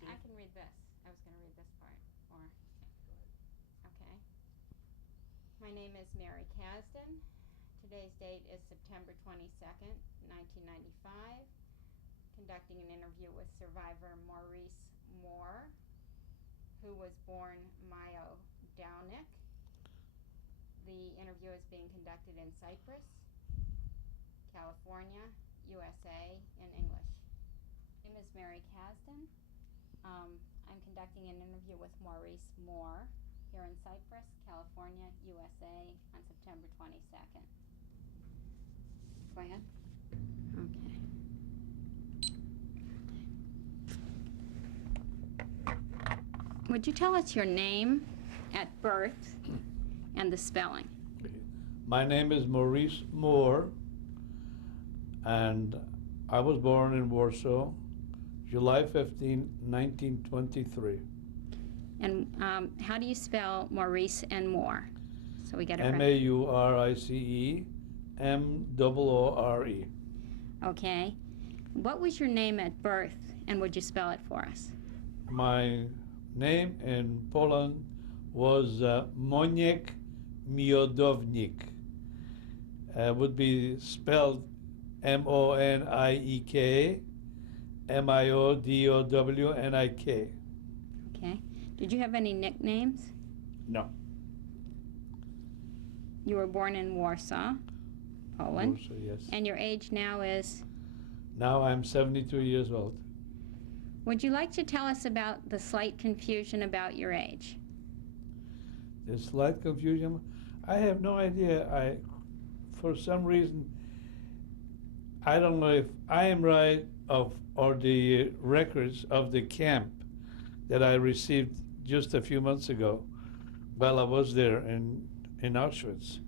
see? I can read this. I was going to read this part. Or, okay. My name is Mary Kasdan. Today's date is September 22nd, 1995. Conducting an interview with survivor Maurice Moore, who was born Mayo Downick. The interview is being conducted in Cypress, California, USA, in English. My name is Mary Kasdan. I'm conducting an interview with Maurice Moore here in Cypress, California, USA, on September 22nd. Go ahead. Okay. Would you tell us your name at birth and the spelling? My name is Maurice Moore, and I was born in Warsaw, July 15, 1923. And how do you spell Maurice and Moore? So we get it right. Maurice Moore. Okay. What was your name at birth, and would you spell it for us? My name in Poland was Moniek Miodownik. Would be spelled Moniek Miodownik. Okay. Did you have any nicknames? No. You were born in Warsaw, Poland. Warsaw, yes. And your age now is? Now I'm 72 years old. Would you like to tell us about the slight confusion about your age? The slight confusion? I have no idea. For some reason, I don't know if I am right or the records of the camp that I received just a few months ago while I was there in Auschwitz.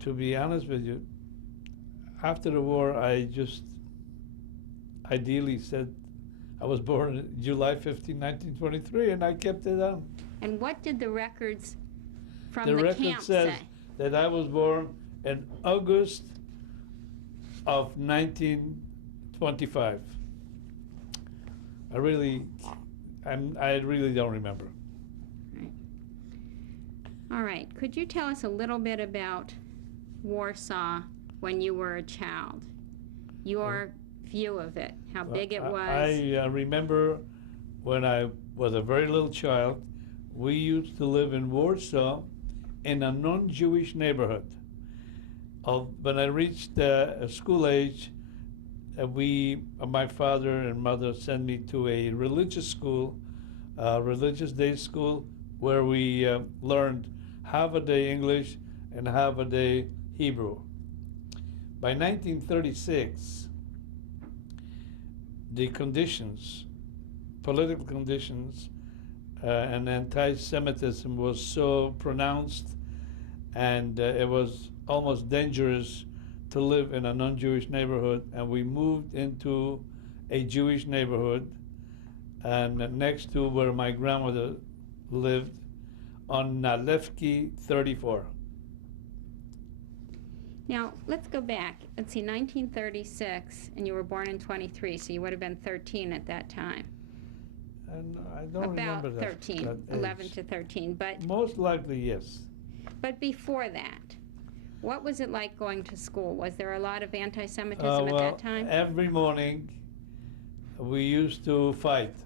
To be honest with you, after the war, I just ideally said I was born July 15, 1923, and I kept it on. And what did the records from The the record camp says say? that I was born in August of 1925. I really don't remember. Right. All right. Could you tell us a little bit about Warsaw when you were a child? Your view of it, how big it was? I remember when I was a very little child, we used to live in Warsaw in a non-Jewish neighborhood. When I reached school age, my father and mother sent me to a religious school, religious day school, where we learned half a day English and half a day Hebrew. By 1936, the conditions, political conditions, and anti-Semitism was so pronounced, and it was almost dangerous to live in a non-Jewish neighborhood, and we moved into a Jewish neighborhood, and next to where my grandmother lived, on Nalewki 34. Now, let's go back. Let's see, 1936, and you were born in 23, so you would have been 13 at that time. And I don't remember that. About 13, that 11 age. to 13. But Most likely, yes. But before that, what was it like going to school? Was there a lot of anti-Semitism at that time? Every morning we used to fight.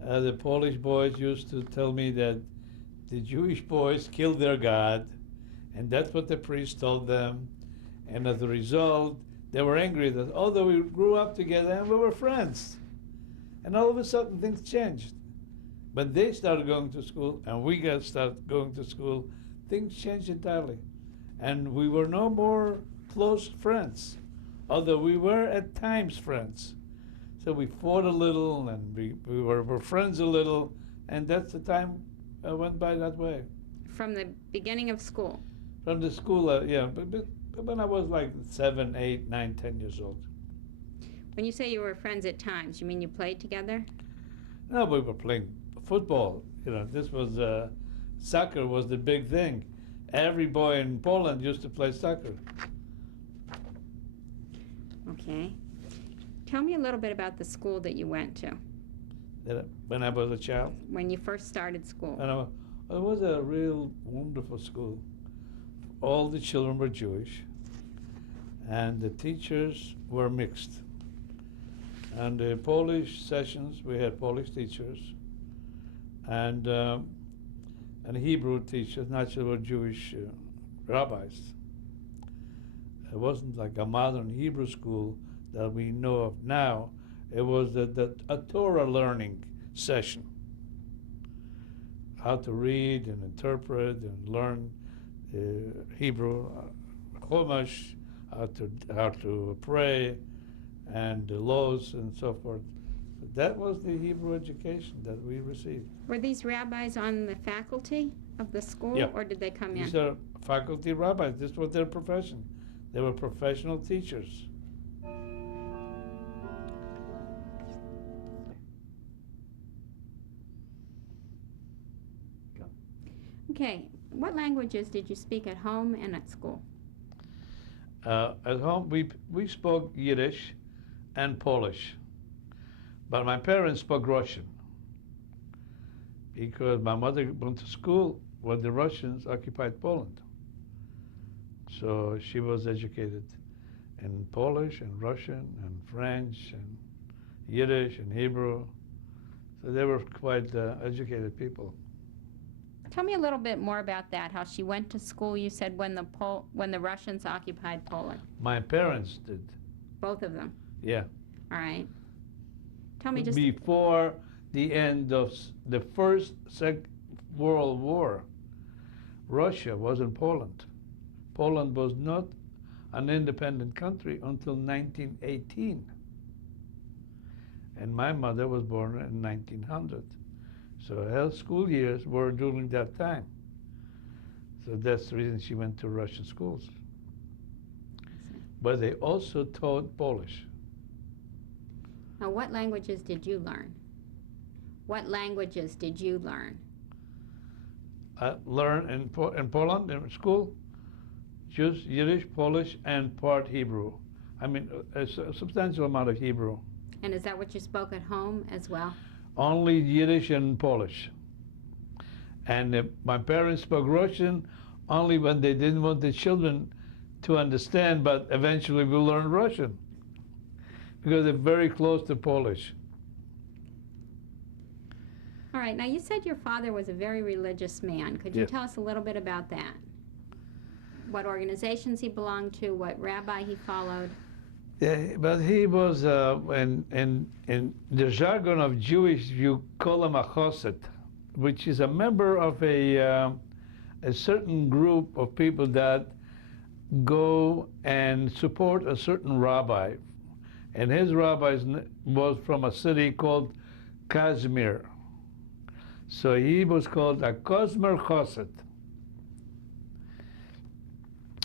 The Polish boys used to tell me that the Jewish boys killed their God, and that's what the priest told them. And as a result, they were angry that although we grew up together and we were friends, and all of a sudden things changed. When they started going to school and we started going to school, things changed entirely. And we were no more close friends, although we were at times friends. So we fought a little and we were friends a little, and that's the time went by that way. From the beginning of school? From the school, yeah, but when I was like 7, 8, 9, 10 years old. When you say you were friends at times, you mean you played together? No, we were playing football. You know, this was, soccer was the big thing. Every boy in Poland used to play soccer. Okay. Tell me a little bit about the school that you went to. when I was a child. when you first started school? And it was a real wonderful school. All the children were Jewish, and the teachers were mixed. And the Polish sessions, we had Polish teachers, and Hebrew teachers, naturally were Jewish rabbis. It wasn't like a modern Hebrew school that we know of now. It was a Torah learning session. How to read and interpret and learn Hebrew, Chumash, how to pray, and the laws and so forth. That was the Hebrew education that we received. Were these rabbis on the faculty of the school, Yeah. or did they come These in? are faculty rabbis. This was their profession. They were professional teachers. Okay, what languages did you speak at home and at school? At home, we spoke Yiddish and Polish, but my parents spoke Russian because my mother went to school when the Russians occupied Poland. So she was educated in Polish and Russian and French and Yiddish and Hebrew. So they were quite educated people. Tell me a little bit more about that, how she went to school, you said, when the Russians occupied Poland. My parents did, Both of them, yeah. all right. Tell me just, Before the end of the First World War, Russia was in Poland. Poland was not an independent country until 1918. And my mother was born in 1900. So her school years were during that time. So that's the reason she went to Russian schools. But they also taught Polish. now what languages did you learn? What languages did you learn? I learned in Poland, in school, just Yiddish, Polish, and part Hebrew. I mean, a substantial amount of Hebrew. And is that what you spoke at home as well? Only Yiddish and Polish. And my parents spoke Russian only when they didn't want the children to understand, but eventually we learned Russian because they're very close to Polish. All right, now you said your father was a very religious man. Could you Yes. tell us a little bit about that? What organizations he belonged to, what rabbi he followed? Yeah, but he was, in the jargon of Jewish, you call him a chassid, which is a member of a certain group of people that go and support a certain rabbi. And his rabbi was from a city called Kazimir. So he was called a Kazimir chassid.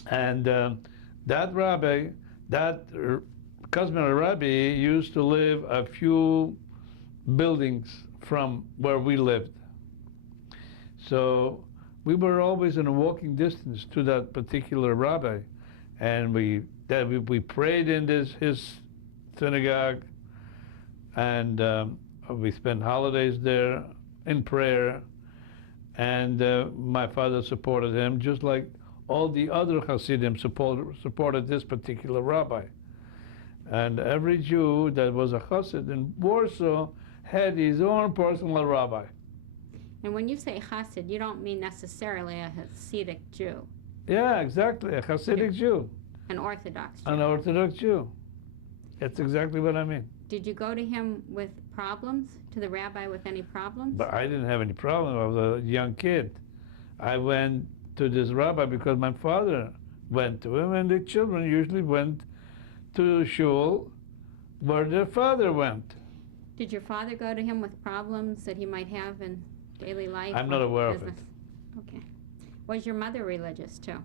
And that rabbi, that Kazimir Rabbi used to live a few buildings from where we lived. So we were always in a walking distance to that particular rabbi. And we prayed in his synagogue, and we spent holidays there in prayer. And my father supported him, just like all the other Hasidim supported this particular rabbi. And every Jew that was a Hasid in Warsaw had his own personal rabbi. And when you say Chassid, you don't mean necessarily a Hasidic Jew, Yeah, exactly, a Hasidic Jew, an Orthodox Jew. an Orthodox Jew. That's exactly what I mean. Did you go to him with problems, to the rabbi with any problems? But I didn't have any problem. I was a young kid. I went to this rabbi because my father went to him, and the children usually went to shul where their father went. Did your father go to him with problems that he might have in daily life? I'm or not aware of it. business? Okay. Was your mother religious too?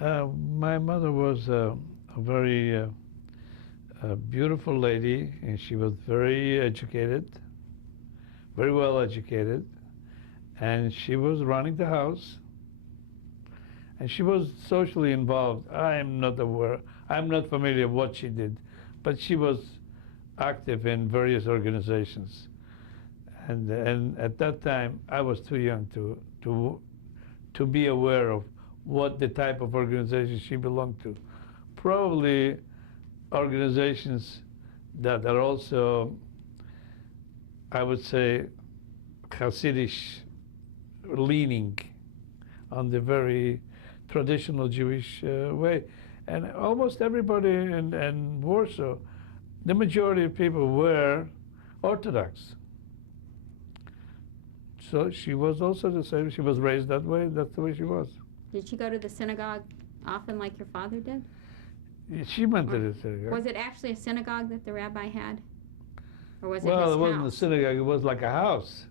My mother was a very beautiful lady, and she was very educated, very well educated, and she was running the house, and she was socially involved. I'm not familiar what she did, but she was active in various organizations. And at that time, I was too young to be aware of what the type of organization she belonged to. Probably organizations that are also, I would say, Hasidic leaning on the very traditional Jewish way. And almost everybody in Warsaw, the majority of people were Orthodox. So she was also the same. She was raised that way. That's the way she was. Did she go to the synagogue often like your father did? She went to the synagogue. Was it actually a synagogue that the rabbi had? Or was it Well, his it wasn't a house? synagogue. It was like a house.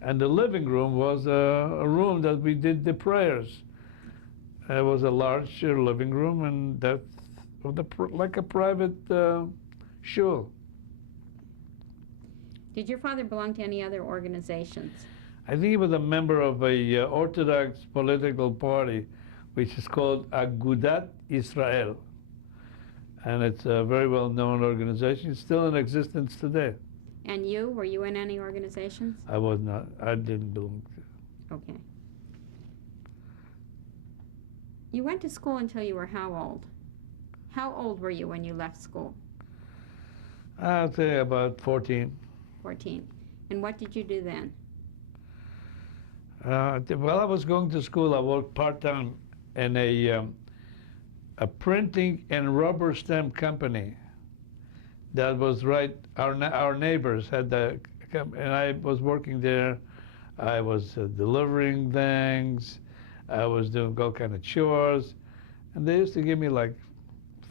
And the living room was a room that we did the prayers. It was a large living room, and that's like a private shul. Did your father belong to any other organizations? I think he was a member of a Orthodox political party, which is called Agudat Israel. And it's a very well-known organization. It's still in existence today. And you? Were you in any organizations? I was not. I didn't belong to. Okay. You went to school until you were how old? How old were you when you left school? I'll say about 14. 14. And what did you do then? While I was going to school, I worked part-time in a printing and rubber stamp company that was right, our neighbors had and I was working there. I was delivering things. I was doing all kind of chores. And they used to give me like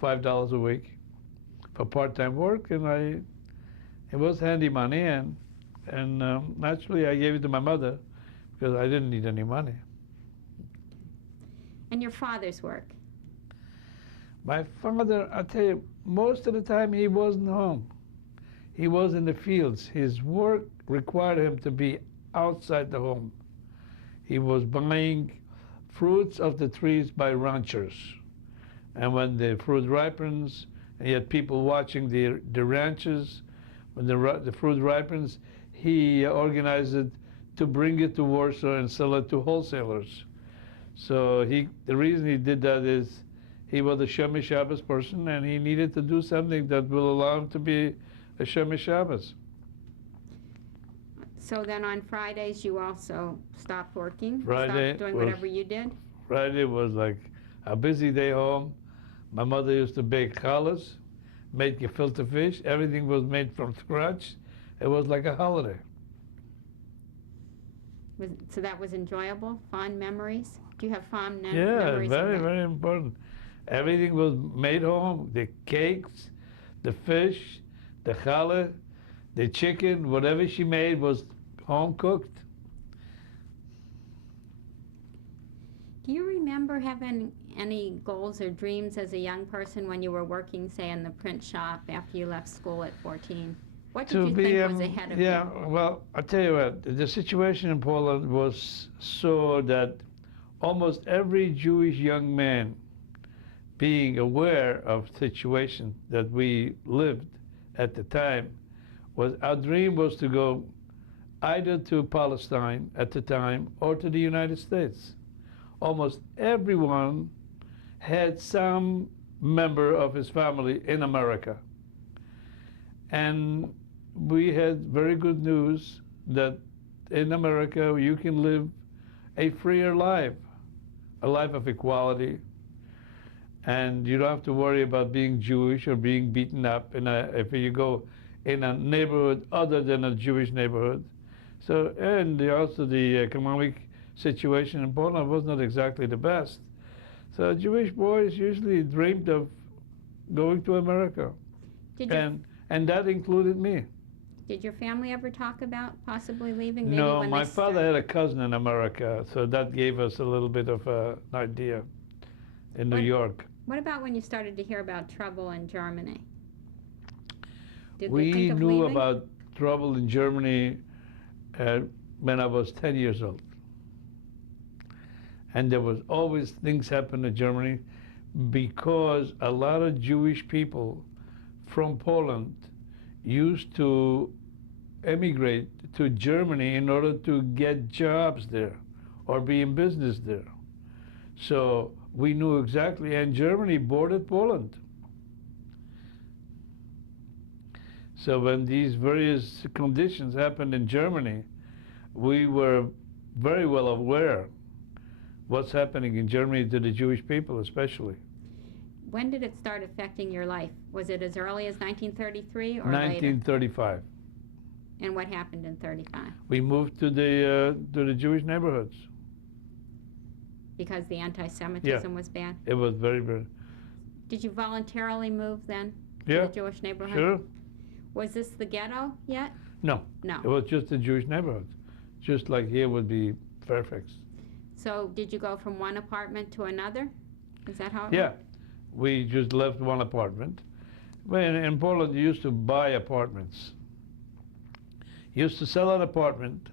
$5 a week for part-time work, and it was handy money, and naturally I gave it to my mother because I didn't need any money. And your father's work? My father, I tell you, most of the time he wasn't home. He was in the fields. His work required him to be outside the home. He was buying fruits of the trees by ranchers. And when the fruit ripens, and he had people watching the ranches, when the fruit ripens, he organized it to bring it to Warsaw and sell it to wholesalers. So the reason he did that is he was a Shomer Shabbos person, and he needed to do something that will allow him to be a Shomer Shabbos. So then on Fridays you also stopped working? Friday stopped doing was- whatever you did? Friday was like a busy day home. My mother used to bake challahs, make gefilte fish. Everything was made from scratch. It was like a holiday. So that was enjoyable? Fond memories? Do you have fond Yeah, memories of very, that? very important. Everything was made home. The cakes, the fish, the challah, the chicken, whatever she made was home cooked. Do you remember having any goals or dreams as a young person when you were working, say, in the print shop after you left school at 14? What did you think was ahead of yeah, you? well, I'll tell you what, the situation in Poland was so that almost every Jewish young man, being aware of the situation that we lived at the time, our dream was to go either to Palestine at the time or to the United States. Almost everyone had some member of his family in America. And we had very good news that in America you can live a freer life, a life of equality, and you don't have to worry about being Jewish or being beaten up if you go in a neighborhood other than a Jewish neighborhood. So, and also the economic situation in Poland was not exactly the best. So Jewish boys usually dreamed of going to America, and that included me. Did your family ever talk about possibly leaving? Maybe No, when my they father had a cousin in America, so that gave us a little bit of an idea in New York. What about when you started to hear about trouble in Germany? Did they We think of knew leaving? about trouble in Germany when I was 10 years old. And there was always things happen in Germany because a lot of Jewish people from Poland used to emigrate to Germany in order to get jobs there or be in business there. So we knew exactly, and Germany bordered Poland. So when these various conditions happened in Germany, we were very well aware what's happening in Germany to the Jewish people especially. When did it start affecting your life? Was it as early as 1933 or later? 1935. And what happened in 35? We moved to the Jewish neighborhoods. Because the anti-Semitism was bad? It was very, very. Did you voluntarily move then to Yeah, the Jewish neighborhood? sure. Was this the ghetto yet? No. No. It was just a Jewish neighborhood, just like here would be Fairfax. So did you go from one apartment to another? Is that how it Yeah, worked? we just left one apartment. When in Poland, you used to buy apartments. You used to sell an apartment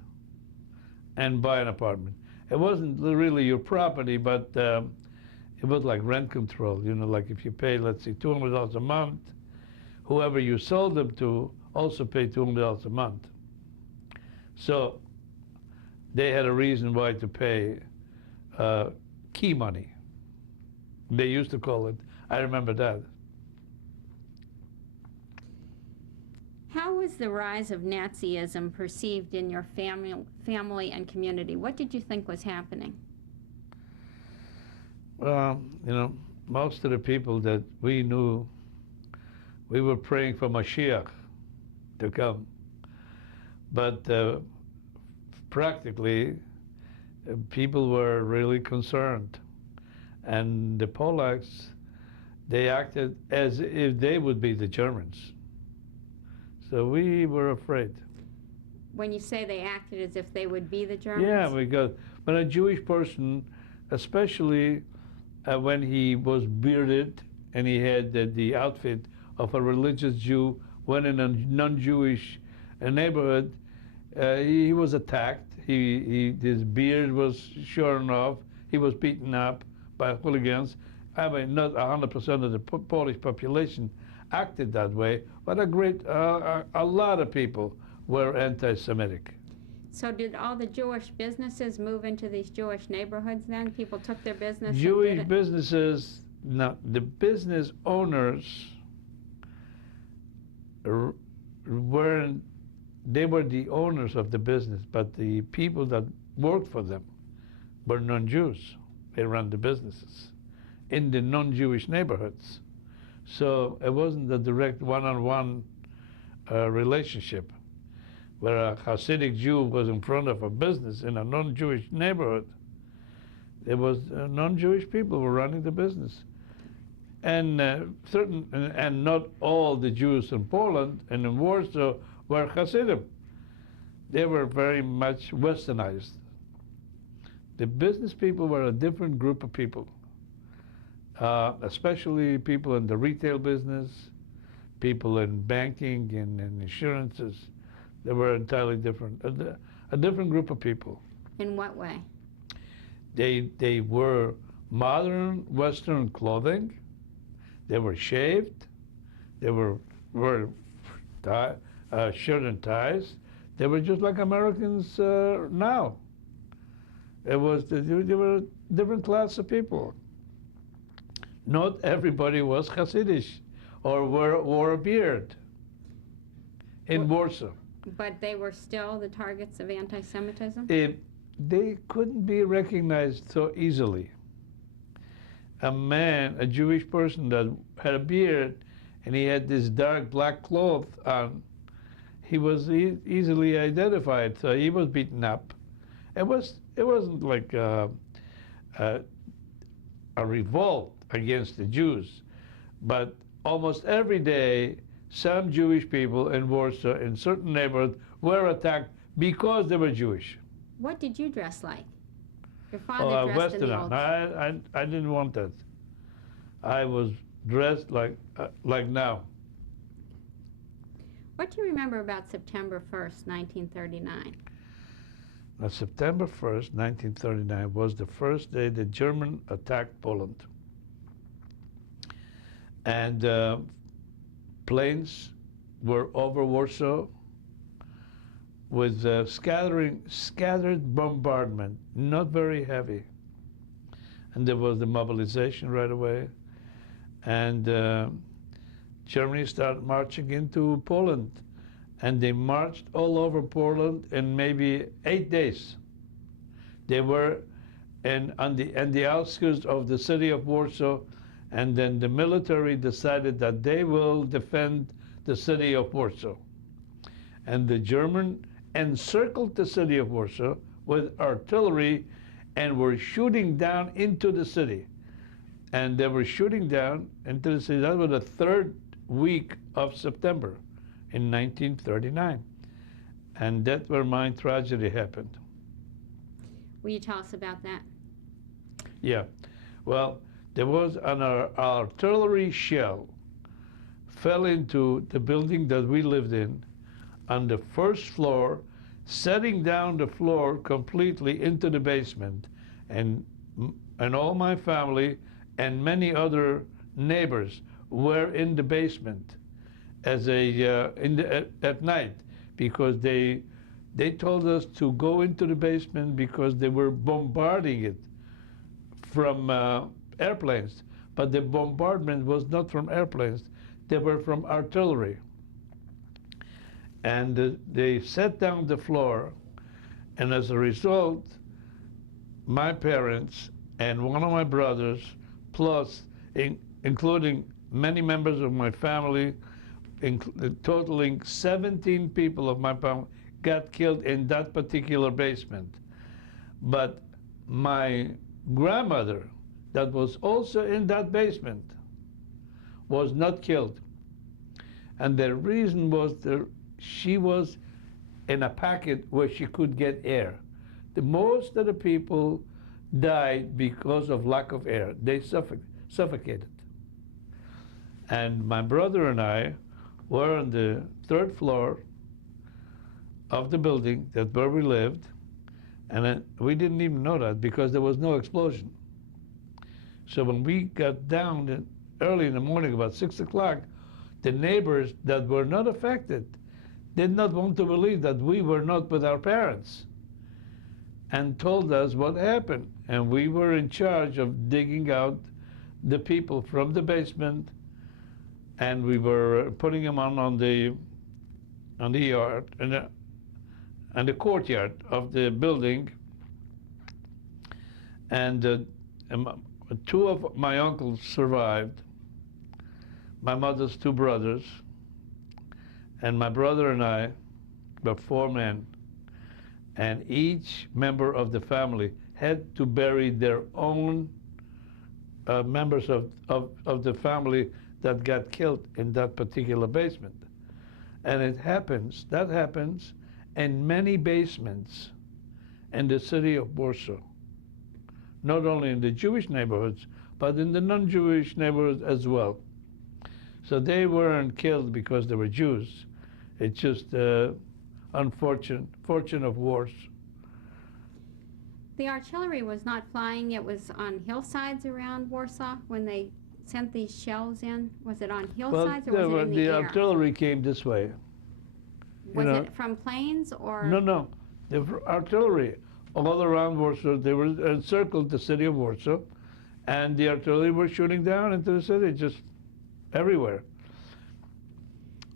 and buy an apartment. It wasn't really your property, but it was like rent control. You know, like if you pay, let's say, $200 a month, whoever you sold them to also paid $200 a month. So they had a reason why to pay key money. They used to call it. I remember that. How was the rise of Nazism perceived in your family and community? What did you think was happening? Well, you know, most of the people that we knew, we were praying for Mashiach to come. But practically, people were really concerned. And the Polacks, they acted as if they would be the Germans. So we were afraid. When you say they acted as if they would be the Germans? Yeah, because when a Jewish person, especially when he was bearded and he had the outfit of a religious Jew, went in a non-Jewish neighborhood, he was attacked. His beard was shorn off. He was beaten up by hooligans. I mean, not 100% of the Polish population acted that way, but a lot of people were anti-Semitic. So did all the Jewish businesses move into these Jewish neighborhoods then? People took their business Jewish and did it? businesses, now the business owners weren't, they were the owners of the business, but the people that worked for them were non-Jews. They ran the businesses in the non-Jewish neighborhoods. So it wasn't a direct one-on-one relationship where a Hasidic Jew was in front of a business in a non-Jewish neighborhood. It was non-Jewish people who were running the business. And not all the Jews in Poland and in Warsaw were Hasidim. They were very much westernized. The business people were a different group of people, especially people in the retail business, people in banking and insurances. They were entirely different, a different group of people. In what way? They were modern Western clothing. They were shaved. They were shirt and ties. They were just like Americans now. They were a different class of people. Not everybody was Hasidish or wore a beard in Warsaw. But they were still the targets of anti-Semitism? They couldn't be recognized so easily. A Jewish person that had a beard and he had this dark black cloth on, he was easily identified, so he was beaten up. It wasn't like a revolt against the Jews, but almost every day some Jewish people in Warsaw in certain neighborhoods were attacked because they were Jewish. What did you dress like? Your father dressed in the old... I didn't want that. I was dressed like now. What do you remember about September 1st, 1939? Now, September 1st, 1939 was the first day the Germans attacked Poland. And planes were over Warsaw. with scattered bombardment, not very heavy. And there was the mobilization right away. And Germany started marching into Poland. And they marched all over Poland in maybe 8 days. They were on the outskirts of the city of Warsaw, and then the military decided that they will defend the city of Warsaw. And the German encircled the city of Warsaw with artillery and were shooting down into the city. And they were shooting down into the city. That was the third week of September in 1939. And that's where my tragedy happened. Will you tell us about that? Yeah. Well, there was an artillery shell fell into the building that we lived in on the first floor, setting down the floor completely into the basement. And all my family and many other neighbors were in the basement as at night, because they told us to go into the basement because they were bombarding it from airplanes. But the bombardment was not from airplanes, they were from artillery. And they set down the floor, and as a result, my parents and one of my brothers, plus including many members of my family, totaling 17 people of my family, got killed in that particular basement. But my grandmother, that was also in that basement, was not killed. And the reason was she was in a packet where she could get air. Most of the people died because of lack of air. They suffocated. And my brother and I were on the third floor of the building where we lived, and we didn't even know that because there was no explosion. So when we got down early in the morning, about 6 o'clock, the neighbors that were not affected did not want to believe that we were not with our parents, and told us what happened. And we were in charge of digging out the people from the basement, and we were putting them on the yard and the courtyard of the building. And two of my uncles survived, my mother's two brothers, and my brother and I were 4 men. And each member of the family had to bury their own members of the family that got killed in that particular basement. And that happens in many basements in the city of Warsaw. Not only in the Jewish neighborhoods, but in the non-Jewish neighborhoods as well. So they weren't killed because they were Jews. It's just fortune of wars. The artillery was not flying, it was on hillsides around Warsaw when they sent these shells in? Was it on hillsides or was it in the air? The artillery came this way. Was it from planes or? No. The artillery all around Warsaw, they were encircled the city of Warsaw, and the artillery were shooting down into the city, just everywhere.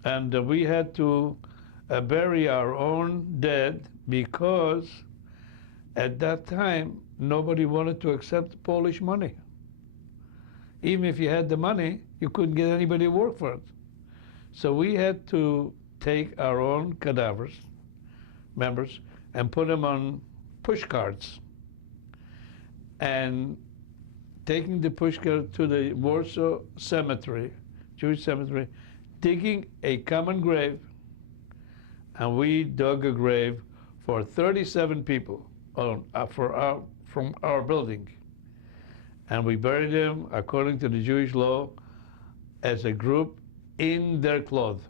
And we had to bury our own dead because at that time nobody wanted to accept Polish money. Even if you had the money, you couldn't get anybody to work for it. So we had to take our own cadavers, members, and put them on push carts. And taking the push cart to the Warsaw cemetery, Jewish cemetery, digging a common grave, and we dug a grave for 37 people from our building. And we buried them according to the Jewish law as a group in their clothes.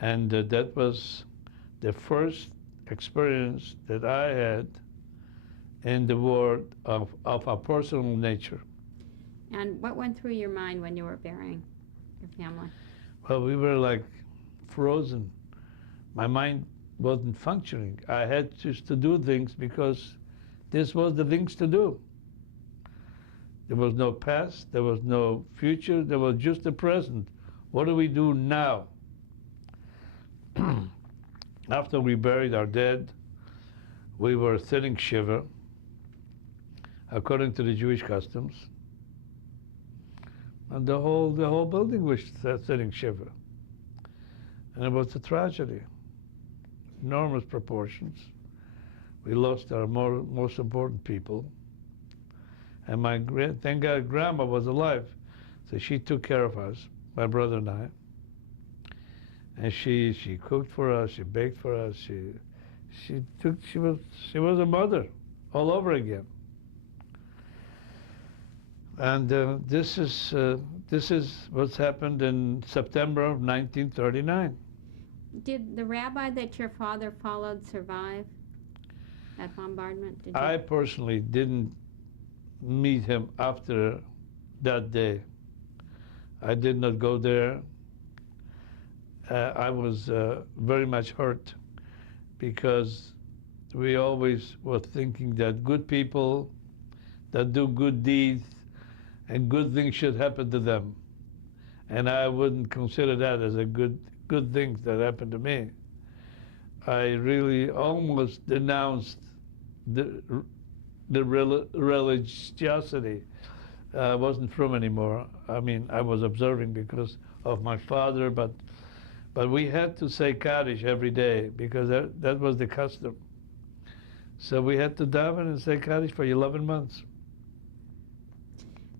And that was the first experience that I had in the world of a personal nature. And what went through your mind when you were burying your family? Well, we were like frozen my mind wasn't functioning. I had just to do things because this was the things to do. There was no past, there was no future, there was just the present. What do we do now? After we buried our dead, we were sitting shiva, according to the Jewish customs. And the whole building was sitting shiva. And it was a tragedy, enormous proportions. We lost our most important people. And thank God grandma was alive. So she took care of us, my brother and I. And she cooked for us, she baked for us, she was a mother all over again. And this is what's happened in September of 1939. Did the rabbi that your father followed survive that bombardment? Did you? I personally didn't meet him after that day. I did not go there. I was very much hurt because we always were thinking that good people that do good deeds and good things should happen to them. And I wouldn't consider that as a good thing that happened to me. I really almost denounced the religiosity. I wasn't from anymore. I mean, I was observing because of my father, but we had to say Kaddish every day because that was the custom. So we had to daven and say Kaddish for 11 months.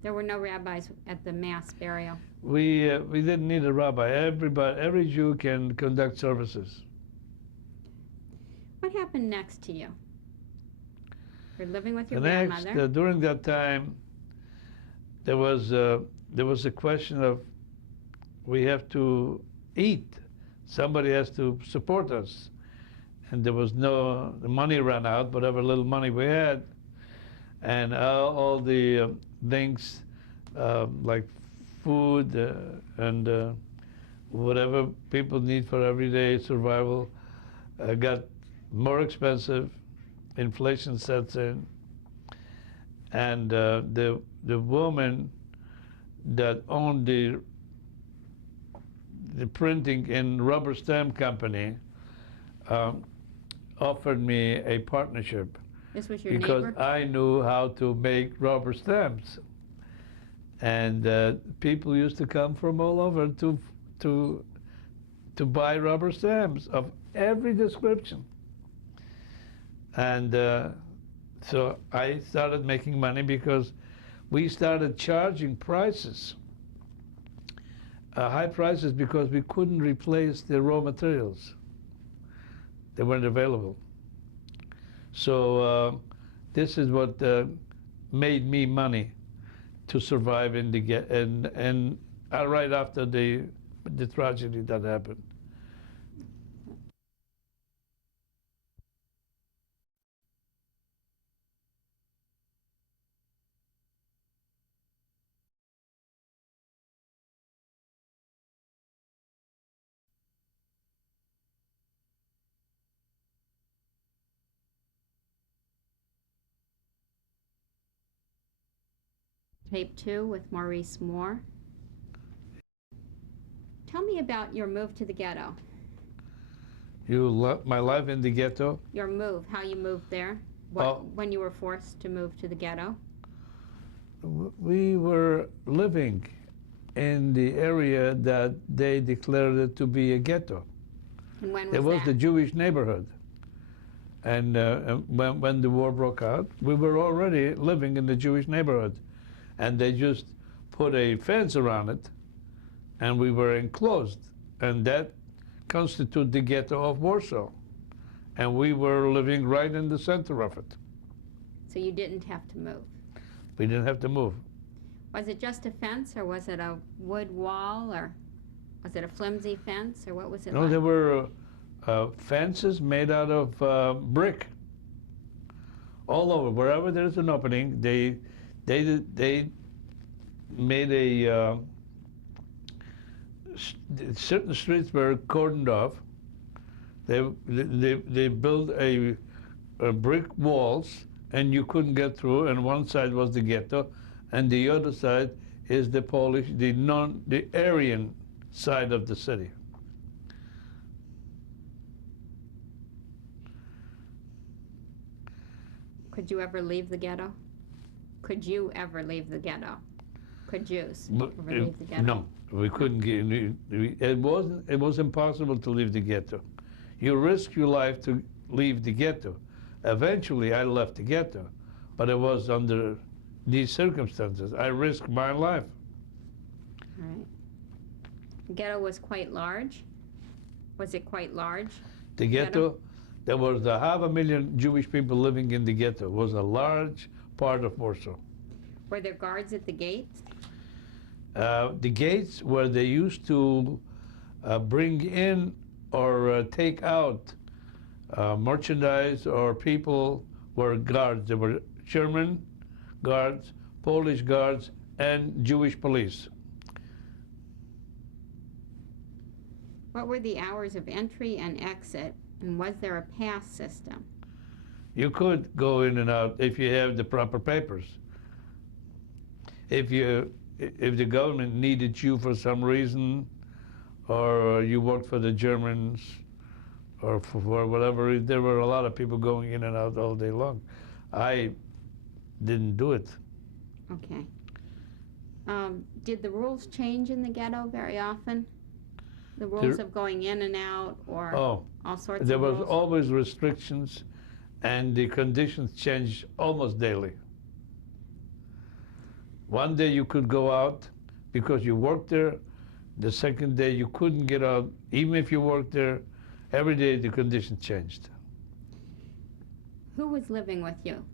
There were no rabbis at the mass burial. We didn't need a rabbi. Every Jew can conduct services. What happened next to you? You're living with your Next, grandmother. during that time, there was a question of we have to eat. Somebody has to support us, and there was the money ran out, whatever little money we had, and all the things like food and whatever people need for everyday survival got more expensive. Inflation sets in, and the woman that owned the printing and rubber stamp company offered me a partnership. This was your because neighbor? I knew how to make rubber stamps, and people used to come from all over to buy rubber stamps of every description. And so I started making money because we started charging prices, high prices, because we couldn't replace the raw materials. They weren't available. So this is what made me money to survive in and right after the tragedy that happened. Tape 2 with Maurice Moore. Tell me about your move to the ghetto. My life in the ghetto? Your move, how you moved there, when you were forced to move to the ghetto. We were living in the area that they declared it to be a ghetto. And when was It was that? the Jewish neighborhood. And when the war broke out, we were already living in the Jewish neighborhood. And they just put a fence around it, and we were enclosed. And that constituted the ghetto of Warsaw. And we were living right in the center of it. So you didn't have to move. We didn't have to move. Was it just a fence, or was it a wood wall, or was it a flimsy fence, or what was it No, like? there were fences made out of brick. All over, wherever there's an opening, they made a certain streets were cordoned off, They built a brick walls, and you couldn't get through. And one side was the ghetto, and the other side is the Polish, the Aryan side of the city. Could you ever leave the ghetto? Could you ever leave the ghetto? Could Jews But, ever leave the ghetto? No, we couldn't get. It wasn't. It was impossible to leave the ghetto. You risk your life to leave the ghetto. Eventually, I left the ghetto, but it was under these circumstances. I risked my life. All right. The ghetto was quite large. Was it quite large? The ghetto, there was 500,000 Jewish people living in the ghetto. It was a large part of Warsaw. Were there guards at the gates? The gates where they used to bring in or take out merchandise or people were guards. There were German guards, Polish guards, and Jewish police. What were the hours of entry and exit, and was there a pass system? You could go in and out if you have the proper papers. If the government needed you for some reason, or you worked for the Germans, or for whatever, there were a lot of people going in and out all day long. I didn't do it. Okay. Did the rules change in the ghetto very often? The rules of going in and out, or Oh, all sorts there of was rules? always restrictions, and the conditions changed almost daily. One day you could go out because you worked there. The second day you couldn't get out, even if you worked there. Every day the conditions changed. Who was living with you?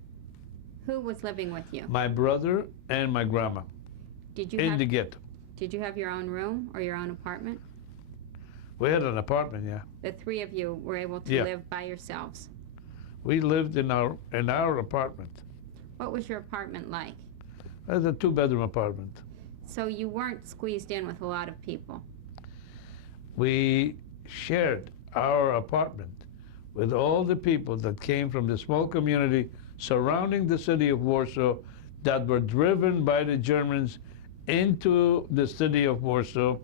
Who was living with you? My brother and my grandma Did you in have the ghetto. Did you have your own room or your own apartment? We had an apartment, yeah. The three of you were able to Yeah. live by yourselves. We lived in our apartment. What was your apartment like? It was a 2-bedroom apartment. So you weren't squeezed in with a lot of people. We shared our apartment with all the people that came from the small community surrounding the city of Warsaw that were driven by the Germans into the city of Warsaw.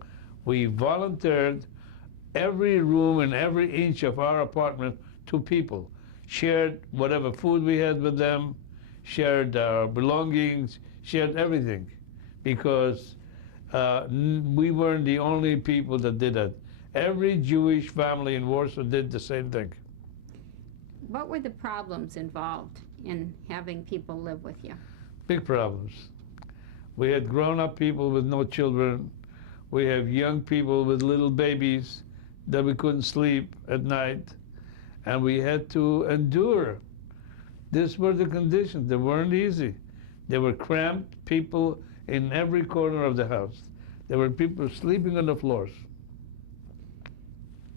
We volunteered every room and every inch of our apartment to people, shared whatever food we had with them, shared our belongings, shared everything, because we weren't the only people that did that. Every Jewish family in Warsaw did the same thing. What were the problems involved in having people live with you? Big problems. We had grown-up people with no children. We have young people with little babies that we couldn't sleep at night, and we had to endure. These were the conditions. They weren't easy. There were cramped people in every corner of the house. There were people sleeping on the floors.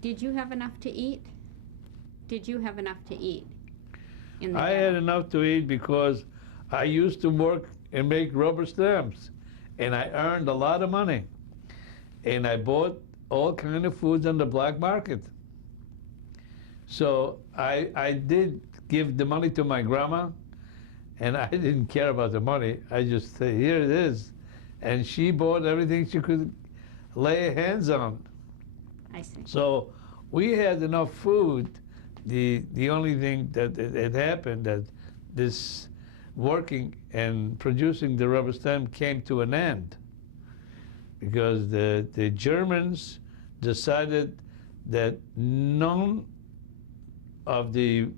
Did you have enough to eat? Did you have enough to eat in the I ghetto? had enough to eat because I used to work and make rubber stamps, and I earned a lot of money. And I bought all kind of foods on the black market. So I did give the money to my grandma, and I didn't care about the money. I just said, here it is. And she bought everything she could lay hands on. I see. So we had enough food. The only thing that it happened that this working and producing the rubber stamp came to an end because the Germans decided that none of the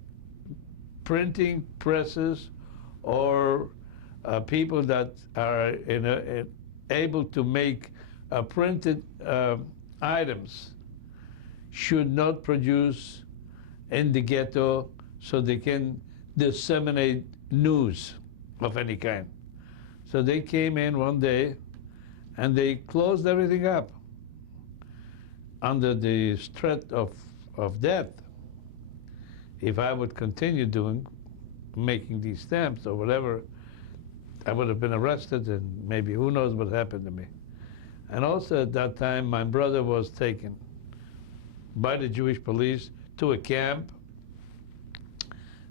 printing presses or people that are able to make printed items should not produce in the ghetto so they can disseminate news of any kind. So they came in one day and they closed everything up under the threat of death. If I would continue making these stamps or whatever, I would have been arrested and maybe who knows what happened to me. And also at that time, my brother was taken by the Jewish police to a camp,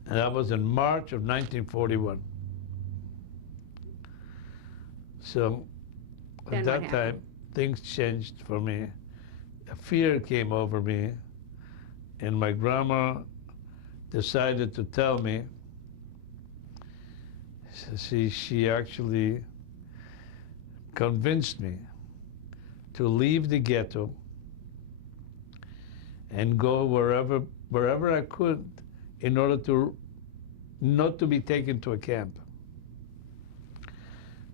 and that was in March of 1941. So Then at what that happened? time, things changed for me. A fear came over me, and my grandma decided to tell me. She actually convinced me to leave the ghetto and go wherever I could in order to not to be taken to a camp.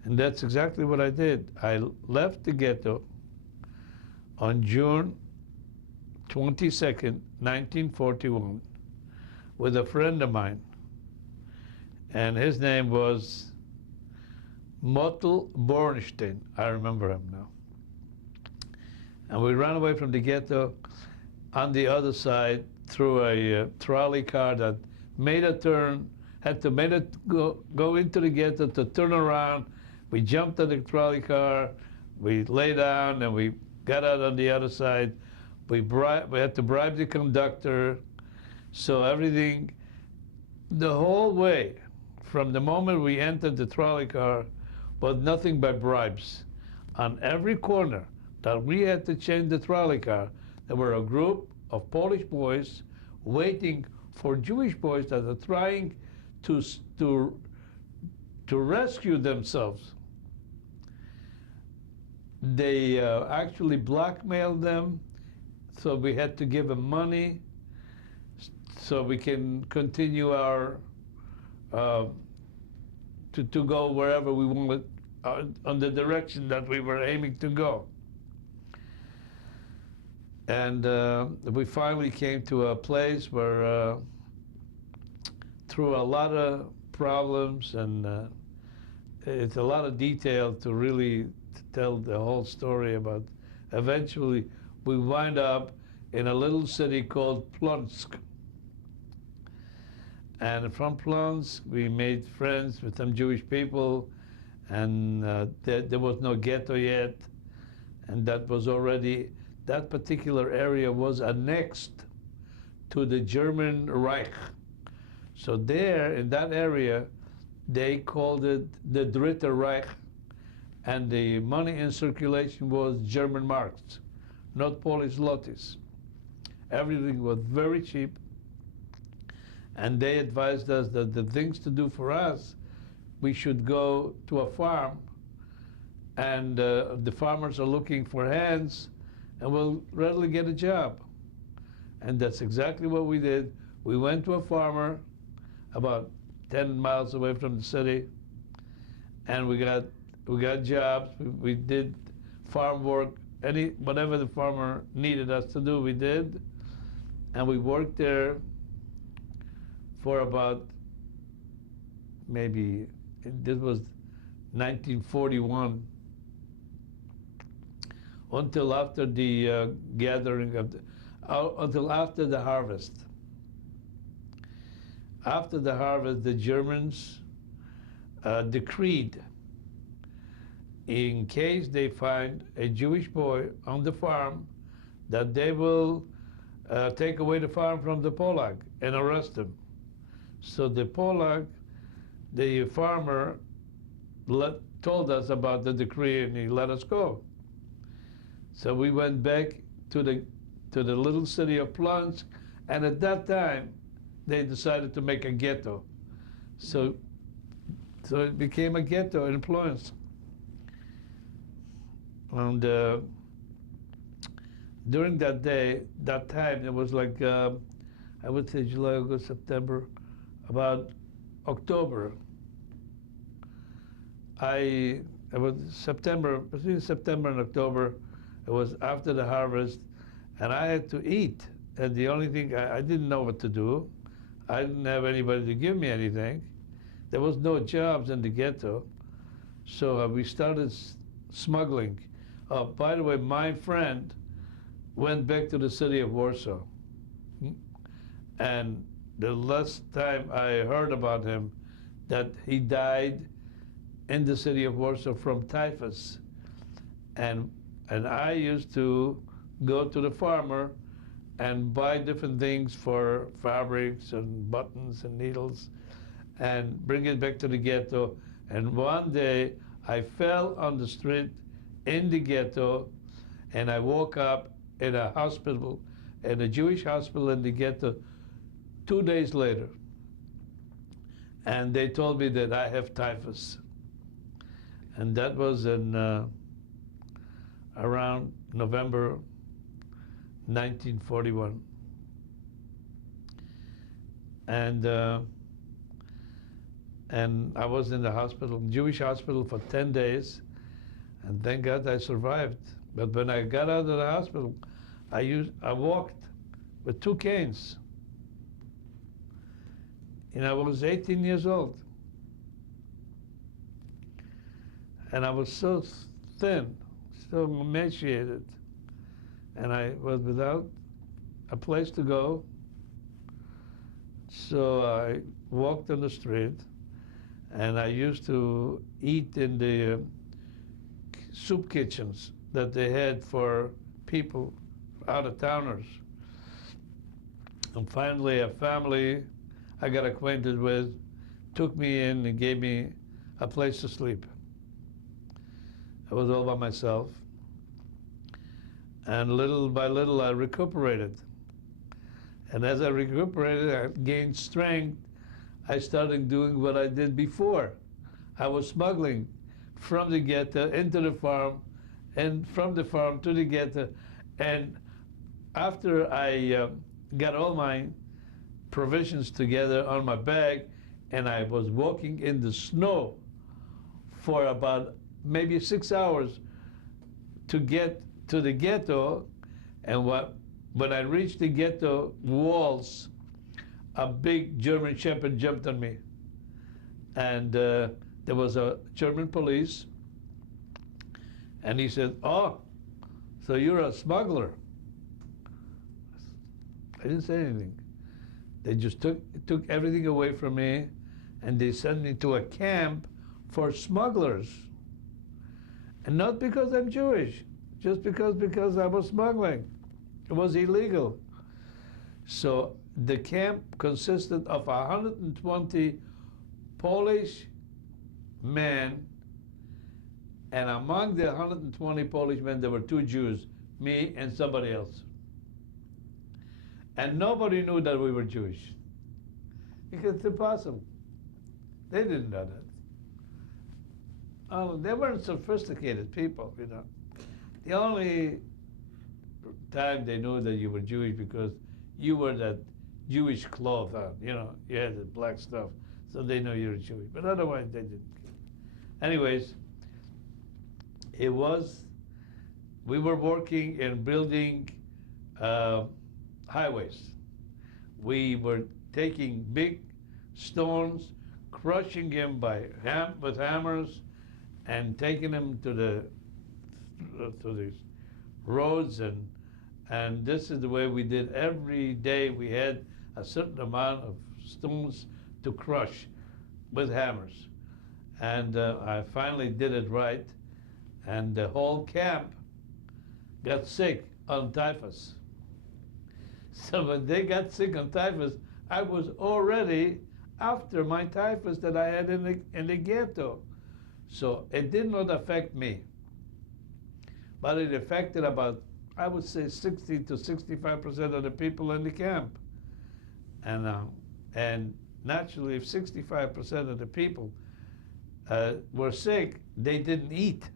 And that's exactly what I did. I left the ghetto on June 22nd, 1941, with a friend of mine, and his name was Motel Bornstein. I remember him now. And we ran away from the ghetto on the other side through a trolley car that made a turn, had to make it go into the ghetto to turn around. We jumped on the trolley car, we lay down, and we got out on the other side. We had to bribe the conductor. So everything, the whole way, from the moment we entered the trolley car, was nothing but bribes. On every corner that we had to change the trolley car, there were a group of Polish boys waiting for Jewish boys that are trying to rescue themselves. They actually blackmailed them, so we had to give them money so we can continue our to go wherever we wanted on the direction that we were aiming to go. And we finally came to a place where, through a lot of problems and it's a lot of detail to really tell the whole story about. Eventually, we wind up in a little city called Plonsk. And from Plonsk, we made friends with some Jewish people, and there was no ghetto yet, and that was already, that particular area was annexed to the German Reich. So there, in that area, they called it the Dritte Reich, and the money in circulation was German marks, not Polish zlotys. Everything was very cheap, and they advised us that the things to do for us, we should go to a farm, and the farmers are looking for hands, and we'll readily get a job. And that's exactly what we did. We went to a farmer about 10 miles away from the city, and we got jobs. We did farm work, whatever the farmer needed us to do, we did. And we worked there for about maybe, this was 1941, until after the gathering of until after the harvest. After the harvest, the Germans decreed, in case they find a Jewish boy on the farm, that they will take away the farm from the Polak and arrest him. So the Polak, the farmer, told us about the decree, and he let us go. So we went back to the little city of Plonsk, and at that time, they decided to make a ghetto. So it became a ghetto in Plonsk. And during that time, it was like, I would say July, August, September, about October. It was September, between September and October, it was after the harvest, and I had to eat. And the only thing, I didn't know what to do. I didn't have anybody to give me anything. There was no jobs in the ghetto. So we started smuggling. By the way, my friend went back to the city of Warsaw. And the last time I heard about him, that he died in the city of Warsaw from typhus. And I used to go to the farmer and buy different things for fabrics and buttons and needles and bring it back to the ghetto. And one day I fell on the street in the ghetto, and I woke up in a hospital, in a Jewish hospital in the ghetto, 2 days later. And they told me that I have typhus. And that was in around November 1941. And I was in the hospital, Jewish hospital, for 10 days, and thank God I survived. But when I got out of the hospital, I walked with 2 canes. And I was 18 years old. And I was so thin, so emaciated, and I was without a place to go. So I walked on the street, and I used to eat in the soup kitchens that they had for people, out-of-towners. And finally, a family I got acquainted with took me in and gave me a place to sleep. I was all by myself. And little by little, I recuperated. And as I recuperated, I gained strength. I started doing what I did before. I was smuggling from the ghetto into the farm, and from the farm to the ghetto. And after I got all my provisions together on my bag, and I was walking in the snow for about maybe 6 hours to get to the ghetto. And when I reached the ghetto walls, a big German Shepherd jumped on me. And there was a German police, and he said, "Oh, so you're a smuggler." I didn't say anything. They just took everything away from me, and they sent me to a camp for smugglers. And not because I'm Jewish, just because I was smuggling. It was illegal. So the camp consisted of 120 Polish men, and among the 120 Polish men, there were 2 Jews, me and somebody else. And nobody knew that we were Jewish, because it's impossible. They didn't know that. Oh, they weren't sophisticated people, you know. The only time they knew that you were Jewish because you wore that Jewish cloth on, you know, you had the black stuff, so they knew you were Jewish. But otherwise, they didn't. Anyways, we were working in building highways. We were taking big stones, crushing them with hammers, and taking them to the roads, and this is the way we did every day. We had a certain amount of stones to crush with hammers, and I finally did it right, and the whole camp got sick on typhus. So when they got sick on typhus, I was already after my typhus that I had in the ghetto. So it did not affect me, but it affected about, I would say, 60 to 65% of the people in the camp. And naturally, if 65% of the people were sick, they didn't eat.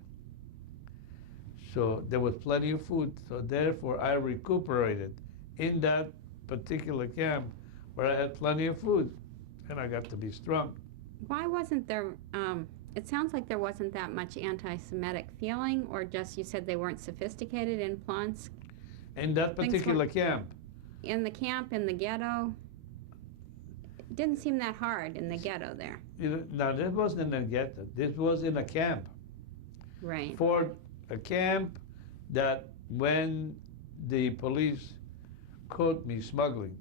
So there was plenty of food. So therefore, I recuperated in that particular camp where I had plenty of food, and I got to be strong. Why wasn't there, it sounds like there wasn't that much anti-Semitic feeling, or just you said they weren't sophisticated in Plonsk? In that particular camp. In the camp, in the ghetto? It didn't seem that hard in the ghetto there. You know, now, this wasn't in the ghetto. This was in a camp. Right. For a camp that when the police caught me smuggling,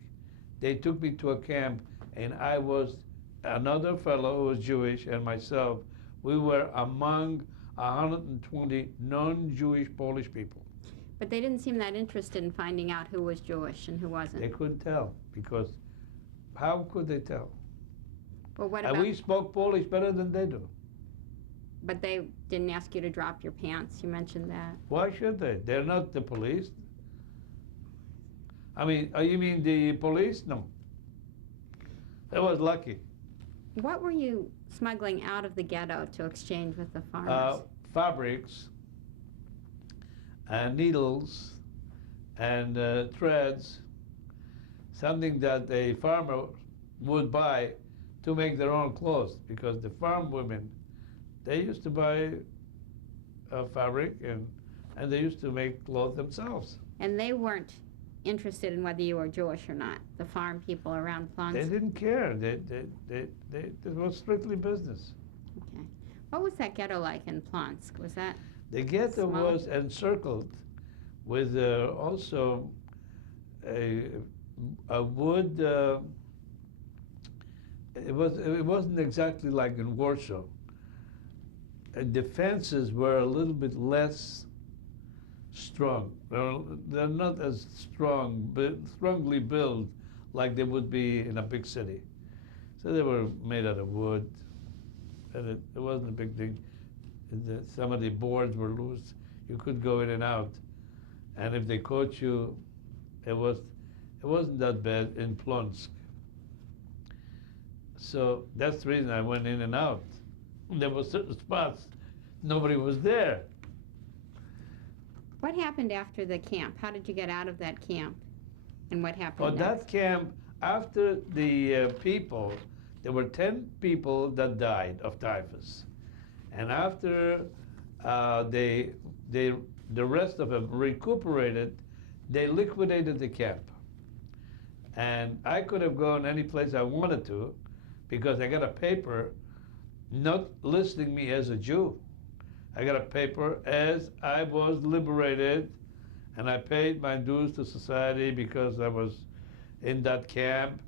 they took me to a camp, and I was another fellow who was Jewish and myself. We were among 120 non-Jewish Polish people. But they didn't seem that interested in finding out who was Jewish and who wasn't. They couldn't tell, because how could they tell? Well, what And about, we spoke Polish better than they do. but they didn't ask you to drop your pants, you mentioned that. Why should they? They're not the police. I mean, you mean the police? No. I was lucky. What were you smuggling out of the ghetto to exchange with the farmers? Fabrics, and needles, and threads, something that a farmer would buy to make their own clothes, because the farm women, they used to buy fabric, and they used to make clothes themselves. And they weren't interested in whether you were Jewish or not, the farm people around They Plunsk? didn't care. It was strictly business. Okay. What was that ghetto like in Plunsk? Was that, The ghetto Small? was encircled with also a wood. It wasn't exactly like in Warsaw. The fences were a little bit less strong. They're not as strongly built like they would be in a big city. So they were made out of wood, and it wasn't a big thing. Some of the boards were loose. You could go in and out, and if they caught you, it wasn't that bad in Plonsk. So that's the reason I went in and out. There were certain spots nobody was there. what happened after the camp? How did you get out of that camp? And what For happened that next? camp, after the people, there were 10 people that died of typhus. And after the rest of them recuperated, they liquidated the camp. And I could have gone any place I wanted to, because I got a paper not listing me as a Jew. I got a paper as I was liberated, and I paid my dues to society because I was in that camp,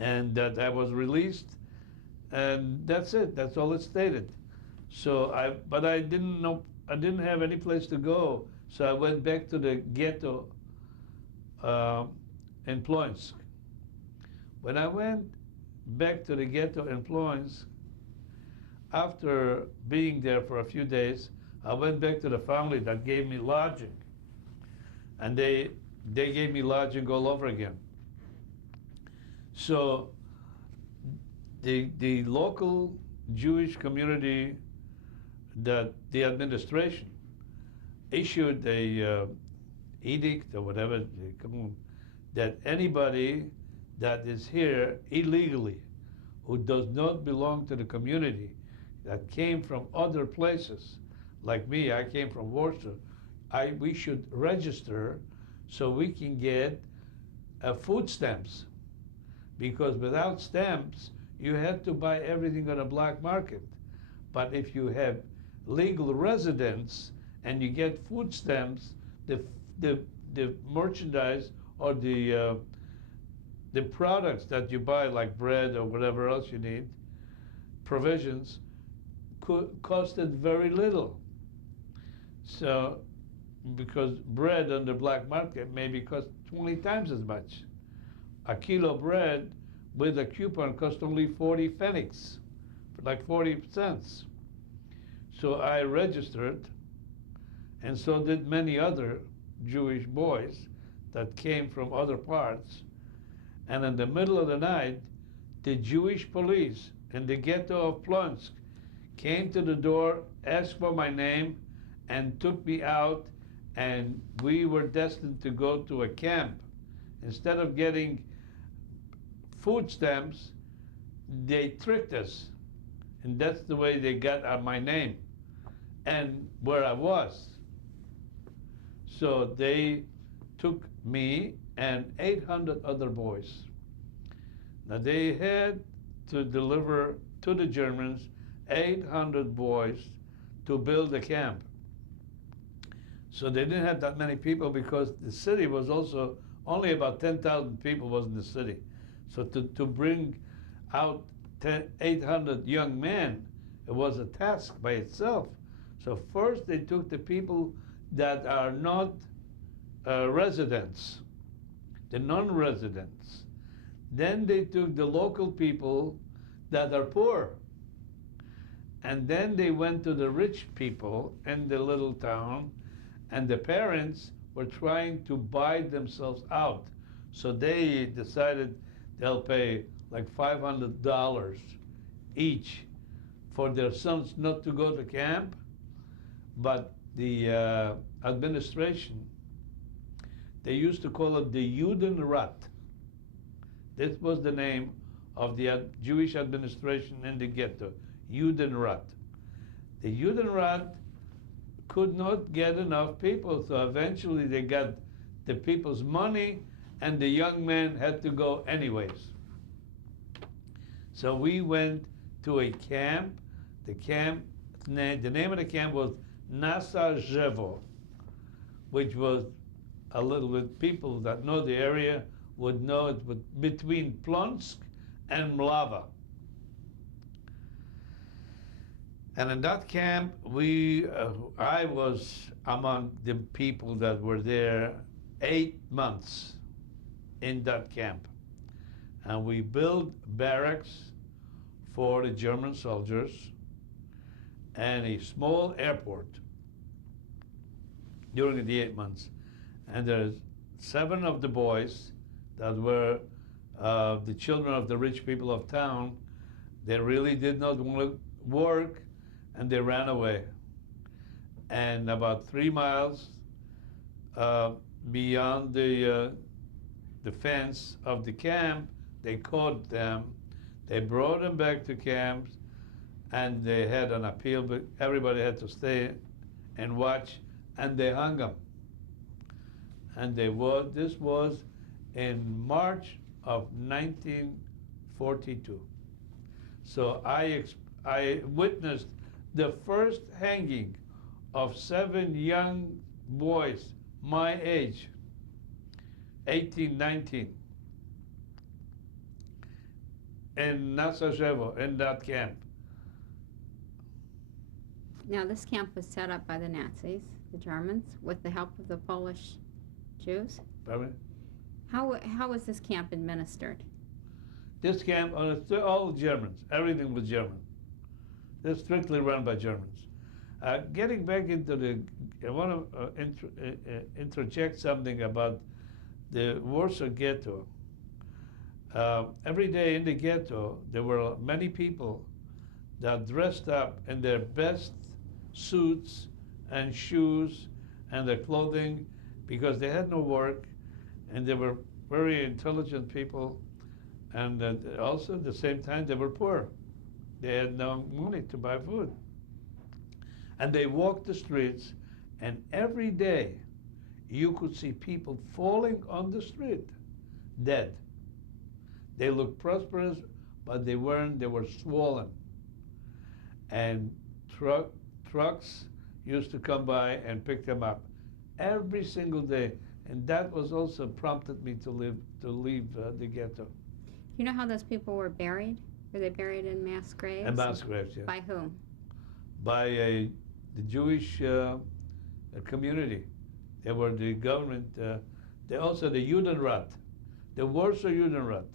and that I was released, and that's it. That's all it stated. So but I didn't know. I didn't have any place to go, so I went back to the ghetto in Ploensk. When I went back to the ghetto in Ploensk, after being there for a few days, I went back to the family that gave me lodging, and they gave me lodging all over again. So the local Jewish community, that the administration issued a edict or whatever, that anybody that is here illegally, who does not belong to the community, that came from other places, like me, I came from Warsaw, we should register so we can get food stamps. Because without stamps, you have to buy everything on a black market. But if you have legal residence and you get food stamps, the merchandise or the products that you buy, like bread or whatever else you need, provisions, costed very little. So, because bread on the black market maybe cost 20 times as much. A kilo of bread with a coupon cost only 40 pfennigs, like 40 cents. So I registered, and so did many other Jewish boys that came from other parts. And in the middle of the night, the Jewish police in the ghetto of Plonsk came to the door, asked for my name, and took me out, and we were destined to go to a camp. Instead of getting food stamps, they tricked us. And that's the way they got my name and where I was. So they took me and 800 other boys. Now they had to deliver to the Germans 800 boys to build a camp. So they didn't have that many people, because the city was also only about 10,000 people was in the city. So to bring out 800 young men, it was a task by itself. So first they took the people that are not residents, the non-residents. Then they took the local people that are poor. And then they went to the rich people in the little town, and the parents were trying to buy themselves out. So they decided they'll pay like $500 each for their sons not to go to camp, but the administration, they used to call it the Judenrat. This was the name of the Jewish administration in the ghetto, Judenrat. The Judenrat could not get enough people, so eventually they got the people's money, and the young men had to go anyways. So we went to a camp. The name of the camp was Nasajevo, which was a little bit, people that know the area would know it was between Plonsk and Mlava. And in that camp, I was among the people that were there 8 months in that camp. And we built barracks for the German soldiers and a small airport during the 8 months. And there's 7 of the boys that were the children of the rich people of town. They really did not want to work, and they ran away. And about 3 miles beyond the fence of the camp, they caught them. They brought them back to camp, and they had an appeal, but everybody had to stay and watch, and they hung them. And this was in March of 1942. So I witnessed the first hanging of 7 young boys my age, 18, 19, in Nasajevo, in that camp. Now, this camp was set up by the Nazis, the Germans, with the help of the Polish Jews. Pardon? How was this camp administered? This camp, all Germans, everything was German. They're strictly run by Germans. Getting back into I want to interject something about the Warsaw Ghetto. Every day in the ghetto, there were many people that dressed up in their best suits and shoes and their clothing because they had no work, and they were very intelligent people, and also at the same time they were poor. They had no money to buy food. And they walked the streets, and every day you could see people falling on the street, dead. They looked prosperous, but they weren't, they were swollen. And trucks used to come by and pick them up every single day. And that was also prompted me to leave the ghetto. You know how those people were buried? Were they buried in mass graves? In mass graves, yeah. By whom? By the Jewish community. They were the government. They also the Judenrat, the Warsaw Judenrat.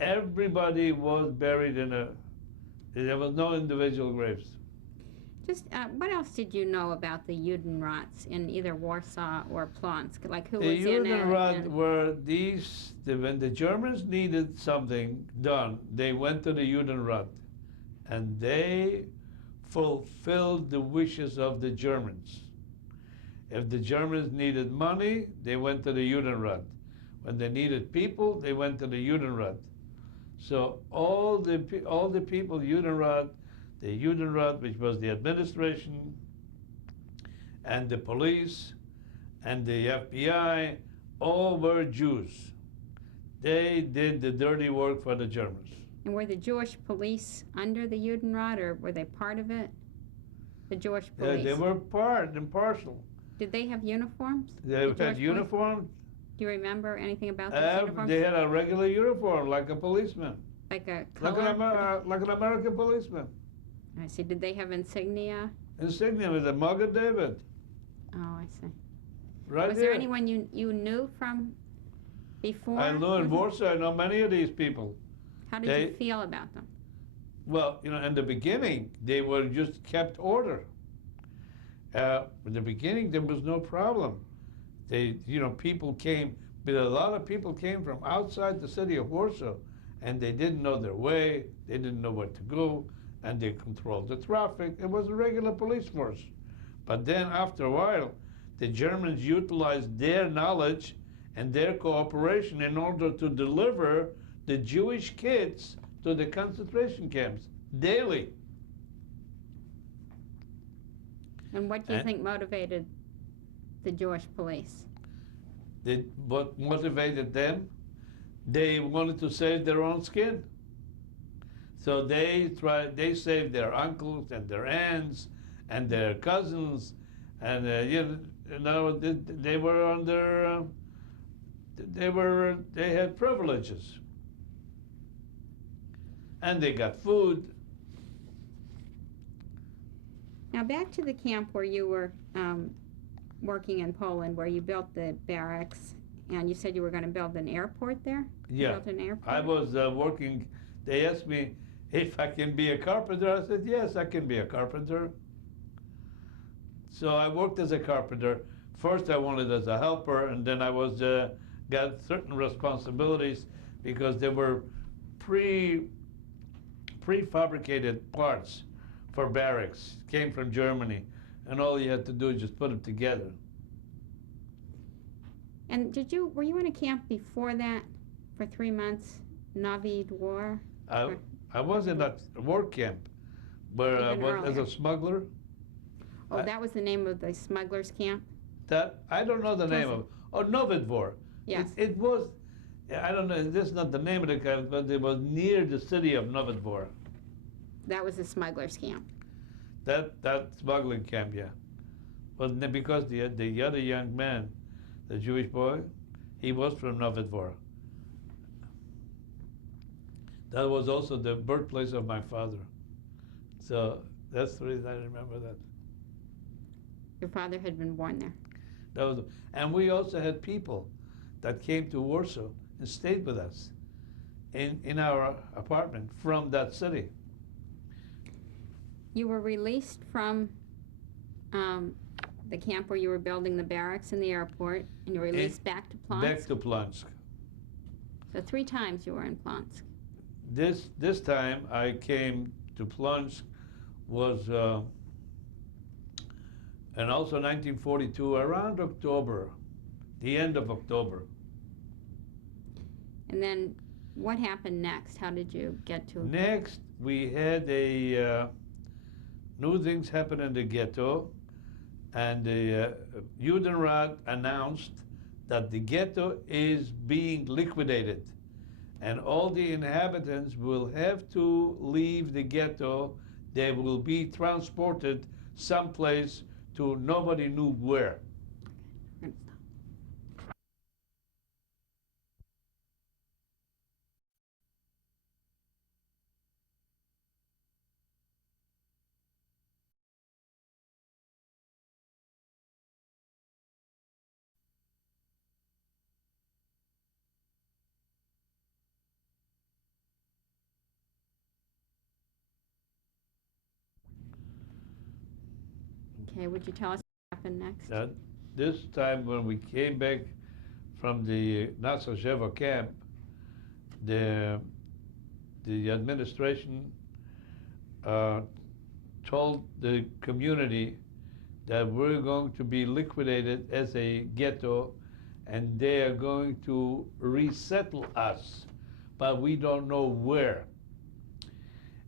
Everybody was buried there was no individual graves. Just what else did you know about the Judenrats in either Warsaw or Plonsk? Like who was The in it? Judenrat were when the Germans needed something done, they went to the Judenrat, and they fulfilled the wishes of the Germans. If the Germans needed money, they went to the Judenrat. When they needed people, they went to the Judenrat. So all the people, Judenrat, the Judenrat, which was the administration, and the police, and the FBI, all were Jews. They did the dirty work for the Germans. And were the Jewish police under the Judenrat, or were they part of it? The Jewish police? They were part and parcel. Did they have uniforms? They had uniforms. Do you remember anything about those uniforms? They had a regular uniform, like a policeman. Like a color? Like an American policeman. I see. Did they have insignia? Insignia with a mug of David. Oh, I see. Right Was there. there anyone you knew from before? I know in Warsaw, I know many of these people. How did you feel about them? Well, in the beginning, they were just kept order. In the beginning, there was no problem. People came, but a lot of people came from outside the city of Warsaw, and they didn't know their way, they didn't know where to go, and they controlled the traffic. It was a regular police force. But then after a while, the Germans utilized their knowledge and their cooperation in order to deliver the Jewish kids to the concentration camps daily. And what do you And think motivated the Jewish police? what motivated them? They wanted to save their own skin. So they saved their uncles and their aunts and their cousins, and they were under, they had privileges, and they got food. Now back to the camp where you were working in Poland, where you built the barracks, and you said you were going to build an airport there? You Yeah, built an airport? I was working. They asked me if I can be a carpenter. I said, yes, I can be a carpenter. So I worked as a carpenter. First, I wanted as a helper, and then I was got certain responsibilities because there were prefabricated parts for barracks. Came from Germany, and all you had to do is just put them together. And were you in a camp before that for 3 months, Novi Dwor? I was in that work camp where I Even was as earlier. a smuggler. Oh, that was the name of the smugglers' camp? That I don't know the name of. Oh, Novi Dvor. Yes. It was. I don't know. This is not the name of the camp, but it was near the city of Novi Dvor. That was the smugglers' camp. That smuggling camp, yeah. Well, because the other young man, the Jewish boy, he was from Novi Dvor. That was also the birthplace of my father. So that's the reason I remember that. Your father had been born there. And we also had people that came to Warsaw and stayed with us in our apartment from that city. You were released from the camp where you were building the barracks and the airport, and you were released back to Plonsk? Back to Plonsk. So 3 times you were in Plonsk. This time I came to Plonsk was, and also 1942, around October, the end of October. And then what happened next? How did you get to? Next, we had new things happen in the ghetto, and the Judenrat announced that the ghetto is being liquidated, and all the inhabitants will have to leave the ghetto. They will be transported someplace to nobody knew where. Okay, would you tell us what happened next? This time when we came back from the Nassau camp, the administration told the community that we're going to be liquidated as a ghetto, and they are going to resettle us, but we don't know where.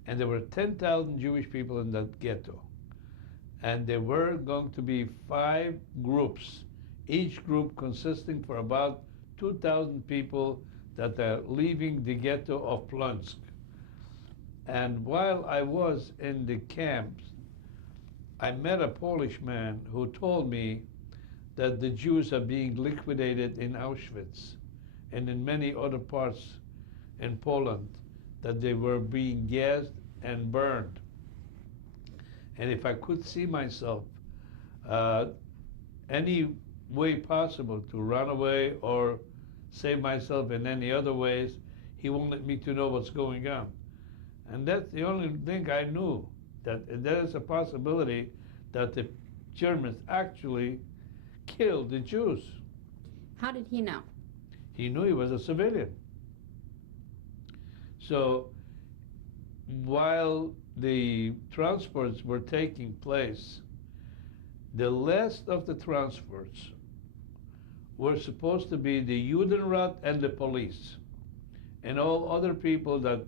And there were 10,000 Jewish people in that ghetto. And there were going to be 5 groups, each group consisting for about 2,000 people that are leaving the ghetto of Plonsk. And while I was in the camps, I met a Polish man who told me that the Jews are being liquidated in Auschwitz and in many other parts in Poland, that they were being gassed and burned. And if I could see myself any way possible to run away or save myself in any other ways. He won't let me to know what's going on. And that's the only thing I knew, that there is a possibility that the Germans actually killed the Jews. How did he know? He knew he was a civilian. So while the transports were taking place, the last of the transports were supposed to be the Judenrat and the police and all other people that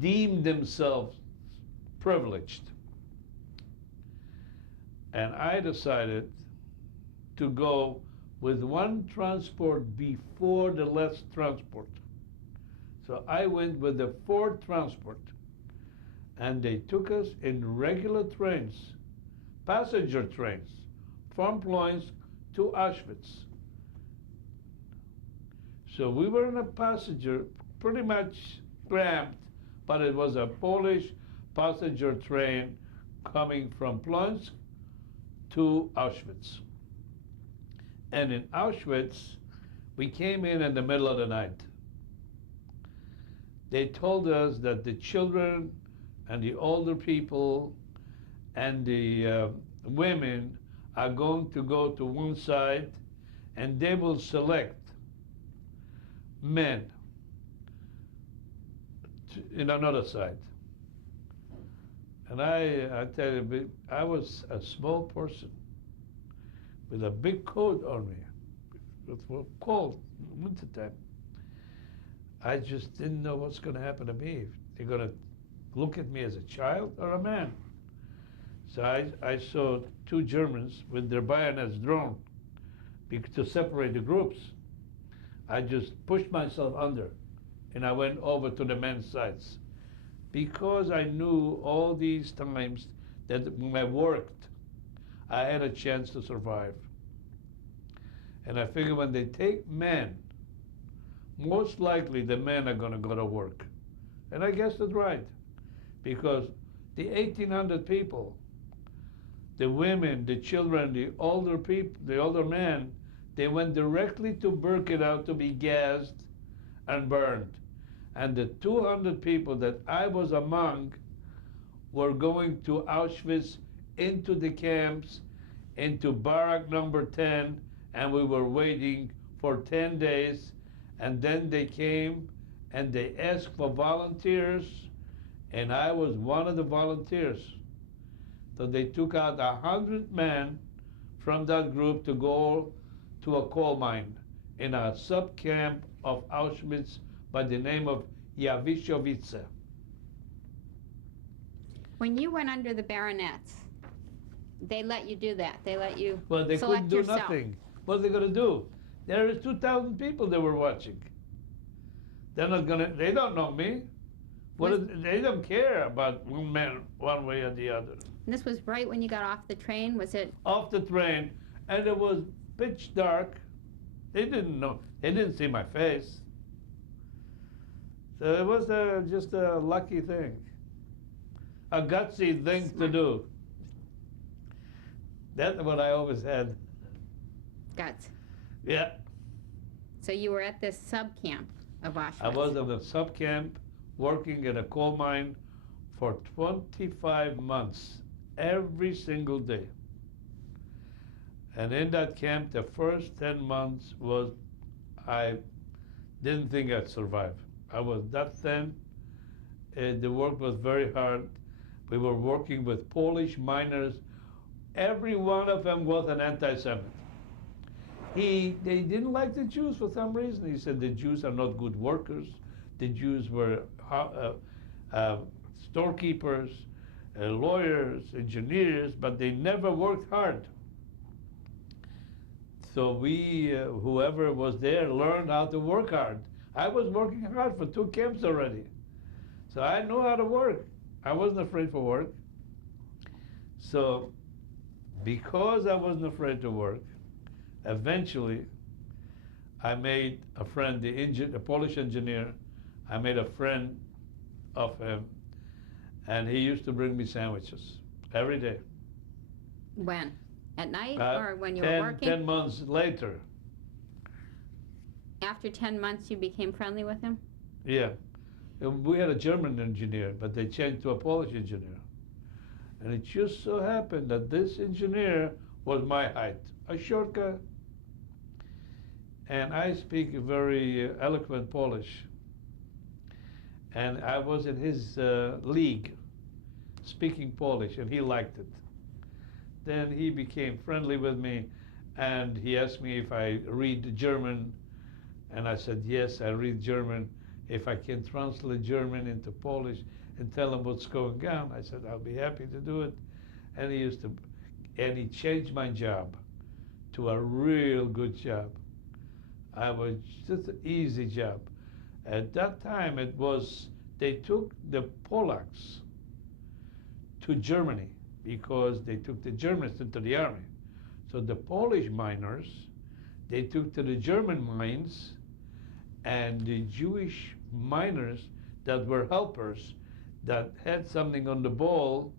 deemed themselves privileged. And I decided to go with one transport before the last transport. So I went with the fourth transport, and they took us in regular trains, passenger trains, from Ploensk to Auschwitz. So we were in a passenger, pretty much cramped, but it was a Polish passenger train coming from Ploensk to Auschwitz. And in Auschwitz, we came in the middle of the night. They told us that the children and the older people and the women are going to go to one side, and they will select men in another side. And I tell you, I was a small person with a big coat on me. It was cold, wintertime. I just didn't know what's going to happen to me. They're going to look at me as a child or a man. So I saw two Germans with their bayonets drawn to separate the groups. I just pushed myself under, and I went over to the men's sides. Because I knew all these times that when I worked, I had a chance to survive. And I figured when they take men, most likely the men are going to go to work. And I guess that's right. Because the 1,800 people, the women, the children, the older people, the older men, they went directly to Birkenau to be gassed and burned. And the 200 people that I was among were going to Auschwitz, into the camps, into barrack number 10, and we were waiting for 10 days. And then they came and they asked for volunteers, and I was one of the volunteers. So they took out 100 men from that group to go to a coal mine in a sub-camp of Auschwitz by the name of Jawiszowice. When you went under the baronets, they let you do that. They let you Well, they couldn't select do yourself. nothing. What are they going to do? There is 2,000 people that were watching. They're not going to, they don't know me. They don't care about one man, one way or the other. And this was right when you got off the train, was it? Off the train, and it was pitch dark. They didn't know, they didn't see my face. So it was just a lucky thing, a gutsy thing to do. That's what I always had. Guts. Yeah, So you were at this sub-camp of Auschwitz. I was in a sub-camp working in a coal mine for 25 months, every single day. And in that camp, the first 10 months was, I didn't think I'd survive. I was that thin. The work was very hard. We were working with Polish miners. Every one of them was an anti-Semite. They didn't like the Jews for some reason. He said the Jews are not good workers. The Jews were storekeepers, lawyers, engineers, but they never worked hard. So we, whoever was there, learned how to work hard. I was working hard for 2 camps already. So I knew how to work. I wasn't afraid for work. So because I wasn't afraid to work, eventually I made a friend, the Polish engineer. I made a friend of him, and he used to bring me sandwiches every day. When? At night Uh, or when you were 10 working? 10 months later. After 10 months, you became friendly with him? Yeah. We had a German engineer, but they changed to a Polish engineer. And it just so happened that this engineer was my height, a short guy. And I speak very eloquent Polish. And I was in his league speaking Polish, and he liked it. Then he became friendly with me, and he asked me if I read German, and I said, yes, I read German. If I can translate German into Polish and tell him what's going on, I said, I'll be happy to do it. And he changed my job to a real good job. I was just an easy job. At that time, they took the Polacks to Germany because they took the Germans into the army. So the Polish miners, they took to the German mines, and the Jewish miners that were helpers, that had something on the ball,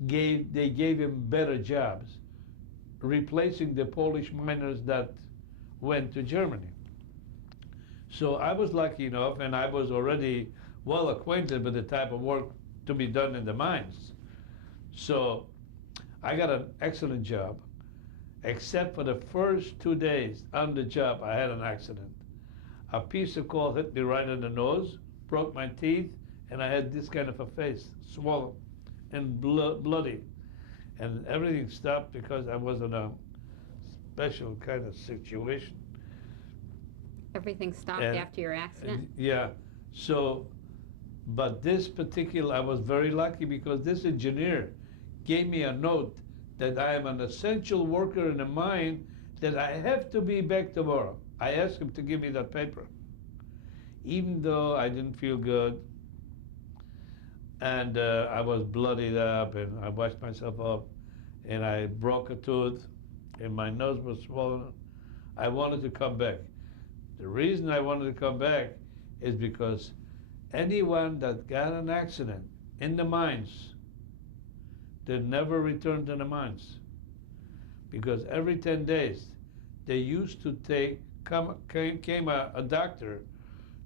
they gave him better jobs, replacing the Polish miners that went to Germany. So I was lucky enough, and I was already well acquainted with the type of work to be done in the mines. So I got an excellent job, except for the first 2 days on the job, I had an accident. A piece of coal hit me right in the nose, broke my teeth, and I had this kind of a face, swollen and bloody. And everything stopped because I was in a special kind of situation. Everything stopped And- after your accident? Yeah. So, but this particular, I was very lucky because this engineer gave me a note that I am an essential worker in a mine, that I have to be back tomorrow. I asked him to give me that paper, even though I didn't feel good, and I was bloodied up, and I washed myself up, and I broke a tooth, and my nose was swollen. I wanted to come back. The reason I wanted to come back is because anyone that got an accident in the mines, they never returned to the mines. Because every 10 days, they used to came a doctor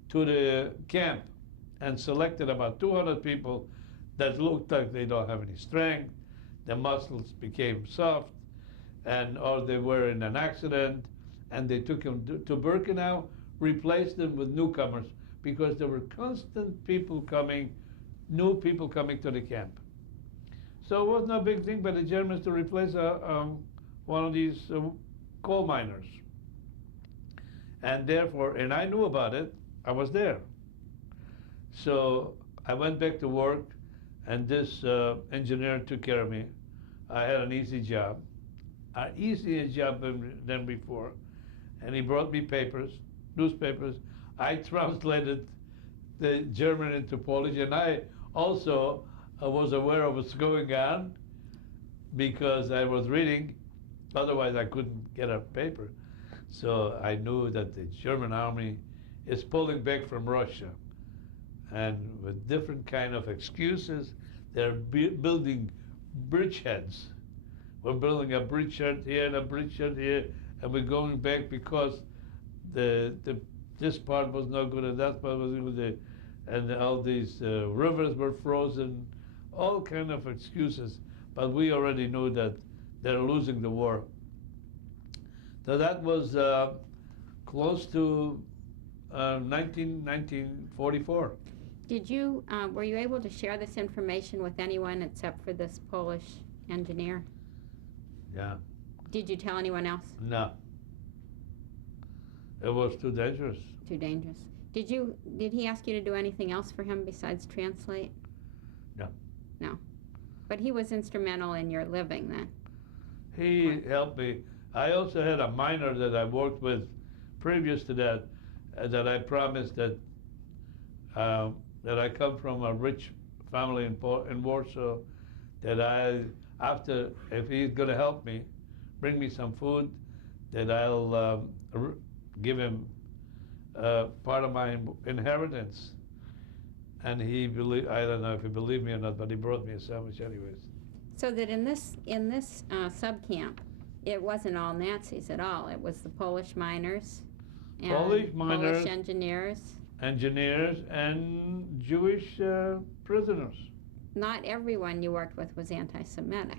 to the camp and selected about 200 people that looked like they don't have any strength, their muscles became soft, or they were in an accident, and they took them to Birkenau, replaced them with newcomers, because there were constant new people coming to the camp. So it was no big thing by the Germans to replace one of these coal miners. And therefore, and I knew about it, I was there. So I went back to work, and this engineer took care of me. I had an easy job, an easier job than before. And he brought me newspapers. I translated the German into Polish, and I also was aware of what's going on because I was reading. Otherwise, I couldn't get a paper. So I knew that the German army is pulling back from Russia, and with different kind of excuses, they're building bridgeheads. We're building a bridgehead here and a bridgehead here, and we're going back because this part was no good and that part was good, and all these rivers were frozen, all kind of excuses. But we already knew that they're losing the war. So that was close to 1944. Were you able to share this information with anyone except for this Polish engineer? Yeah. Did you tell anyone else? No. It was too dangerous. Too dangerous. Did he ask you to do anything else for him besides translate? No. No. But he was instrumental in your living then? He helped me. I also had a miner that I worked with previous to that, that I promised that I come from a rich family in Warsaw, that if he's going to help me, bring me some food, that I'll give him part of my inheritance. And I don't know if he believed me or not, but he brought me a sandwich anyways. So that in this sub camp, It wasn't all Nazis at all. It was the Polish miners and Polish miners, Polish engineers. engineers, and Jewish prisoners. Not everyone you worked with was anti-Semitic.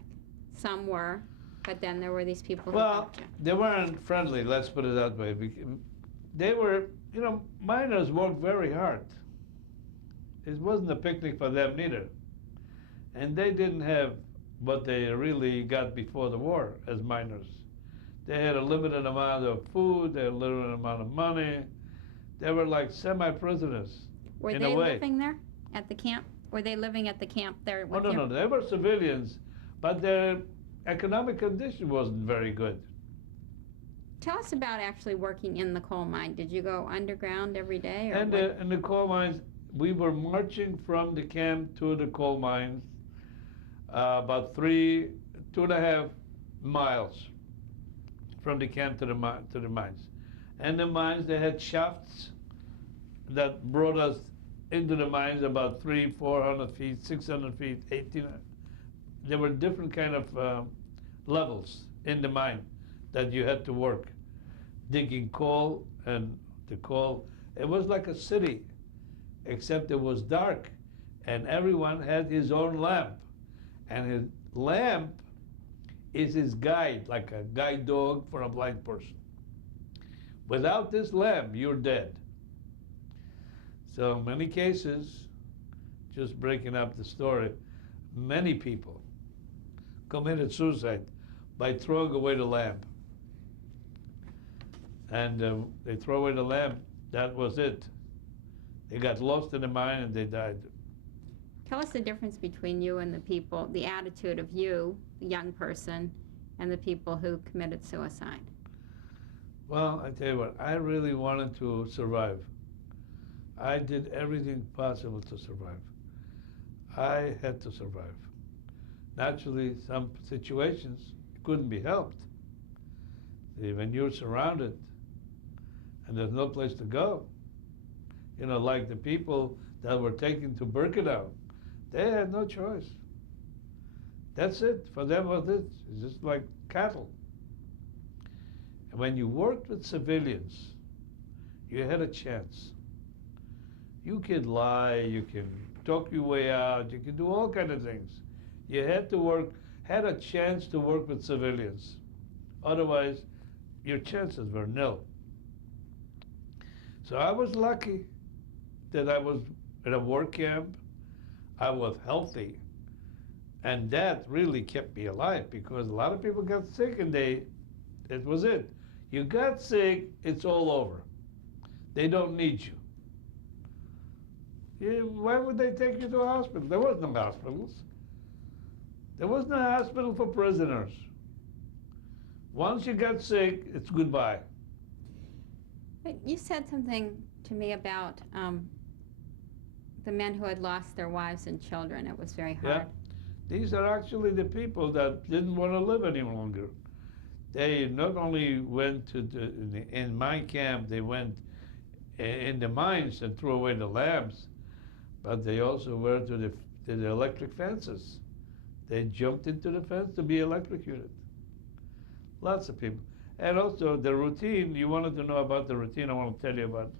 Some were, but then there were these people who Well, helped you. they weren't friendly, let's put it that way. They were, miners worked very hard. It wasn't a picnic for them neither. And they didn't have what they really got before the war as miners. They had a limited amount of food, they had a limited amount of money. They were like semi-prisoners. Were in they a way. living there at the camp? Were they living at the camp there Oh, with no, you? no, they were civilians, but their economic condition wasn't very good. Tell us about actually working in the coal mine. Did you go underground every day? Or And what? in the coal mines, we were marching from the camp to the coal mines, about 2.5 miles from the camp to the mines. And the mines, they had shafts that brought us into the mines about 300-400 feet, 600 feet, 18. There were different kind of levels in the mine that you had to work, digging coal, and the coal. It was like a city, except it was dark, and everyone had his own lamp, and his lamp is his guide, like a guide dog for a blind person. Without this lamp, you're dead. So many cases, just breaking up the story, many people committed suicide by throwing away the lamp. And they throw away the lamp, that was it. They got lost in the mine and they died. Tell us the difference between you and the people, the attitude of you, the young person, and the people who committed suicide. Well, I tell you what, I really wanted to survive. I did everything possible to survive. I had to survive. Naturally, some situations couldn't be helped. See, when you're surrounded and there's no place to go, like the people that were taken to Birkenau, they had no choice. That's it. For them, was it. It's just like cattle. And when you worked with civilians, you had a chance. You can lie, you can talk your way out, you can do all kinds of things. You had a chance to work with civilians. Otherwise, your chances were nil. So I was lucky that I was at a work camp. I was healthy. And that really kept me alive because a lot of people got sick and it was it. You got sick, it's all over. They don't need you. Why would they take you to a hospital? There was no hospitals. There was no hospital for prisoners. Once you got sick, it's goodbye. But you said something to me about the men who had lost their wives and children. It was very hard. Yeah. These are actually the people that didn't want to live any longer. They not only went to in my camp, they went in the mines and threw away the lamps, but they also went to the electric fences. They jumped into the fence to be electrocuted. Lots of people. And also the routine, you wanted to know about the routine, I want to tell you about.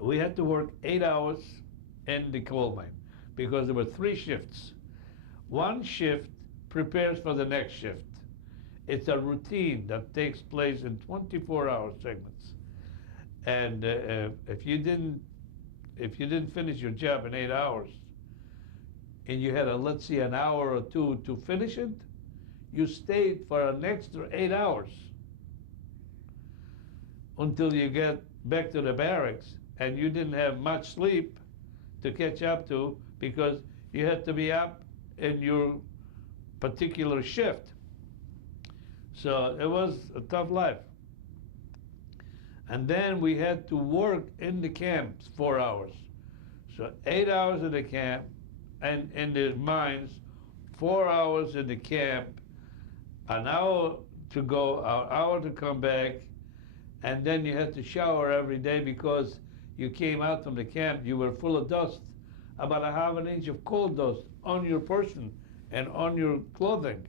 We had to work 8 hours in the coal mine because there were 3 shifts. One shift prepares for the next shift. It's a routine that takes place in 24-hour segments. And if you didn't finish your job in 8 hours, and you had let's say an hour or 2 to finish it, you stayed for an extra 8 hours until you get back to the barracks, and you didn't have much sleep to catch up to because you had to be up in your particular shift. So it was a tough life. And then we had to work in the camps 4 hours. So 8 hours in the camp and in the mines, 4 hours in the camp, an hour to go, an hour to come back, and then you had to shower every day because you came out from the camp, you were full of dust, about a half an inch of coal dust on your person and on your clothing.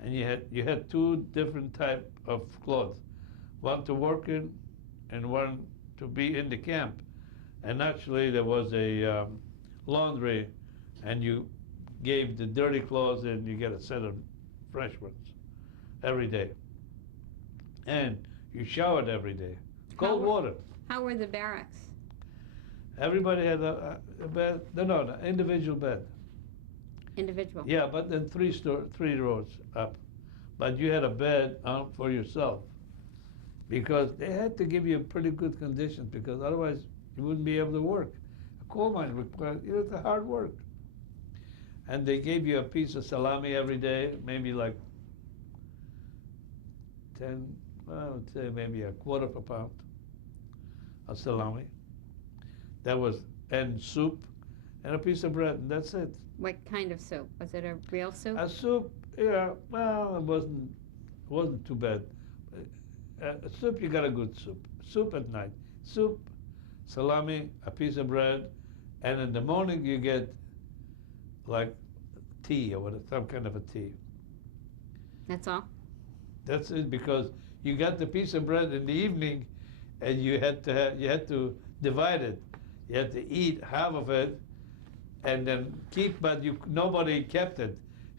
and you had two different type of clothes, one to work in, and one to be in the camp. And actually, there was a laundry, and you gave the dirty clothes, and you get a set of fresh ones every day. And you showered every day, cold How- water. How were the barracks? Everybody had a bed. No, no, individual bed. Individual? Yeah, but then three rows up. But you had a bed for yourself, because they had to give you pretty good conditions, because otherwise you wouldn't be able to work. A coal mine requires, it's a hard work. And they gave you a piece of salami every day, maybe like 10, I would say maybe a quarter of a pound of salami. That was, and soup, and a piece of bread, and that's it. What kind of soup? Was it a real soup? A soup, yeah, well, it wasn't too bad. A soup, you got a good soup. Soup at night. Soup, salami, a piece of bread, and in the morning you get like tea or whatever, some kind of a tea. That's all? That's it, because you got the piece of bread in the evening, and you had to divide it. You had to eat half of it, and then keep, but nobody kept it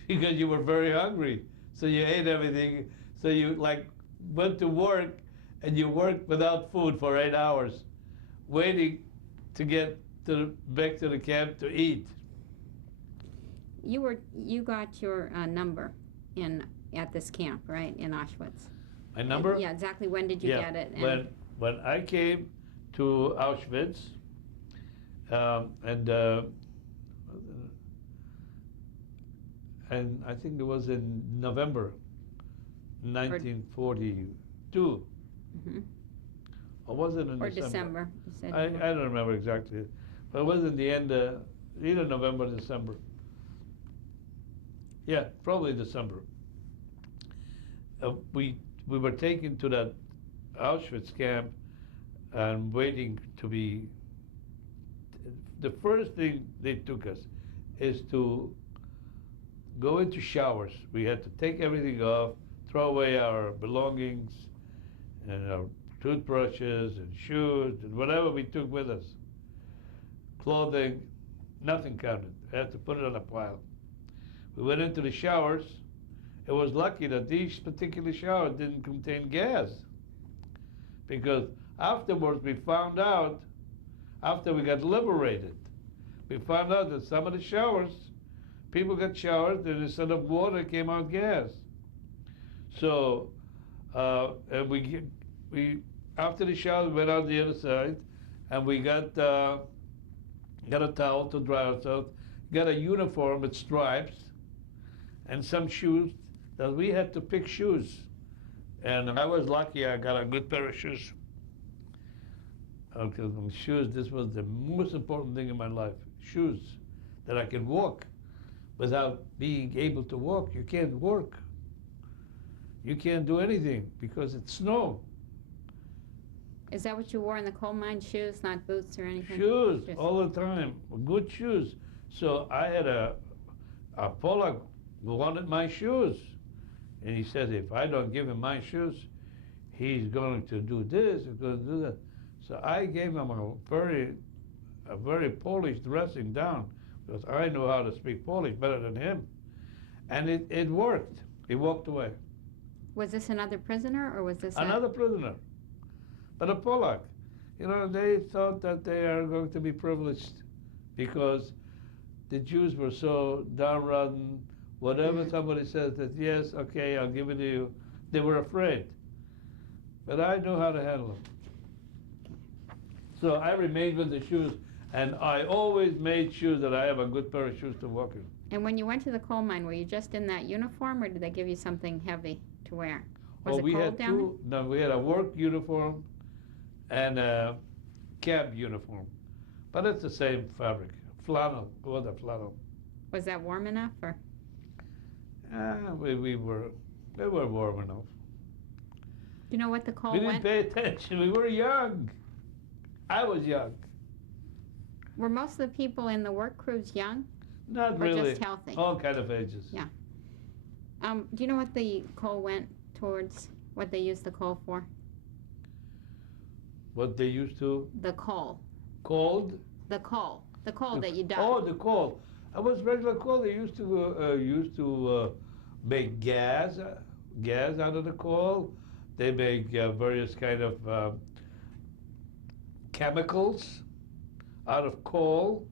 because you were very hungry. So you ate everything. So you like went to work, and you worked without food for 8 hours, waiting to get back to the camp to eat. You got your number at this camp, right, in Auschwitz? My number? Yeah, exactly. When did you get it? And When I came to Auschwitz, and I think it was in November 1942. Mhm. Or was it in Or December? December? You said I don't remember exactly, but it was in the end, either November or December. Yeah, probably December. We were taken to that Auschwitz camp and waiting to be. The first thing they took us is to go into showers. We had to take everything off, throw away our belongings, and our toothbrushes and shoes and whatever we took with us. Clothing, nothing counted. We had to put it on a pile. We went into the showers. It was lucky that these particular showers didn't contain gas, because afterwards we found out, after we got liberated, we found out that some of the showers, people got showers, and instead of water came out gas. So, and we after the shower, we went out the other side, and we got a towel to dry ourselves, got a uniform with stripes, and some shoes that we had to pick shoes. And I was lucky, I got a good pair of shoes. Because shoes, this was the most important thing in my life. Shoes, that I could walk. Without being able to walk, you can't work. You can't do anything because it's snow. Is that what you wore in the coal mine? Shoes, not boots or anything? Shoes, Just- all the time, good shoes. So I had a Polak who wanted my shoes. And he said, if I don't give him my shoes, he's going to do this, he's going to do that. So I gave him a very Polish dressing down, because I knew how to speak Polish better than him. And it worked. He walked away. Was this another prisoner, or was this Another prisoner, but a Polak. You know, they thought that they are going to be privileged because the Jews were so downtrodden. Whatever somebody says that, yes, okay, I'll give it to you, they were afraid. But I knew how to handle them. So I remained with the shoes, and I always made sure that I have a good pair of shoes to walk in. And when you went to the coal mine, were you just in that uniform, or did they give you something heavy to wear? Was it we cold had down there? no, we had a work uniform and a camp uniform. But it's the same fabric, flannel, what a flannel. Was that warm enough, or? We were warm enough. Do you know what the coal We didn't went? pay attention, we were young. I was young, Were most of the people in the work crews young, not or really. just healthy? All kind of ages. Yeah. Do you know what the coal went towards? What they used the coal for? What they used to The coal. cold. The coal. The coal that you dug. Oh, the coal. It was regular coal. They used to make gas out of the coal. They make various kind of chemicals out of coal.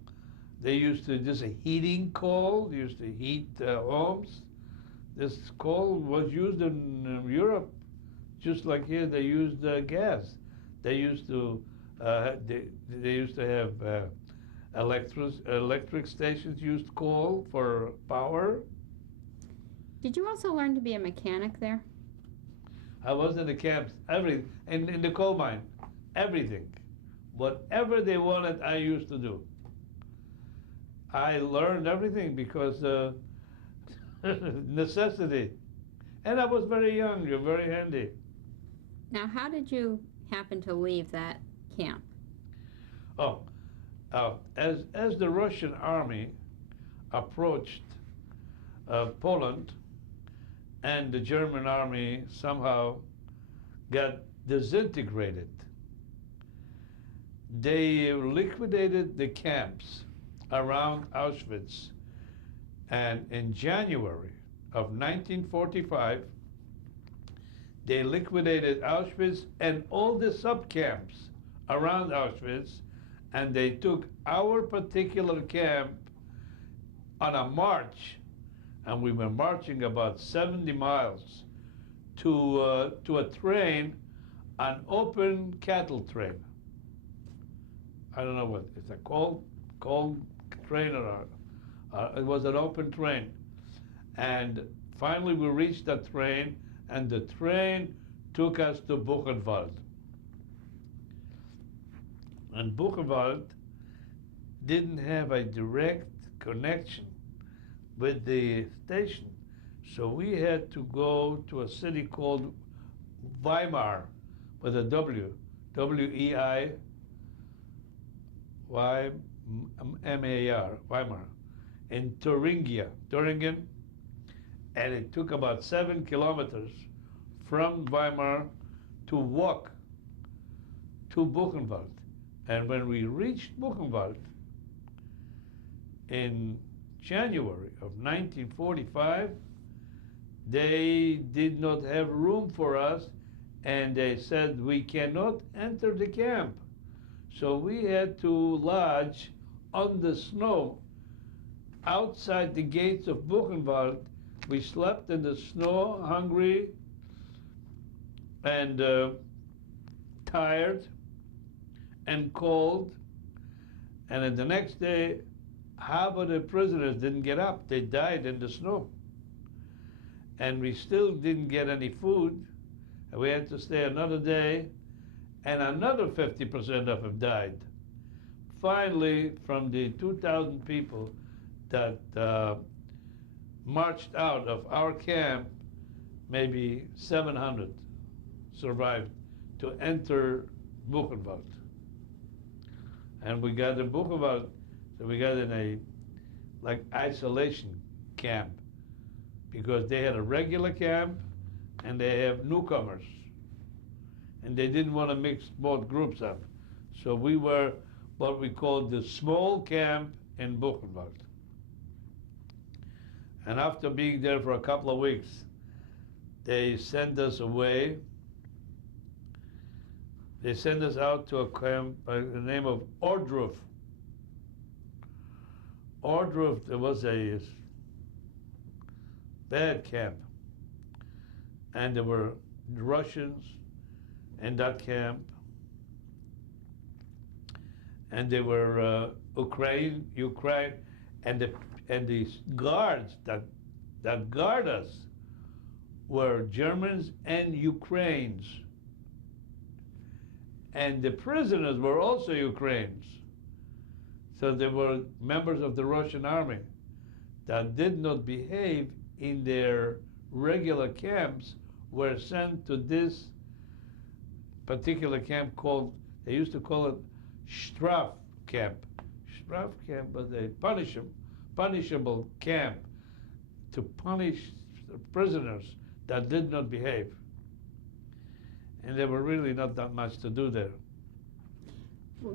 They used to just heating coal. They used to heat homes. This coal was used in Europe, just like here. They used gas. They used to they used to have electric stations used coal for power. Did you also learn to be a mechanic there? I was in the camps, in the coal mine, everything. Whatever they wanted, I used to do. I learned everything because necessity. And I was very young, you're very handy. Now, how did you happen to leave that camp? Oh, as the Russian army approached Poland, and the German army somehow got disintegrated, they liquidated the camps around Auschwitz. And in January of 1945, they liquidated Auschwitz and all the sub-camps around Auschwitz, and they took our particular camp on a march, and we were marching about 70 miles to a train, an open cattle train. I don't know what it's a coal train or it was an open train, and finally we reached the train, and the train took us to Buchenwald. And Buchenwald didn't have a direct connection with the station, so we had to go to a city called Weimar, with a W, W-E-I-Y-M-A-R, Weimar, in Thuringen, and it took about 7 kilometers from Weimar to walk to Buchenwald. And when we reached Buchenwald in January of 1945, they did not have room for us, and they said we cannot enter the camp. So we had to lodge on the snow outside the gates of Buchenwald. We slept in the snow, hungry and tired and cold. And then the next day, half of the prisoners didn't get up. They died in the snow. And we still didn't get any food. And we had to stay another day, and another 50% of them died. Finally, from the 2,000 people that marched out of our camp, maybe 700 survived to enter Buchenwald. And we got in Buchenwald, so we got in a isolation camp, because they had a regular camp and they have newcomers, and they didn't want to mix both groups up. So we were what we called the small camp in Buchenwald. And after being there for a couple of weeks, they sent us away. They sent us out to a camp by the name of Ohrdruf. Ohrdruf, there was a bad camp. And there were Russians in that camp. And there were Ukraine, and the guards that guard us were Germans and Ukrainians. And the prisoners were also Ukrainians. So they were members of the Russian army that did not behave in their regular camps, were sent to this particular camp called, they used to call it Straf camp. Straf camp was a punishable camp to punish prisoners that did not behave. And there were really not that much to do there.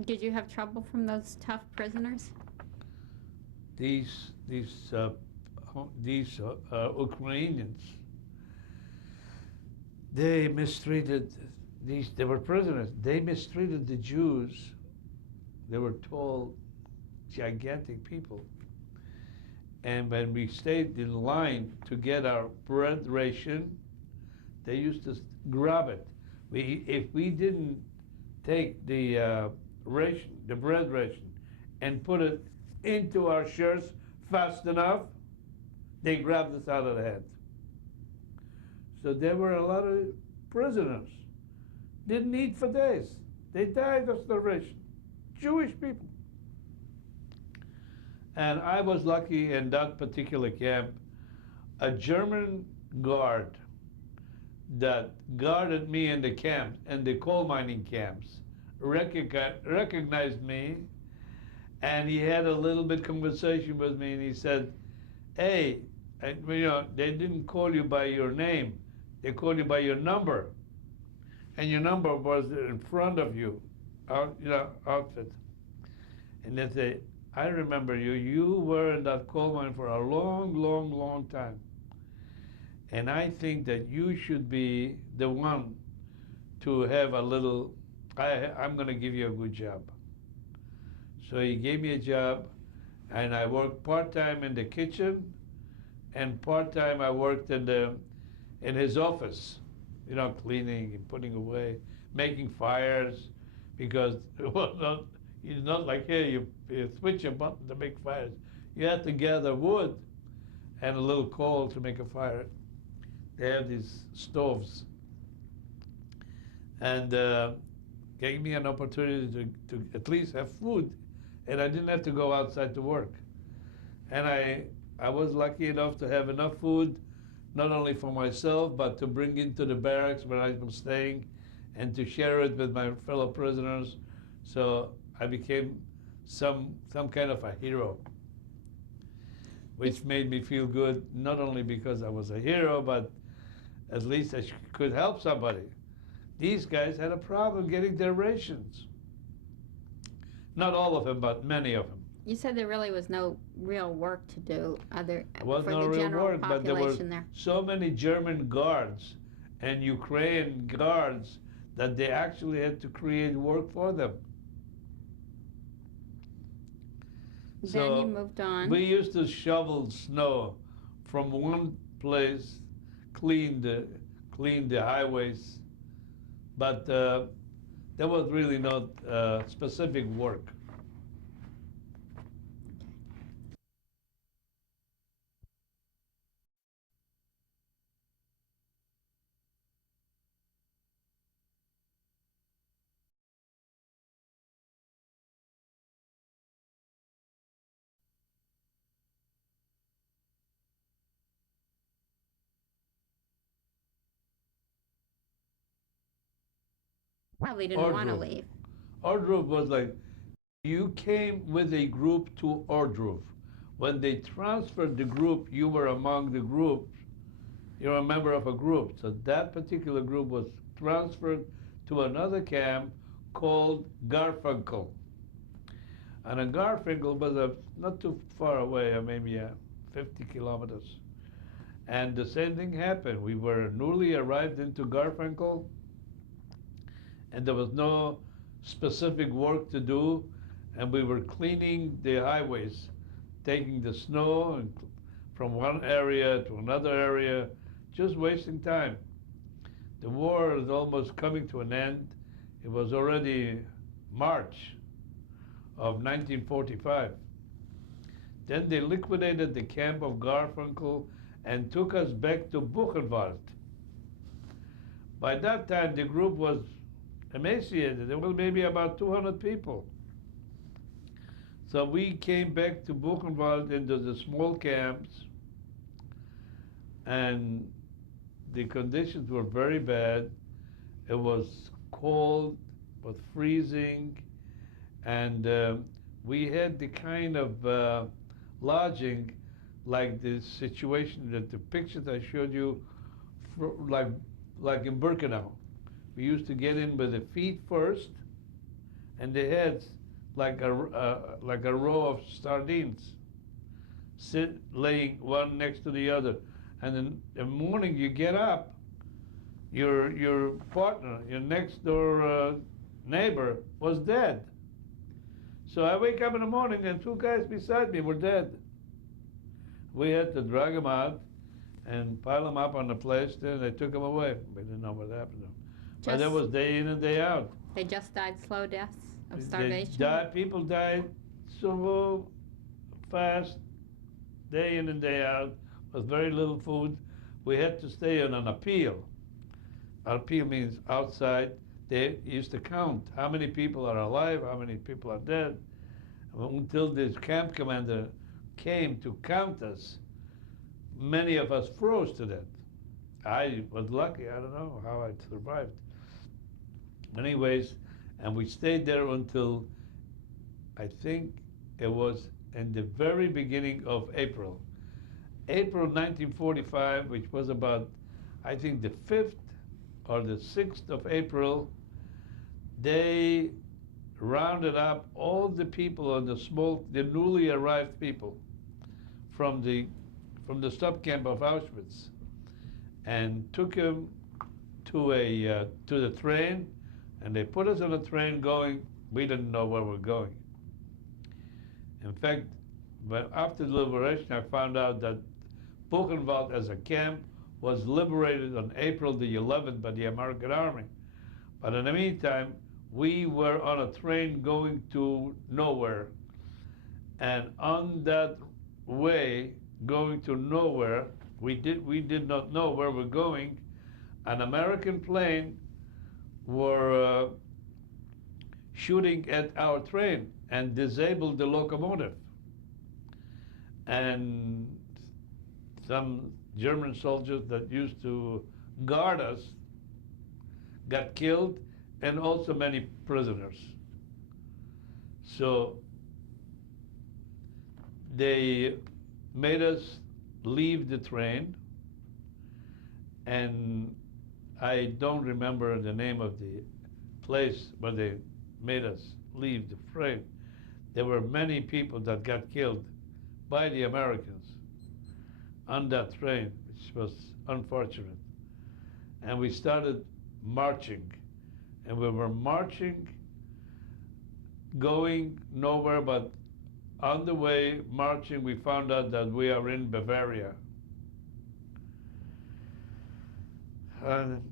Did you have trouble from those tough prisoners? These Ukrainians, they mistreated they were prisoners. They mistreated the Jews. They were tall, gigantic people. And when we stayed in line to get our bread ration, they used to grab it. If we didn't take the ration, the bread ration, and put it into our shirts fast enough, they grabbed us out of the head. So there were a lot of prisoners. Didn't eat for days. They died of starvation. Jewish people. And I was lucky in that particular camp. A German guard that guarded me in the camp, in the coal mining camps, recognized me, and he had a little bit conversation with me, and he said, "Hey, they didn't call you by your name, they called you by your number, and your number was in front of you, outfit." And they say, "I remember you. You were in that coal mine for a long, long, long time. And I think that you should be the one to have a little, I'm going to give you a good job." So he gave me a job, and I worked part-time in the kitchen, and part-time I worked in his office, cleaning and putting away, making fires, because it was not, it's not like here you switch a button to make fires. You had to gather wood and a little coal to make a fire. They have these stoves, and gave me an opportunity to at least have food, and I didn't have to go outside to work. And I was lucky enough to have enough food, not only for myself, but to bring into the barracks where I was staying, and to share it with my fellow prisoners. So I became some kind of a hero, which made me feel good, not only because I was a hero, but at least I could help somebody. These guys had a problem getting their rations. Not all of them, but many of them. You said there really was no real work to do It was for no the real general work, but there were population there. so many German guards and Ukrainian guards that they actually had to create work for them. Then you moved on. We used to shovel snow from one place, clean the highways, but there was really not specific work. Probably didn't want to Ordruf. leave. Ordruf was like, you came with a group to Ordruf. When they transferred the group, you were among the group. You're a member of a group. So that particular group was transferred to another camp called Garfinkel. And in Garfinkel was not too far away, maybe 50 kilometers. And the same thing happened. We were newly arrived into Garfinkel, and there was no specific work to do, and we were cleaning the highways, taking the snow from one area to another area, just wasting time. The war is almost coming to an end. It was already March of 1945. Then they liquidated the camp of Garfinkel and took us back to Buchenwald. By that time, the group was emaciated. There was maybe about 200 people. So we came back to Buchenwald into the small camps, and the conditions were very bad. It was cold, it was freezing, and we had the kind of lodging like the situation that the pictures I showed you, like in Birkenau. We used to get in with the feet first, and the heads like a row of sardines, laying one next to the other. And in the morning you get up, your partner, your next door neighbor was dead. So I wake up in the morning and two guys beside me were dead. We had to drag them out and pile them up on the place. Then they took them away. We didn't know what happened to them. But that was day in and day out. They just died slow deaths of starvation? People died so fast, day in and day out, with very little food. We had to stay on an appeal. Appeal means outside. They used to count how many people are alive, how many people are dead. Until this camp commander came to count us, many of us froze to death. I was lucky, I don't know how I survived. Anyways, and we stayed there until, I think it was in the very beginning of April. April 1945, which was about, I think the 5th or the 6th of April, they rounded up all the people on the newly arrived people from the stop camp of Auschwitz, and took them to the train, and they put us on a train going. We didn't know where we're going. In fact, but after the liberation, I found out that Buchenwald as a camp was liberated on April the 11th by the American Army. But in the meantime, we were on a train going to nowhere. And on that way, going to nowhere, we did not know where we're going. An American plane were shooting at our train and disabled the locomotive. And some German soldiers that used to guard us got killed, and also many prisoners. So they made us leave the train, and I don't remember the name of the place where they made us leave the train. There were many people that got killed by the Americans on that train, which was unfortunate. And we started marching. And we were marching, going nowhere, but on the way marching, we found out that we are in Bavaria. And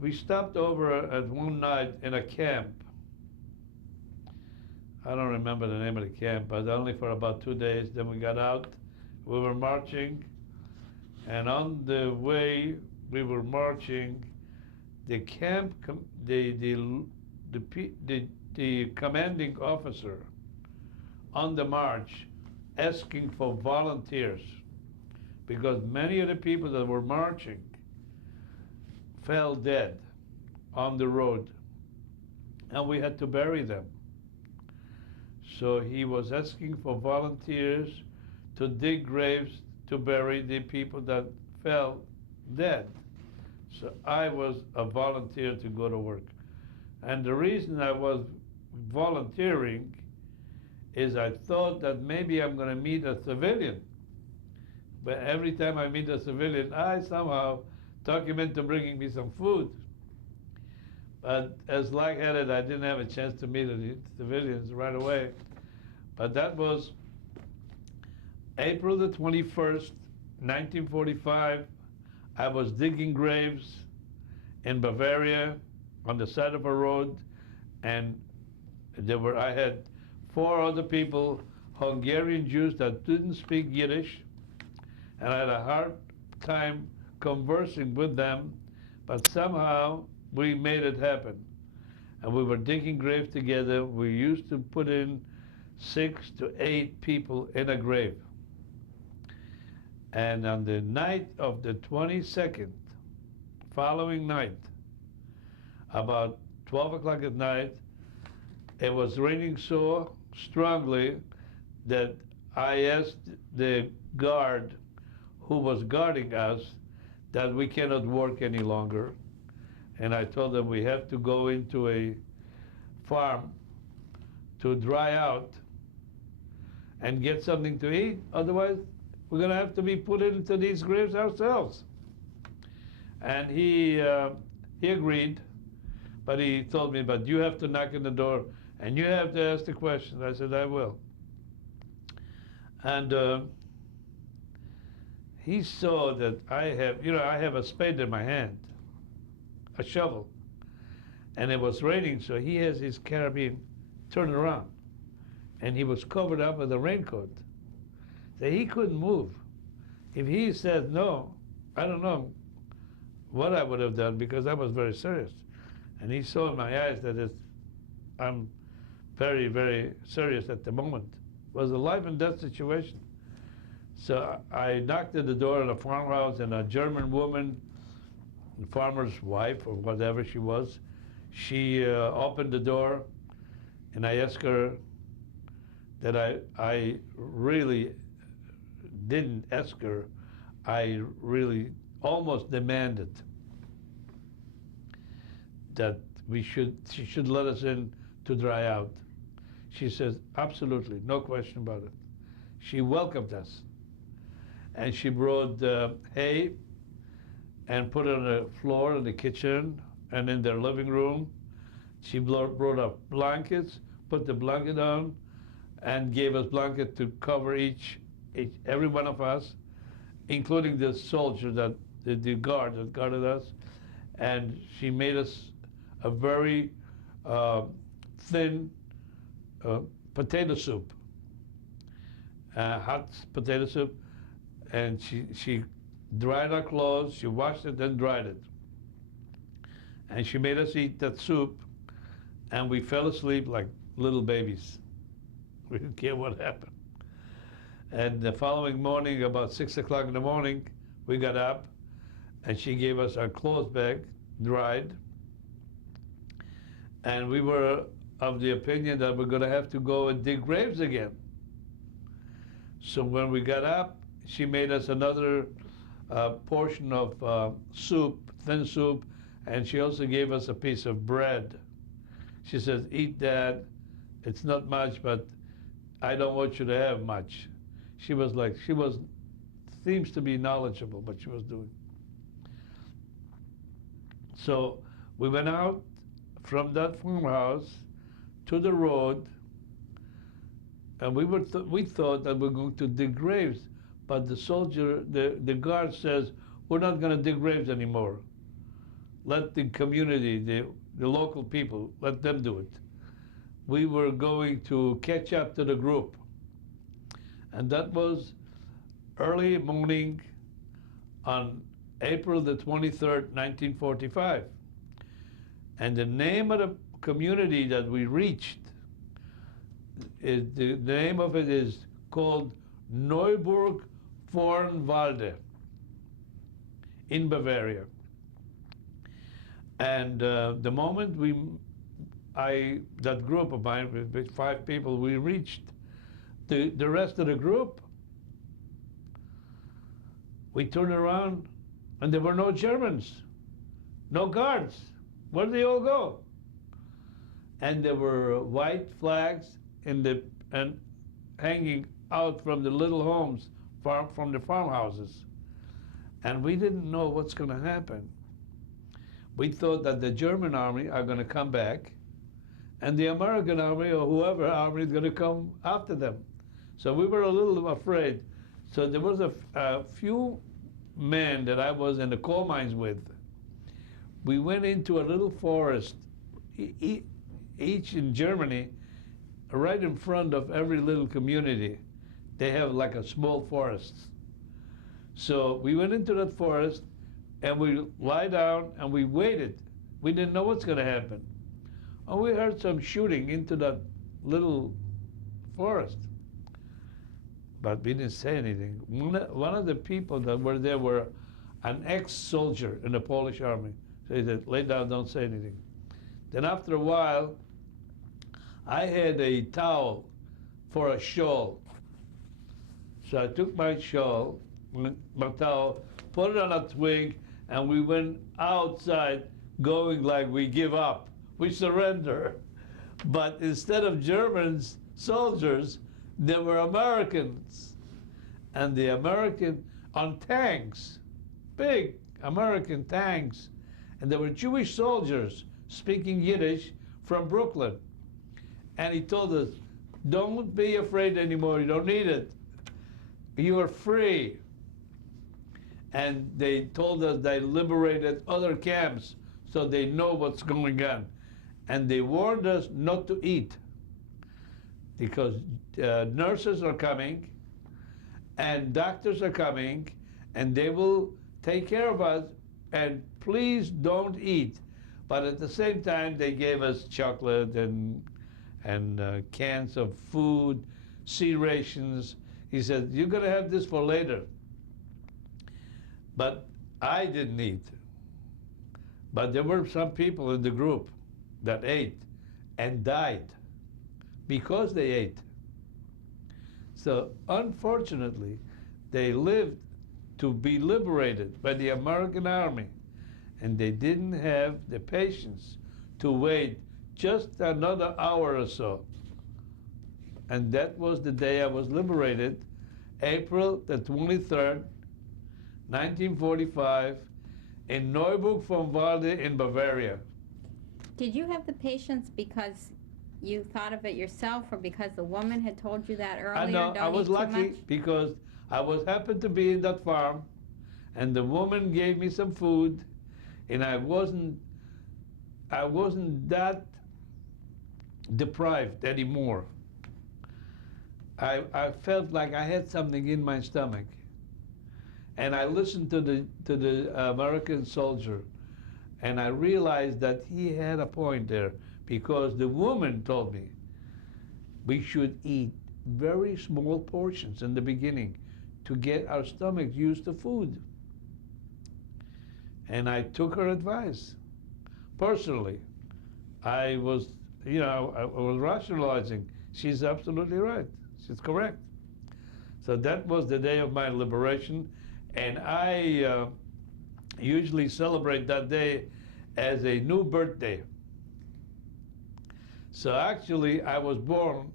we stopped over at one night in a camp. I don't remember the name of the camp, but only for about 2 days. Then we got out. We were marching, and on the way we were marching, the camp, the commanding officer on the march asking for volunteers, because many of the people that were marching fell dead on the road, and we had to bury them. So he was asking for volunteers to dig graves to bury the people that fell dead. So I was a volunteer to go to work. And the reason I was volunteering is I thought that maybe I'm going to meet a civilian. But every time I meet a civilian, I somehow talk him into bringing me some food. But as lightheaded, I didn't have a chance to meet the civilians right away. But that was April the 21st, 1945. I was digging graves in Bavaria on the side of a road, and I had 4 other people, Hungarian Jews that didn't speak Yiddish, and I had a hard time conversing with them, but somehow we made it happen. And we were digging graves together. We used to put in 6 to 8 people in a grave. And on the night of the 22nd, following night, about 12 o'clock at night, it was raining so strongly that I asked the guard who was guarding us that we cannot work any longer. And I told them we have to go into a farm to dry out and get something to eat. Otherwise, we're going to have to be put into these graves ourselves. And he agreed, but he told me, but you have to knock on the door and you have to ask the question. I said, I will. And he saw that I have a spade in my hand, a shovel, and it was raining, so he has his carabine turned around, and he was covered up with a raincoat. So he couldn't move. If he said no, I don't know what I would have done, because I was very serious. And he saw in my eyes that I'm very, very serious at the moment. It was a life and death situation. So I knocked at the door of the farmhouse, and a German woman, the farmer's wife or whatever she was, she opened the door, and I asked her that I really didn't ask her, I really almost demanded that she should let us in to dry out. She says, absolutely, no question about it. She welcomed us. And she brought hay and put it on the floor in the kitchen and in their living room. She brought up blankets, put the blanket on, and gave us blanket to cover every one of us, including the soldier the guard that guarded us. And she made us a very thin potato soup, hot potato soup. And she dried our clothes, she washed it, then dried it. And she made us eat that soup, and we fell asleep like little babies. We didn't care what happened. And the following morning, about 6 o'clock in the morning, we got up, and she gave us our clothes back, dried. And we were of the opinion that we're gonna have to go and dig graves again. So when we got up, she made us another portion of soup, thin soup, and she also gave us a piece of bread. She says, eat that. It's not much, but I don't want you to have much. She seems to be knowledgeable what she was doing. So we went out from that farmhouse to the road, and we thought that we were going to dig graves. But the soldier, the guard says, we're not going to dig graves anymore. Let the community, the local people, let them do it. We were going to catch up to the group. And that was early morning on April the 23rd, 1945. And the name of the community that we reached, the name of it is called Neuburg Vornwalde in Bavaria. And the moment that group of mine, with 5 people, we reached the rest of the group, we turned around and there were no Germans, no guards. Where did they all go? And there were white flags and hanging out from the little homes, from the farmhouses. And we didn't know what's going to happen. We thought that the German army are going to come back, and the American army or whoever army is going to come after them. So we were a little afraid. So there was a few men that I was in the coal mines with. We went into a little forest, each in Germany, right in front of every little community. They have like a small forest. So we went into that forest, and we lie down and we waited. We didn't know what's going to happen. And we heard some shooting into that little forest. But we didn't say anything. One of the people that were there were an ex-soldier in the Polish army. So he said, lay down, don't say anything. Then after a while, I had a towel for a shawl. So I took my shawl, my towel, put it on a twig, and we went outside going like we give up, we surrender. But instead of Germans, soldiers, there were Americans. And the American on tanks, big American tanks. And there were Jewish soldiers speaking Yiddish from Brooklyn. And he told us, don't be afraid anymore, you don't need it. You are free. And they told us they liberated other camps so they know what's going on. And they warned us not to eat because nurses are coming and doctors are coming and they will take care of us, and please don't eat. But at the same time, they gave us chocolate and cans of food, sea rations. He said, you're going to have this for later. But I didn't eat. But there were some people in the group that ate and died because they ate. So unfortunately, they lived to be liberated by the American army, and they didn't have the patience to wait just another hour or so. And that was the day I was liberated, April the 23rd, 1945, in Neuburg vom Walde in Bavaria. Did you have the patience because you thought of it yourself, or because the woman had told you that earlier? I know, Don't I was eat too lucky much? because I was happened to be in that farm, and the woman gave me some food, and I wasn't that deprived anymore. I felt like I had something in my stomach, and I listened to the American soldier, and I realized that he had a point there, because the woman told me we should eat very small portions in the beginning to get our stomachs used to food. And I took her advice. Personally, I was, I was rationalizing. She's absolutely right. She's correct. So that was the day of my liberation, and I usually celebrate that day as a new birthday. So actually, I was born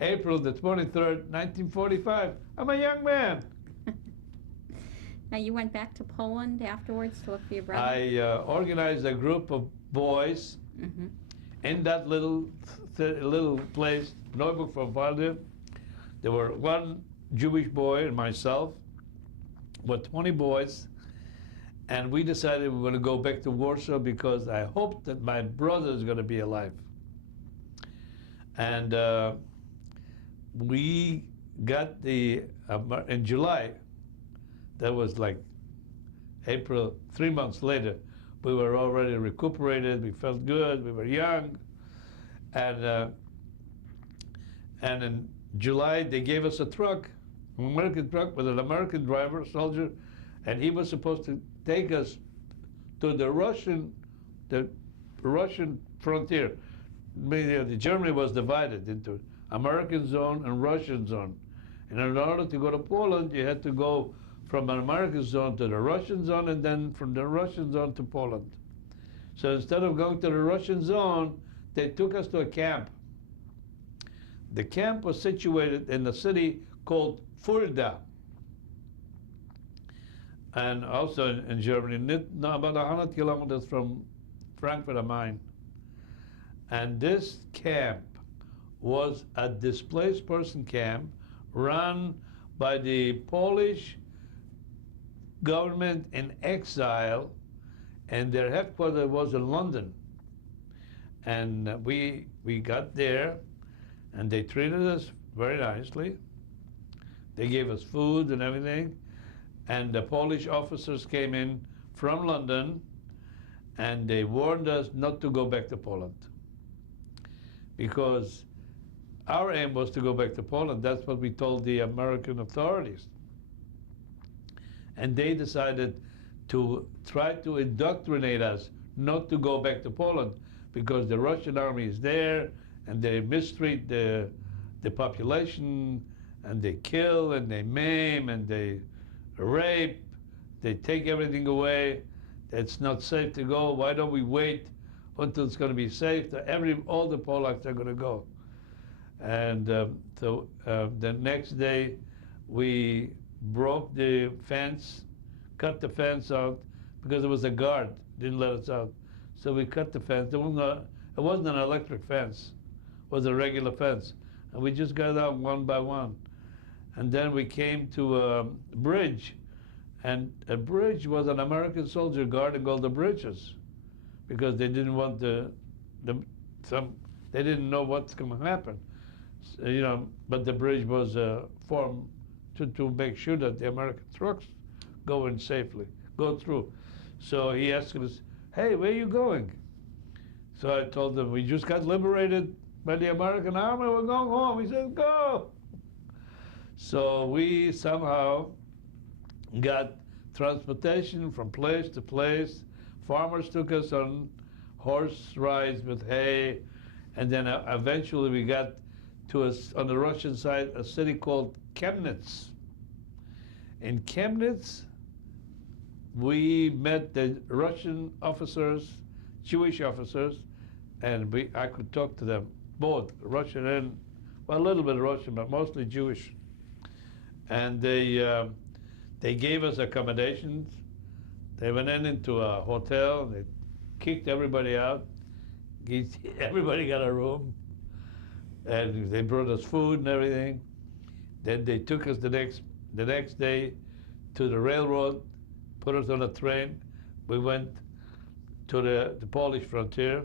April the 23rd, 1945. I'm a young man. Now, you went back to Poland afterwards to look for your brother? I organized a group of boys in that little place, Neuburg vom Walde. There were one Jewish boy and myself, with 20 boys, and we decided we were going to go back to Warsaw because I hoped that my brother is going to be alive. And we got in July, that was like April, 3 months later, we were already recuperated, we felt good, we were young. And in July, they gave us a truck, an American truck with an American driver, soldier, and he was supposed to take us to the Russian frontier. Germany was divided into American zone and Russian zone. And in order to go to Poland, you had to go from an American zone to the Russian zone, and then from the Russian zone to Poland. So instead of going to the Russian zone, they took us to a camp. The camp was situated in a city called Fulda, and also in Germany, about 100 kilometers from Frankfurt am Main. And this camp was a displaced person camp run by the Polish government in exile, and their headquarters was in London. And we got there, and they treated us very nicely. They gave us food and everything. And the Polish officers came in from London, and they warned us not to go back to Poland, because our aim was to go back to Poland. That's what we told the American authorities. And they decided to try to indoctrinate us not to go back to Poland, because the Russian army is there and they mistreat the population, and they kill and they maim and they rape. They take everything away. It's not safe to go. Why don't we wait until it's going to be safe? All the Polacks are going to go. And so the next day, we broke the fence, cut the fence out because there was a guard didn't let us out. So we cut the fence. It wasn't an electric fence. It was a regular fence. And we just got out one by one. And then we came to a bridge. And a bridge was an American soldier guarding all the bridges because they didn't want they didn't know what's going to happen. So, but the bridge was formed to make sure that the American trucks go through. So he asked us, hey, where are you going? So I told him, we just got liberated by the American army, we're going home. He said, go. So we somehow got transportation from place to place. Farmers took us on horse rides with hay, and then eventually we got to on the Russian side, a city called Chemnitz. In Chemnitz, we met the Russian officers, Jewish officers, and I could talk to them, both Russian and, well, a little bit Russian, but mostly Jewish. And they gave us accommodations. They went into a hotel, they kicked everybody out. Everybody got a room, and they brought us food and everything. Then they took us the next day to the railroad, put us on a train. We went to the Polish frontier.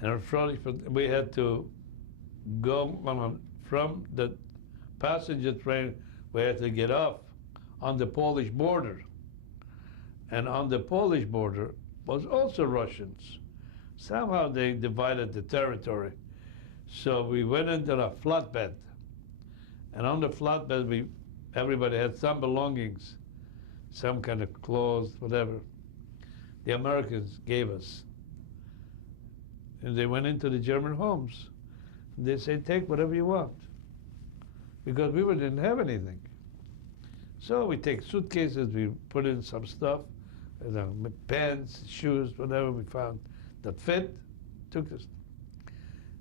And we had to go from the passenger train, we had to get off on the Polish border. And on the Polish border was also Russians. Somehow they divided the territory. So we went into a flatbed. And on the flatbed, everybody had some belongings, some kind of clothes, whatever. The Americans gave us. And they went into the German homes. And they said, take whatever you want. Because we didn't have anything. So we take suitcases, we put in some stuff, pants, shoes, whatever we found that fit, took us.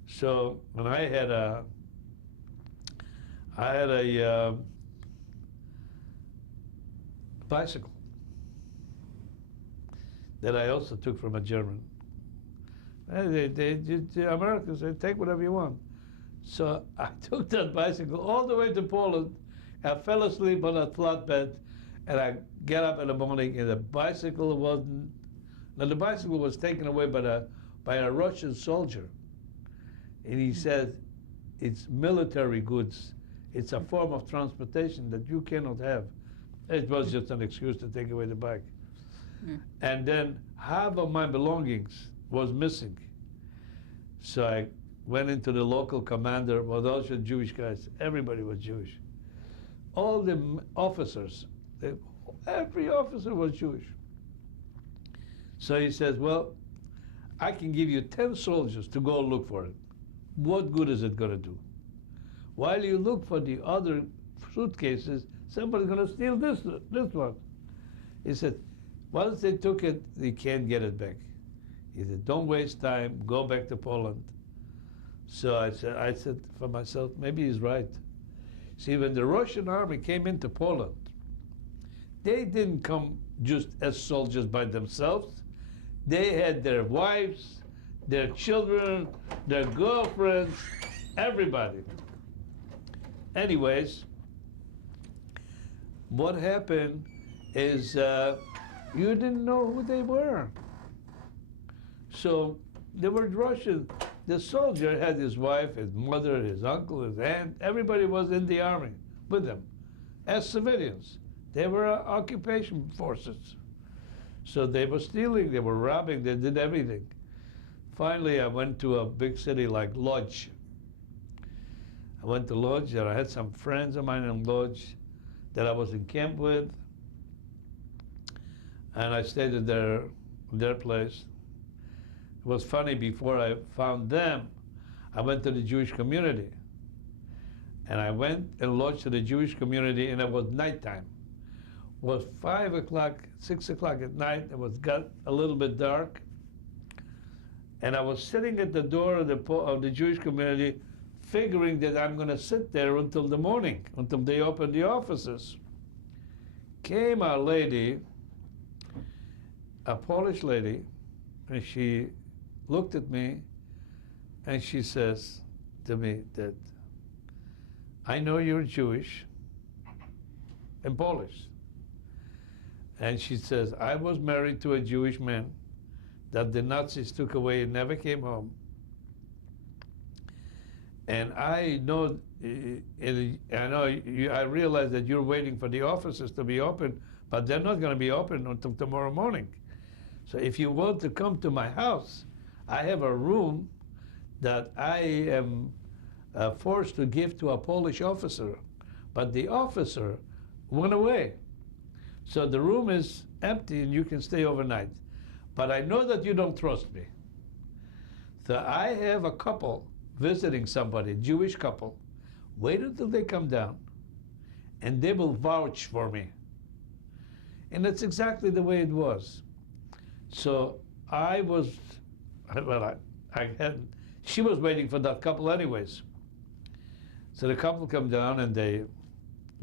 So when I had a bicycle that I also took from a German. The Americans said, take whatever you want. So I took that bicycle all the way to Poland. I fell asleep on a flatbed, and I get up in the morning, and the bicycle wasn't. Now the bicycle was taken away by a Russian soldier, and he said, "It's military goods. It's a form of transportation that you cannot have." It was just an excuse to take away the bike. And then half of my belongings was missing. So I went into the local commander, well, those were Jewish guys. Everybody was Jewish. All the officers, every officer was Jewish. So he says, well, I can give you 10 soldiers to go look for it. What good is it going to do? While you look for the other suitcases, somebody's going to steal this one. He said, once they took it, they can't get it back. He said, don't waste time, go back to Poland. So I said for myself, maybe he's right. See, when the Russian army came into Poland, they didn't come just as soldiers by themselves. They had their wives, their children, their girlfriends, everybody. Anyways, what happened is you didn't know who they were. So they were Russian. The soldier had his wife, his mother, his uncle, his aunt. Everybody was in the army with them as civilians. They were occupation forces. So they were stealing, they were robbing, they did everything. Finally, I went to a big city like Lodz. I went to Lodz, and I had some friends of mine in Lodz that I was in camp with. And I stayed at their place. It was funny, before I found them, I went to the Jewish community. And I went and lodged to the Jewish community, and it was nighttime. It was 5 o'clock, 6 o'clock at night. It was got a little bit dark. And I was sitting at the door of the Jewish community, figuring that I'm going to sit there until the morning, until they open the offices. Came a lady, a Polish lady, and she looked at me, and she says to me that, I know you're Jewish, in Polish. And she says, I was married to a Jewish man that the Nazis took away and never came home. And I know, I realize that you're waiting for the offices to be open, but they're not going to be open until tomorrow morning. So if you want to come to my house, I have a room that I am forced to give to a Polish officer, but the officer went away. So the room is empty and you can stay overnight. But I know that you don't trust me. So I have a couple visiting somebody, a Jewish couple. Wait until they come down and they will vouch for me. And that's exactly the way it was. So I was, well, she was waiting for that couple anyways. So the couple come down and they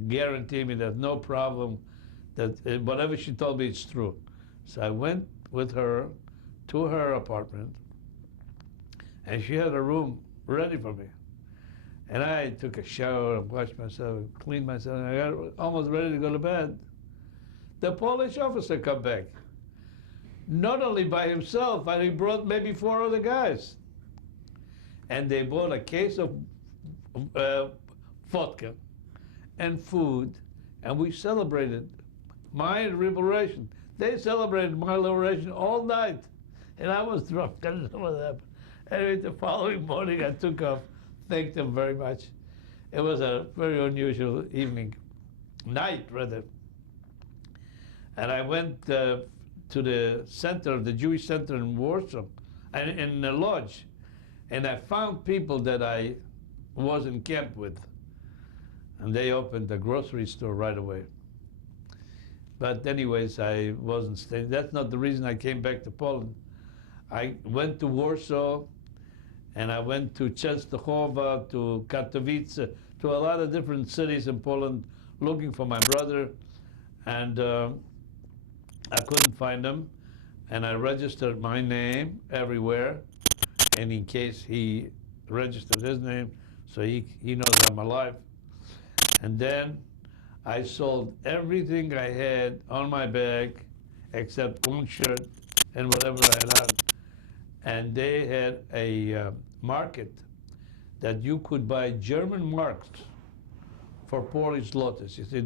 guarantee me that no problem, that whatever she told me is true. So I went with her to her apartment, and she had a room ready for me. And I took a shower and washed myself, and cleaned myself, and I got almost ready to go to bed. The Polish officer come back. Not only by himself, but he brought maybe 4 other guys. And they bought a case of vodka and food, and we celebrated my liberation. They celebrated my liberation all night, and I was drunk. I don't know what happened. Anyway, the following morning, I took off. Thanked them very much. It was a very unusual night rather. And I went to the center, the Jewish center in Warsaw, and in the lodge, and I found people that I was in camp with, and they opened a grocery store right away. But anyways, I wasn't staying. That's not the reason I came back to Poland. I went to Warsaw, and I went to Częstochowa, to Katowice, to a lot of different cities in Poland looking for my brother, and I couldn't find him. And I registered my name everywhere, and in case he registered his name, so he knows I'm alive. And then I sold everything I had on my bag except one shirt and whatever I had on. And they had a market that you could buy German marks for Polish zlotys. You see,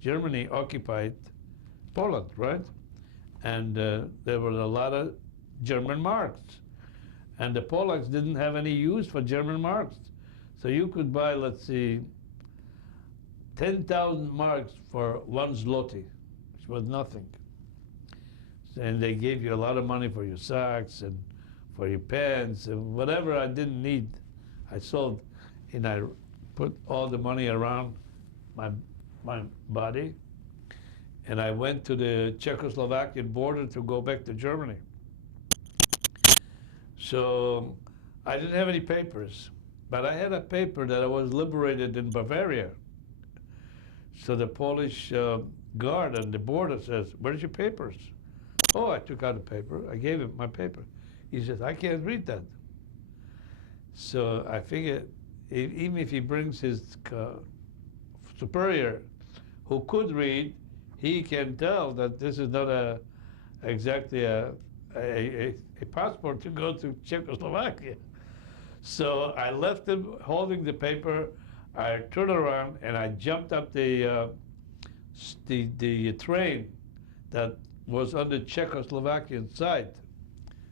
Germany occupied Poland, right? And there were a lot of German marks. And the Polacks didn't have any use for German marks. So you could buy, let's see, 10,000 marks for 1 zloty, which was nothing. And they gave you a lot of money for your socks and for your pants and whatever I didn't need. I sold, and I put all the money around my body, and I went to the Czechoslovakian border to go back to Germany. So I didn't have any papers, but I had a paper that I was liberated in Bavaria. So the Polish guard on the border says, "Where's your papers?" Oh, I took out a paper. I gave him my paper. He says, "I can't read that." So I figured, even if he brings his superior who could read, he can tell that this is not exactly a passport to go to Czechoslovakia. So I left him holding the paper. I turned around and I jumped up the train that was on the Czechoslovakian side,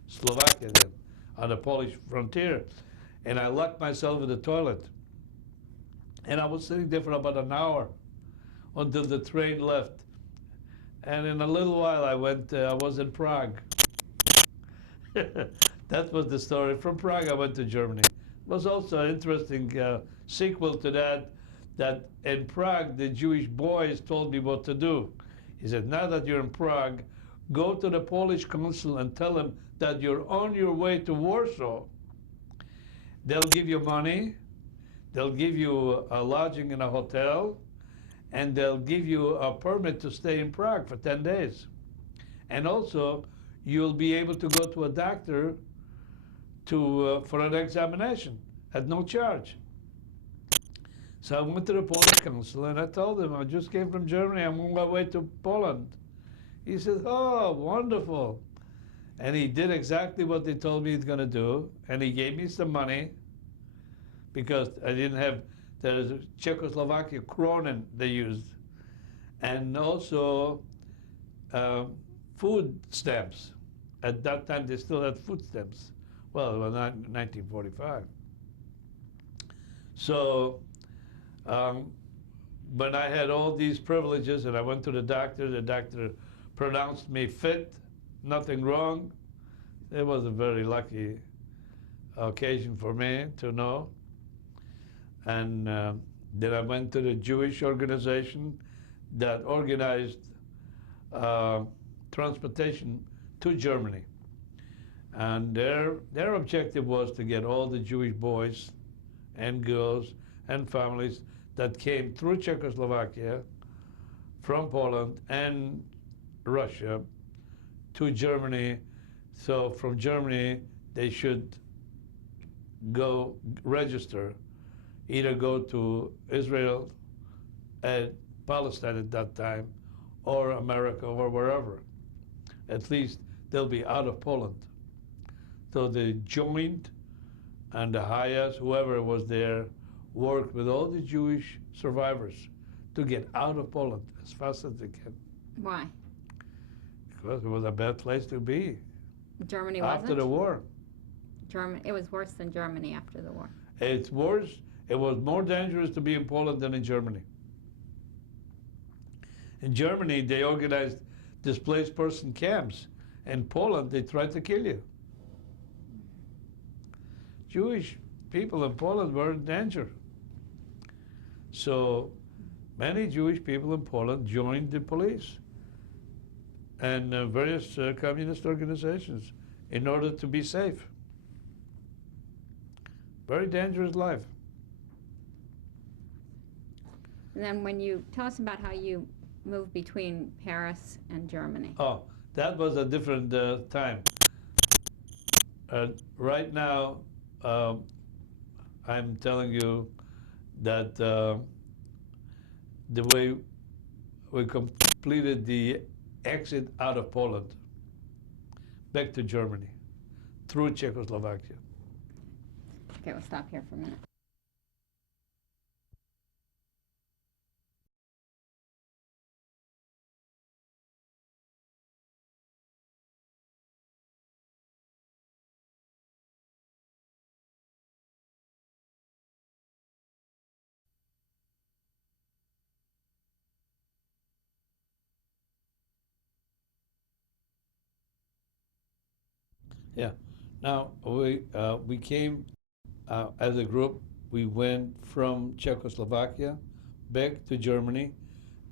Slovakia then, on the Polish frontier, and I locked myself in the toilet. And I was sitting there for about an hour until the train left. And in a little while I was in Prague. That was the story. From Prague I went to Germany. Was also an interesting sequel to that. That in Prague, the Jewish boys told me what to do. He said, now that you're in Prague, go to the Polish consul and tell him that you're on your way to Warsaw. They'll give you money, they'll give you a lodging in a hotel, and they'll give you a permit to stay in Prague for 10 days. And also, you'll be able to go to a doctor for an examination at no charge. So I went to the Polish consul and I told him, I just came from Germany, I'm on my way to Poland. He said, oh, wonderful. And he did exactly what they told me he's going to do. And he gave me some money because I didn't have the Czechoslovakia kronen they used. And also food stamps. At that time, they still had food stamps. Well, it was 1945. So when I had all these privileges and I went to the doctor pronounced me fit, nothing wrong. It was a very lucky occasion for me to know. And then I went to the Jewish organization that organized transportation to Germany. And their objective was to get all the Jewish boys and girls and families that came through Czechoslovakia, from Poland and Russia to Germany. So from Germany, they should go register, either go to Israel and Palestine at that time, or America, or wherever. At least they'll be out of Poland. So they joined, and the Hayas, whoever was there, worked with all the Jewish survivors to get out of Poland as fast as they can. Why? Because it was a bad place to be. Germany wasn't? After the war. It was worse than Germany after the war. It's worse. It was more dangerous to be in Poland than in Germany. In Germany, they organized displaced person camps. In Poland, they tried to kill you. Jewish people in Poland were in danger. So many Jewish people in Poland joined the police and various communist organizations in order to be safe. Very dangerous life. And then when you tell us about how you moved between Paris and Germany. Oh, that was a different time. Right now, I'm telling you that the way we completed the exit out of Poland, back to Germany, through Czechoslovakia. Okay, we'll stop here for a minute. Yeah. Now we came as a group. We went from Czechoslovakia back to Germany,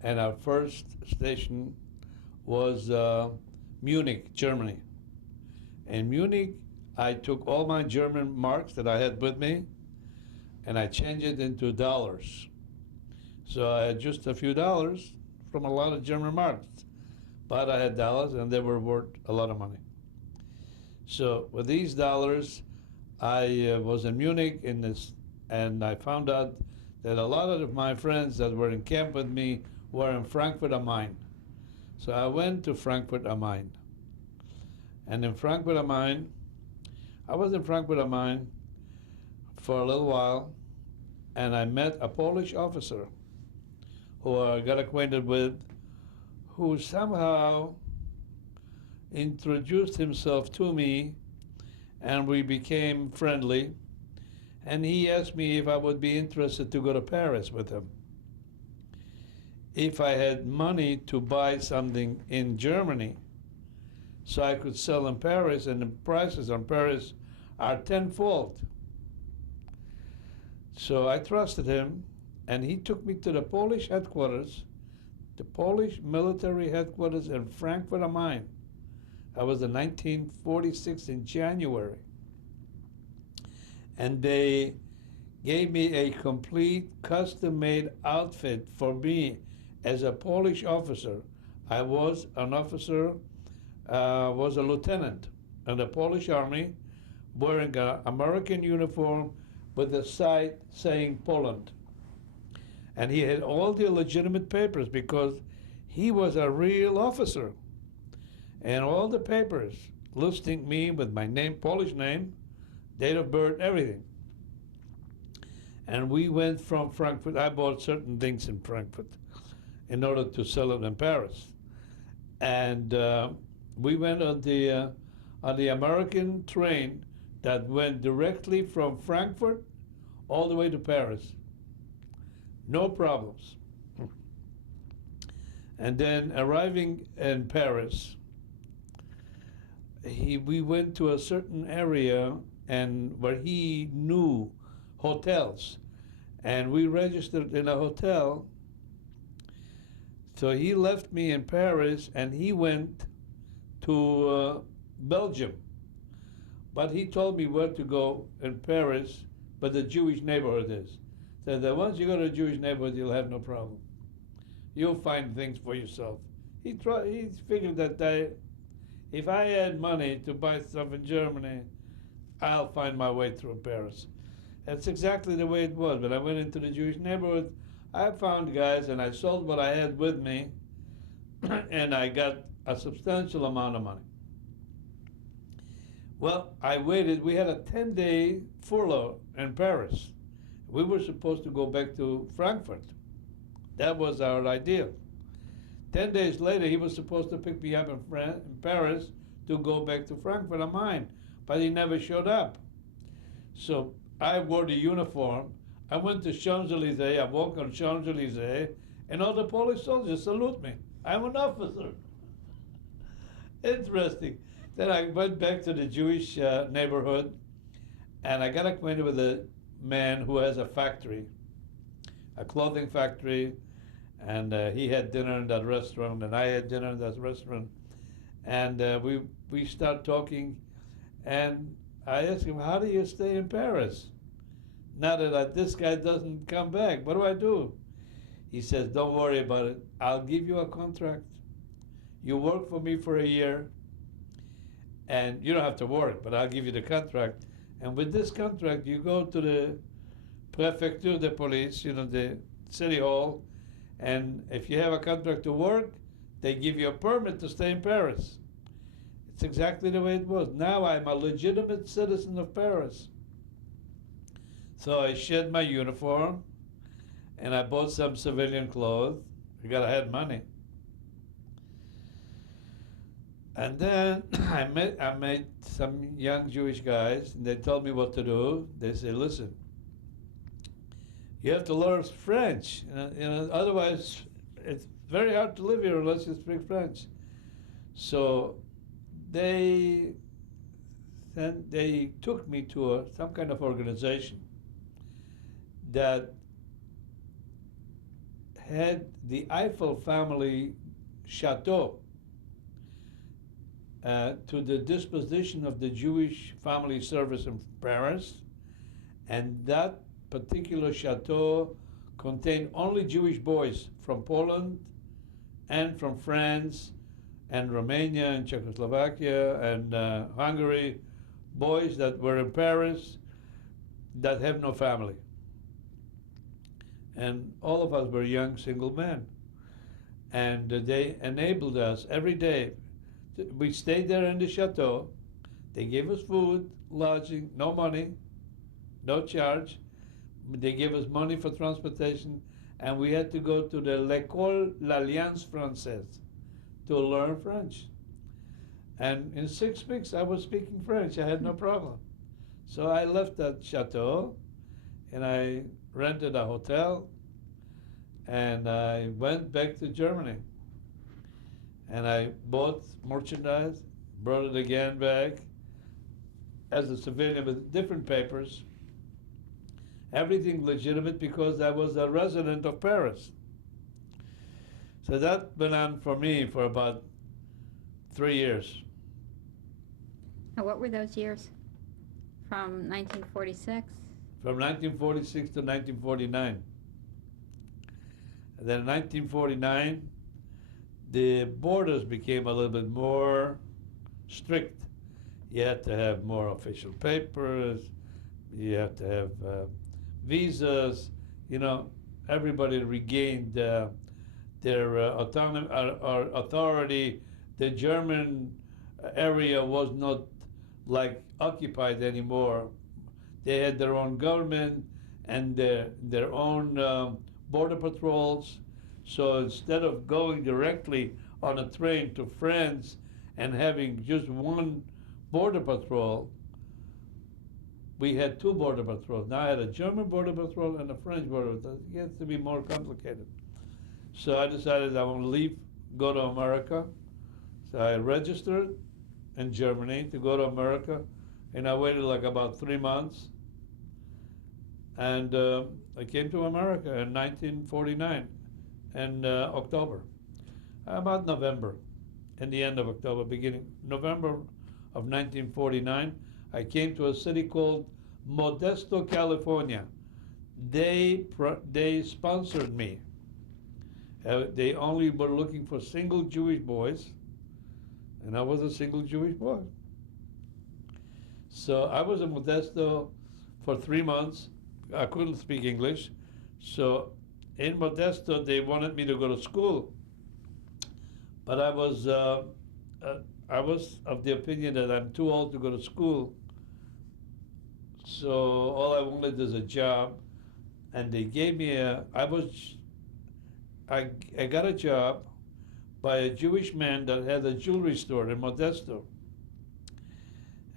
and our first station was Munich, Germany. In Munich, I took all my German marks that I had with me, and I changed it into dollars. So I had just a few dollars from a lot of German marks, but I had dollars, and they were worth a lot of money. So with these dollars, I was in Munich and I found out that a lot of my friends that were in camp with me were in Frankfurt am Main. So I went to Frankfurt am Main. And in Frankfurt am Main, I was in Frankfurt am Main for a little while, and I met a Polish officer who I got acquainted with, who somehow introduced himself to me, and we became friendly. And he asked me if I would be interested to go to Paris with him. If I had money to buy something in Germany, so I could sell in Paris, and the prices on Paris are tenfold. So I trusted him, and he took me to the Polish headquarters, the Polish military headquarters in Frankfurt am Main. I was in 1946 in January. And they gave me a complete custom-made outfit for me as a Polish officer. I was an officer, was a lieutenant in the Polish army, wearing an American uniform with a side saying Poland. And he had all the legitimate papers because he was a real officer. And all the papers listing me with my name, Polish name, date of birth, everything. And we went from Frankfurt. I bought certain things in Frankfurt in order to sell it in Paris. And we went on the American train that went directly from Frankfurt all the way to Paris. No problems. And then arriving in Paris, we went to a certain area and where he knew hotels, and we registered in a hotel. So he left me in Paris and he went to Belgium. But he told me where to go in Paris, but the Jewish neighborhood is. Said that once you go to a Jewish neighborhood, you'll have no problem. You'll find things for yourself. He figured that if I had money to buy stuff in Germany, I'll find my way through Paris. That's exactly the way it was. When I went into the Jewish neighborhood, I found guys and I sold what I had with me, and I got a substantial amount of money. Well, I waited. We had a 10-day furlough in Paris. We were supposed to go back to Frankfurt. That was our idea. 10 days later, he was supposed to pick me up in Paris to go back to Frankfurt am Main, but he never showed up. So I wore the uniform. I went to Champs-Élysées. I walked on Champs-Élysées, and all the Polish soldiers salute me. I'm an officer. Interesting. Then I went back to the Jewish neighborhood, and I got acquainted with a man who has a factory, a clothing factory, and he had dinner in that restaurant, and I had dinner in that restaurant, and we start talking, and I asked him, "How do you stay in Paris? Now that this guy doesn't come back, what do I do?" He says, "Don't worry about it. I'll give you a contract. You work for me for a year, and you don't have to work, but I'll give you the contract. And with this contract, you go to the Préfecture de Police, the city hall, and if you have a contract to work, they give you a permit to stay in Paris." It's exactly the way it was. Now I'm a legitimate citizen of Paris. So I shed my uniform, and I bought some civilian clothes because I had money. And then I met some young Jewish guys, and they told me what to do. They say, "Listen, you have to learn French. Otherwise, it's very hard to live here unless you speak French." So they took me to some kind of organization that had the Eiffel family chateau to the disposition of the Jewish Family Service in Paris, and that particular chateau contained only Jewish boys from Poland and from France and Romania and Czechoslovakia and Hungary, boys that were in Paris that have no family. And all of us were young single men. And they enabled us every day. We stayed there in the chateau. They gave us food, lodging, no money, no charge. They gave us money for transportation, and we had to go to the L'École L'Alliance Française to learn French. And in 6 weeks, I was speaking French. I had no problem. So I left that chateau, and I rented a hotel, and I went back to Germany. And I bought merchandise, brought it again back as a civilian with different papers. everything legitimate because I was a resident of Paris. So that went on for me for about 3 years. Now, what were those years? From 1946? From 1946 to 1949. And then in 1949, the borders became a little bit more strict. You had to have more official papers, you had to have visas, you know, everybody regained their autonomy or authority. The German area was not like occupied anymore. They had their own government and their own border patrols. So instead of going directly on a train to France and having just one border patrol, we had two border patrols. Now I had a German border patrol and a French border patrol. It gets to be more complicated. So I decided I want to leave, go to America. So I registered in Germany to go to America, and I waited like about 3 months. And I came to America in 1949 in October, about November, in the end of October, beginning November of 1949. I came to a city called Modesto, California. They sponsored me. They only were looking for single Jewish boys, and I was a single Jewish boy. So I was in Modesto for 3 months. I couldn't speak English, so in Modesto they wanted me to go to school, but I was of the opinion that I'm too old to go to school. So all I wanted is a job, and they gave me I got a job by a Jewish man that had a jewelry store in Modesto.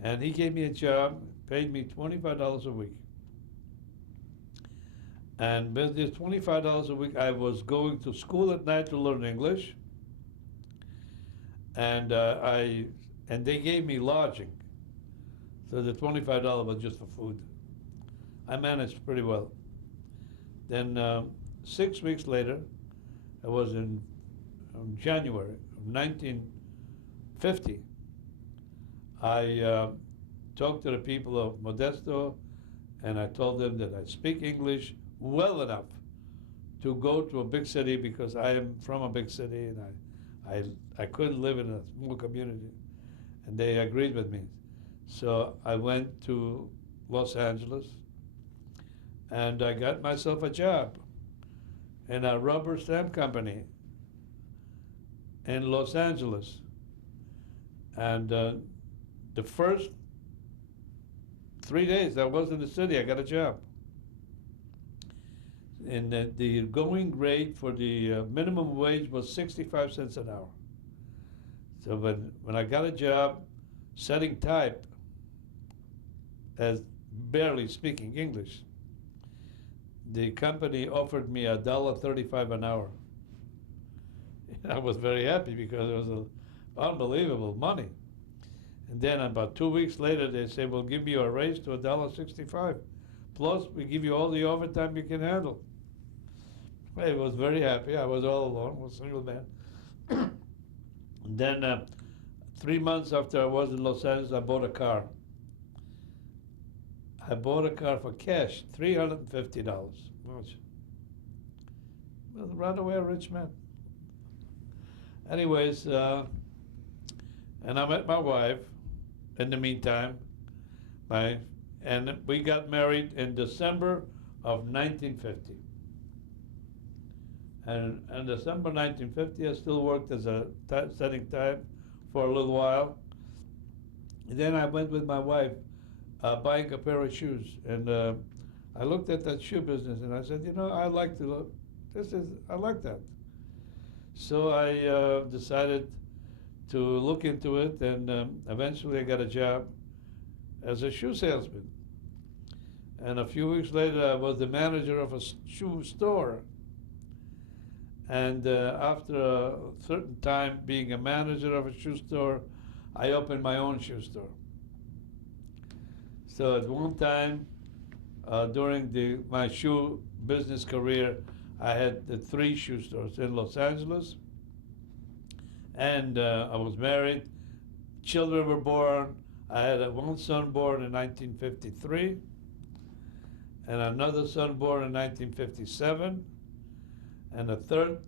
And he gave me a job, paid me $25 a week. And with this $25 a week, I was going to school at night to learn English. And they gave me lodging. So the $25 was just for food. I managed pretty well. Then 6 weeks later, I was in January of 1950. I talked to the people of Modesto, and I told them that I speak English well enough to go to a big city because I am from a big city, and I couldn't live in a small community. And they agreed with me. So I went to Los Angeles, and I got myself a job in a rubber stamp company in Los Angeles. And the first 3 days I was in the city, I got a job. And the going rate for the minimum wage was 65 cents an hour. So when I got a job setting type, as barely speaking English, the company offered me $1.35 an hour. I was very happy because it was unbelievable money. And then about 2 weeks later, they said, "We'll give you a raise to $1.65. Plus, we give you all the overtime you can handle." I was very happy. I was all alone, was a single man. And then 3 months after I was in Los Angeles, I bought a car. I bought a car for cash, $350. Much. Well, right away a rich man. Anyways, and I met my wife in the meantime, and we got married in December of 1950. And in December 1950, I still worked as a setting type for a little while. And then I went with my wife buying a pair of shoes, and I looked at that shoe business, and I said, you know, I like that. So I decided to look into it, and eventually I got a job as a shoe salesman. And a few weeks later, I was the manager of a shoe store. And after a certain time being a manager of a shoe store, I opened my own shoe store. So at one time, During my shoe business career, I had the 3 shoe stores in Los Angeles, and I was married. Children were born. I had one son born in 1953, and another son born in 1957, and a third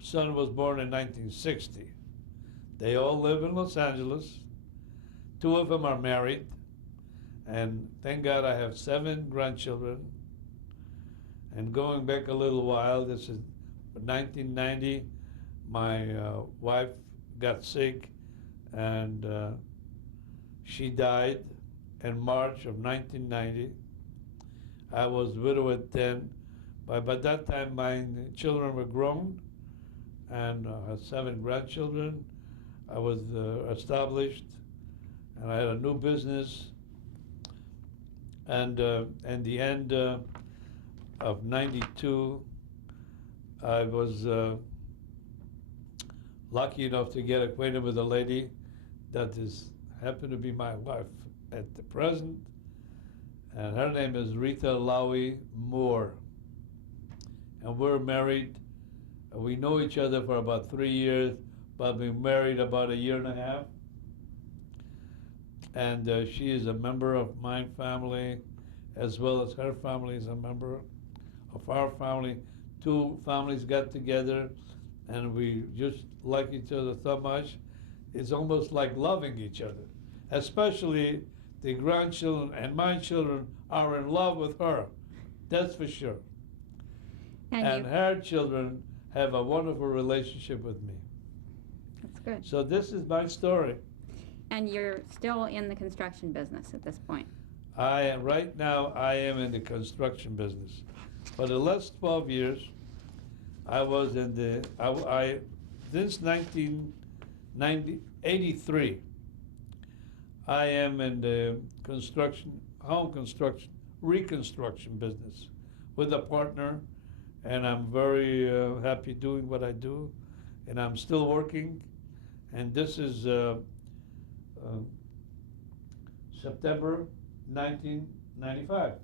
son was born in 1960. They all live in Los Angeles. 2 of them are married, and thank God I have 7 grandchildren. And going back a little while, this is 1990, my wife got sick, and she died in March of 1990. I was widowed then, but by that time my children were grown, and I had 7 grandchildren. I was established, and I had a new business. And in the end of '92, I was lucky enough to get acquainted with a lady that happened to be my wife at the present, and her name is Rita Lowy Moore. And we're married. We know each other for about 3 years, but been married about 1.5 years. And she is a member of my family, as well as her family is a member of our family. 2 families got together, and we just like each other so much. It's almost like loving each other. Especially the grandchildren and my children are in love with her. That's for sure. And her children have a wonderful relationship with me. That's good. So this is my story. And you're still in the construction business at this point? Right now, I am in the construction business. For the last 12 years, I was in since 1983, I am in the home construction, reconstruction business with a partner, and I'm very happy doing what I do, and I'm still working, and this is September 1995.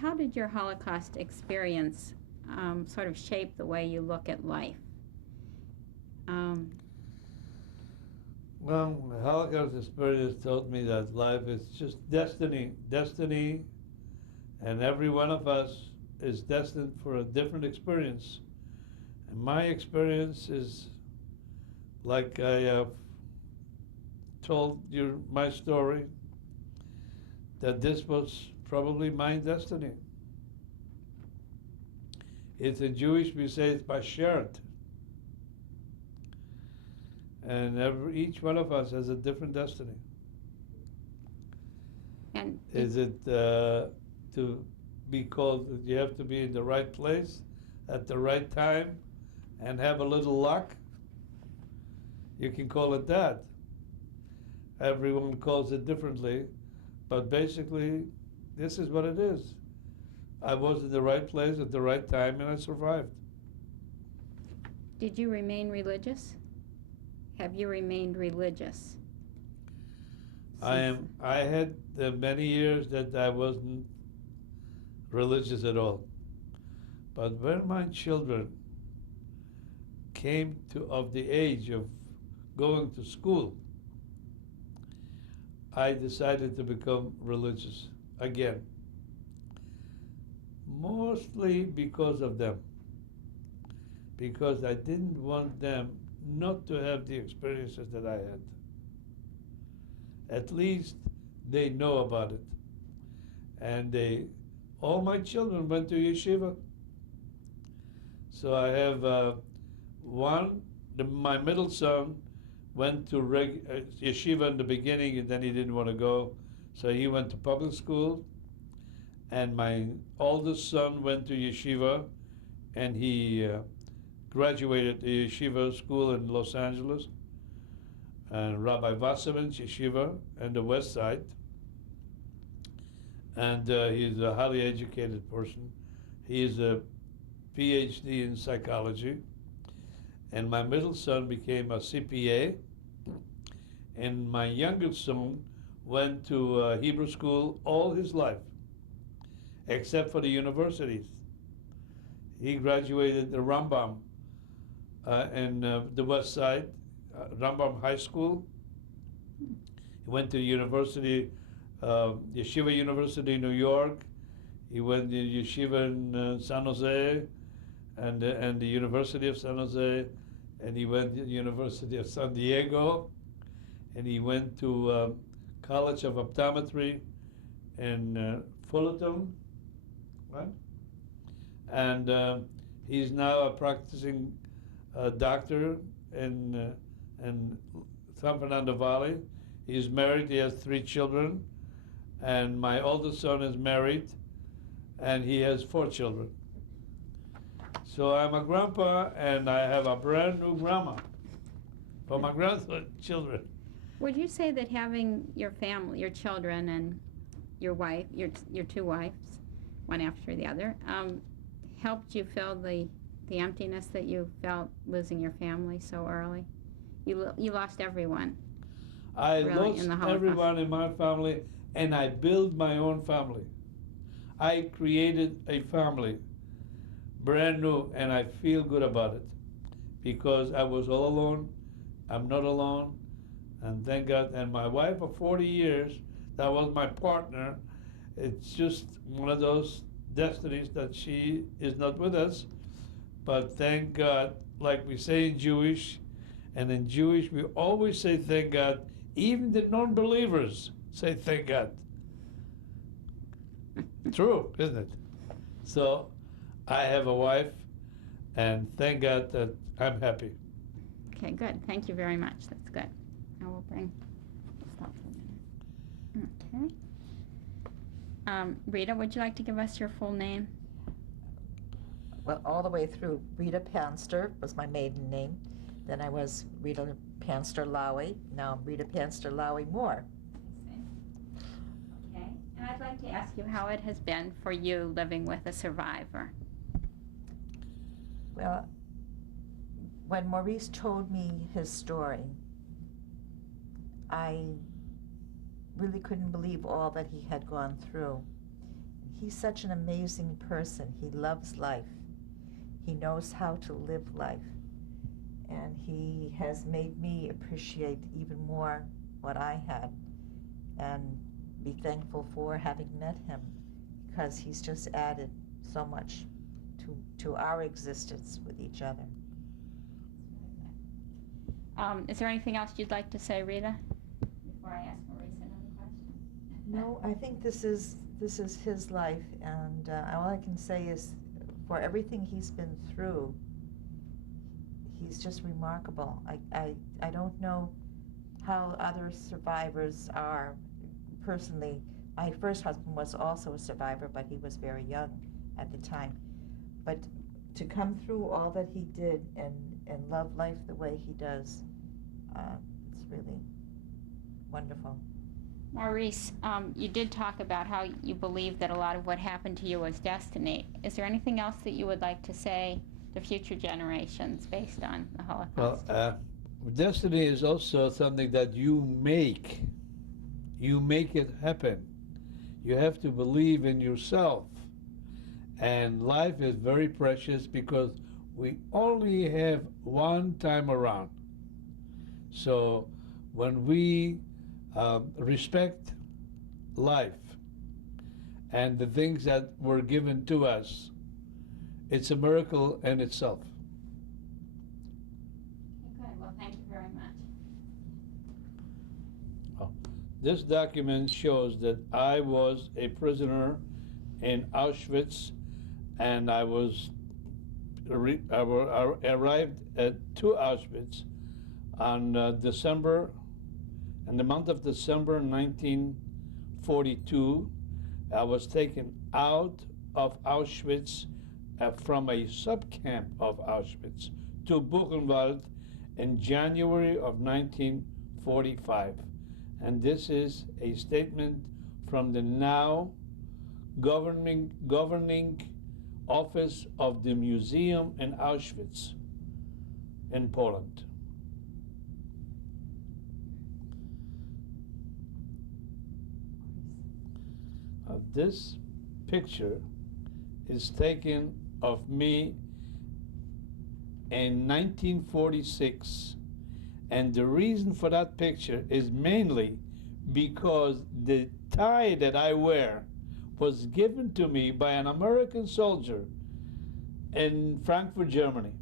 How did your Holocaust experience sort of shape the way you look at life? Well, the Holocaust experience taught me that life is just destiny, and every one of us is destined for a different experience. And my experience is, like I have told you my story, that this was probably my destiny. It's in Jewish, we say it's bashert. And each one of us has a different destiny. And is it to be called, you have to be in the right place at the right time and have a little luck? You can call it that. Everyone calls it differently, but basically, this is what it is. I was in the right place at the right time, and I survived. Did you remain religious? Have you remained religious? I had many years that I wasn't religious at all. But when my children came of the age of going to school, I decided to become religious again. Mostly because of them. Because I didn't want them not to have the experiences that I had. At least they know about it. And all my children went to yeshiva. So I have my middle son went to yeshiva in the beginning, and then he didn't want to go, so he went to public school. And my oldest son went to yeshiva, and he graduated the yeshiva school in Los Angeles, and Rabbi Wasserman's yeshiva in the West Side. And he's a highly educated person. He is a PhD in psychology. And my middle son became a CPA. And my youngest son went to Hebrew school all his life, except for the universities. He graduated the Rambam in the West Side, Rambam High School. He went to the university, Yeshiva University in New York. He went to Yeshiva in San Jose and the University of San Jose. And he went to the University of San Diego. And he went to College of Optometry in Fullerton, right? And he's now a practicing doctor in San Fernando Valley. He's married, he has 3 children, and my oldest son is married, and he has 4 children. So I'm a grandpa, and I have a brand new grandma for my grandchildren. Would you say that having your family, your children, and your wife, your 2 wives, one after the other, helped you fill the emptiness that you felt losing your family so early? You lost everyone. I Really, lost in the Holocaust. everyone in my family, and I built my own family. I created a family, brand new, and I feel good about it because I was all alone. I'm not alone, and thank God. And my wife of 40 years, that was my partner. It's just one of those destinies that she is not with us, but thank God, like we say in Jewish, and in Jewish we always say thank God. Even the non-believers say thank God. True, isn't it? So I have a wife, and thank God that I'm happy. Okay, good. Thank you very much. That's good. I will bring. Stop for a minute. Okay. Rita, would you like to give us your full name? Well, all the way through, Rita Panster was my maiden name. Then I was Rita Panster Lowy. Now I'm Rita Panster Lowy Moore. Okay. And I'd like to ask you how it has been for you living with a survivor. Well, when Maurice told me his story, I really couldn't believe all that he had gone through. He's such an amazing person. He loves life. He knows how to live life. And he has made me appreciate even more what I had and be thankful for having met him, because he's just added so much to our existence with each other. Is there anything else you'd like to say, Rita, before I ask Maurice another question? No, I think this is his life, and all I can say is, for everything he's been through, he's just remarkable. I don't know how other survivors are. Personally, my first husband was also a survivor, but he was very young at the time. But to come through all that he did and love life the way he does, it's really wonderful. Maurice, you did talk about how you believe that a lot of what happened to you was destiny. Is there anything else that you would like to say to future generations based on the Holocaust? Well, destiny is also something that you make. You make it happen. You have to believe in yourself. And life is very precious because we only have one time around. So when we respect life and the things that were given to us, it's a miracle in itself. Okay, good. Well, thank you very much. This document shows that I was a prisoner in Auschwitz, and I arrived to Auschwitz on in the month of December 1942. I was taken out of Auschwitz from a subcamp of Auschwitz to Buchenwald in January of 1945. And this is a statement from the now governing office of the museum in Auschwitz in Poland. Now, this picture is taken of me in 1946, and the reason for that picture is mainly because the tie that I wear was given to me by an American soldier in Frankfurt, Germany.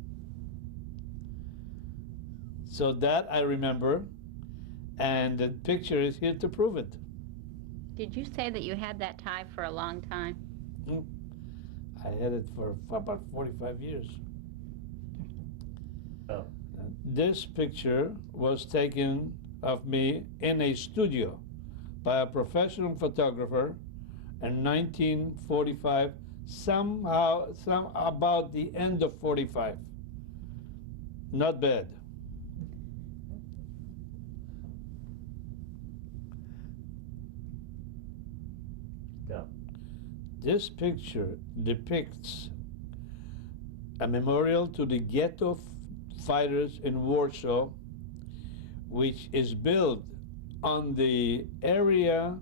So that I remember, and the picture is here to prove it. Did you say that you had that tie for a long time? I had it for about 45 years. Oh. This picture was taken of me in a studio by a professional photographer in 1945, some about the end of 45. Not bad. Yeah. This picture depicts a memorial to the ghetto fighters in Warsaw, which is built on the area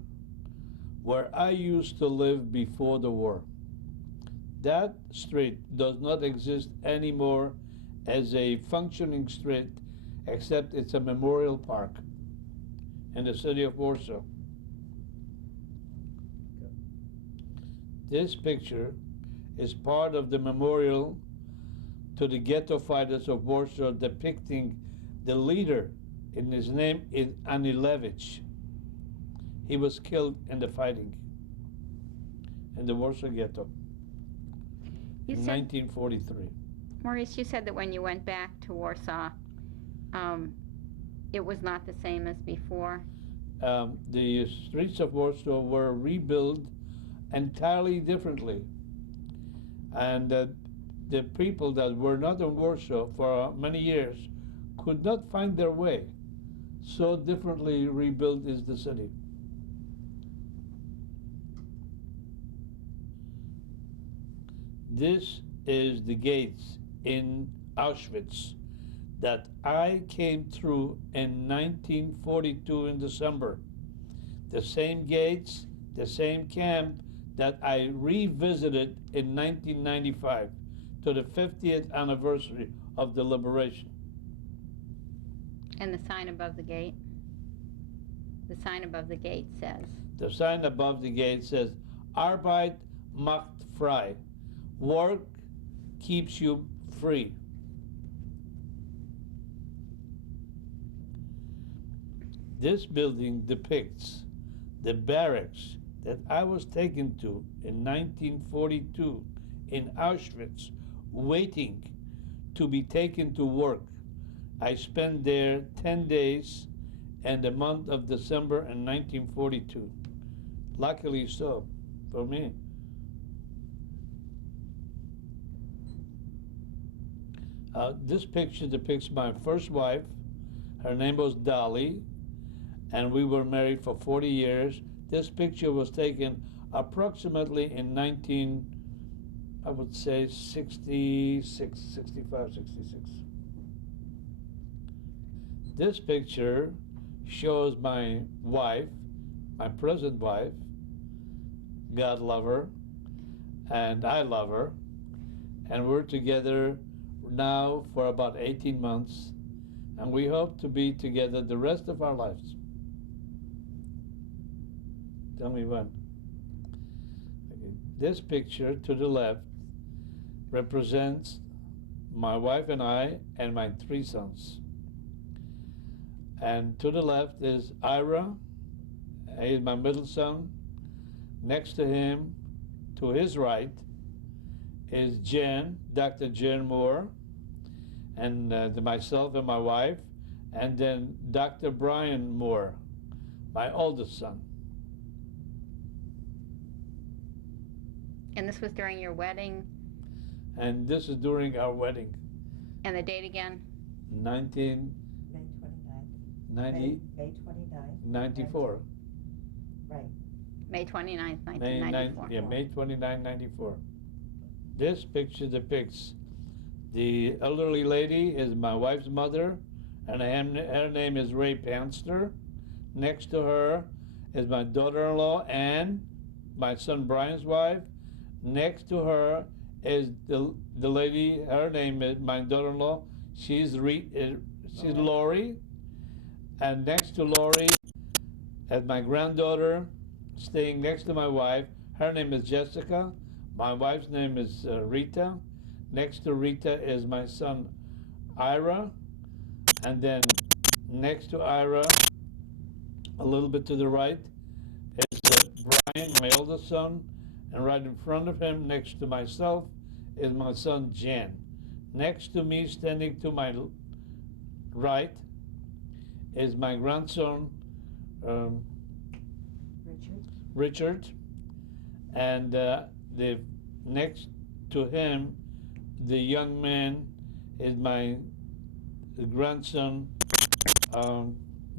where I used to live before the war. That street does not exist anymore as a functioning street, except it's a memorial park in the city of Warsaw. This picture is part of the memorial to the ghetto fighters of Warsaw, depicting the leader, and his name is Anilewicz. He was killed in the fighting in the Warsaw Ghetto You in said, 1943. Maurice, you said that when you went back to Warsaw, it was not the same as before. The streets of Warsaw were rebuilt entirely differently. And the people that were not in Warsaw for many years could not find their way. So differently rebuilt is the city. This is the gates in Auschwitz that I came through in 1942 in December. The same gates, the same camp that I revisited in 1995 to the 50th anniversary of the liberation. And the sign above the gate? The sign above the gate says? The sign above the gate says, Arbeit macht frei. Work keeps you free. This building depicts the barracks that I was taken to in 1942 in Auschwitz, waiting to be taken to work. I spent there 10 days and the month of December in 1942. Luckily so, for me. This picture depicts my first wife. Her name was Dolly, and we were married for 40 years. This picture was taken approximately in I would say 66, 65, 66. This picture shows my wife, my present wife. God love her, and I love her, and we're together now for about 18 months, and we hope to be together the rest of our lives. Tell me when. Okay. This picture to the left represents my wife and I and my 3 sons. And to the left is Ira, he is my middle son. Next to him, to his right, is Jen, Dr. Jen Moore, and myself and my wife, and then Dr. Brian Moore, my oldest son. And this was during your wedding? And this is during our wedding. And the date again? 1990, May 29th. May 29th. 94. Right. May 29th, May 1994. Yeah, May 29, 94. This picture depicts the elderly lady is my wife's mother, and her name is Ray Panster. Next to her is my daughter-in-law, Anne, my son Brian's wife. Next to her is the lady. Her name is my daughter-in-law. She's Lori. And next to Lori is my granddaughter, staying next to my wife. Her name is Jessica. My wife's name is Rita. Next to Rita is my son Ira. And then next to Ira, a little bit to the right, is Brian, my oldest son. And right in front of him, next to myself, is my son Jan. Next to me, standing to my right, is my grandson Richard. And the next to him, the young man, is my grandson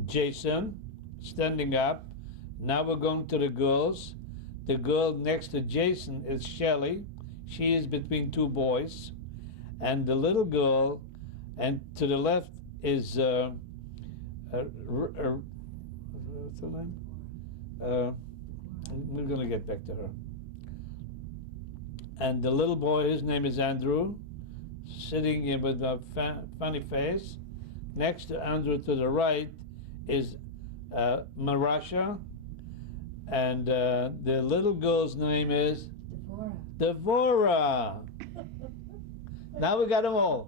Jason, standing up. Now we're going to the girls. The girl next to Jason is Shelly. She is between two boys. And the little girl, and to the left is what's her name? We're going to get back to her. And the little boy, his name is Andrew, sitting in with a funny face. Next to Andrew to the right is Marasha. And the little girl's name is? Devorah. Now we got them all.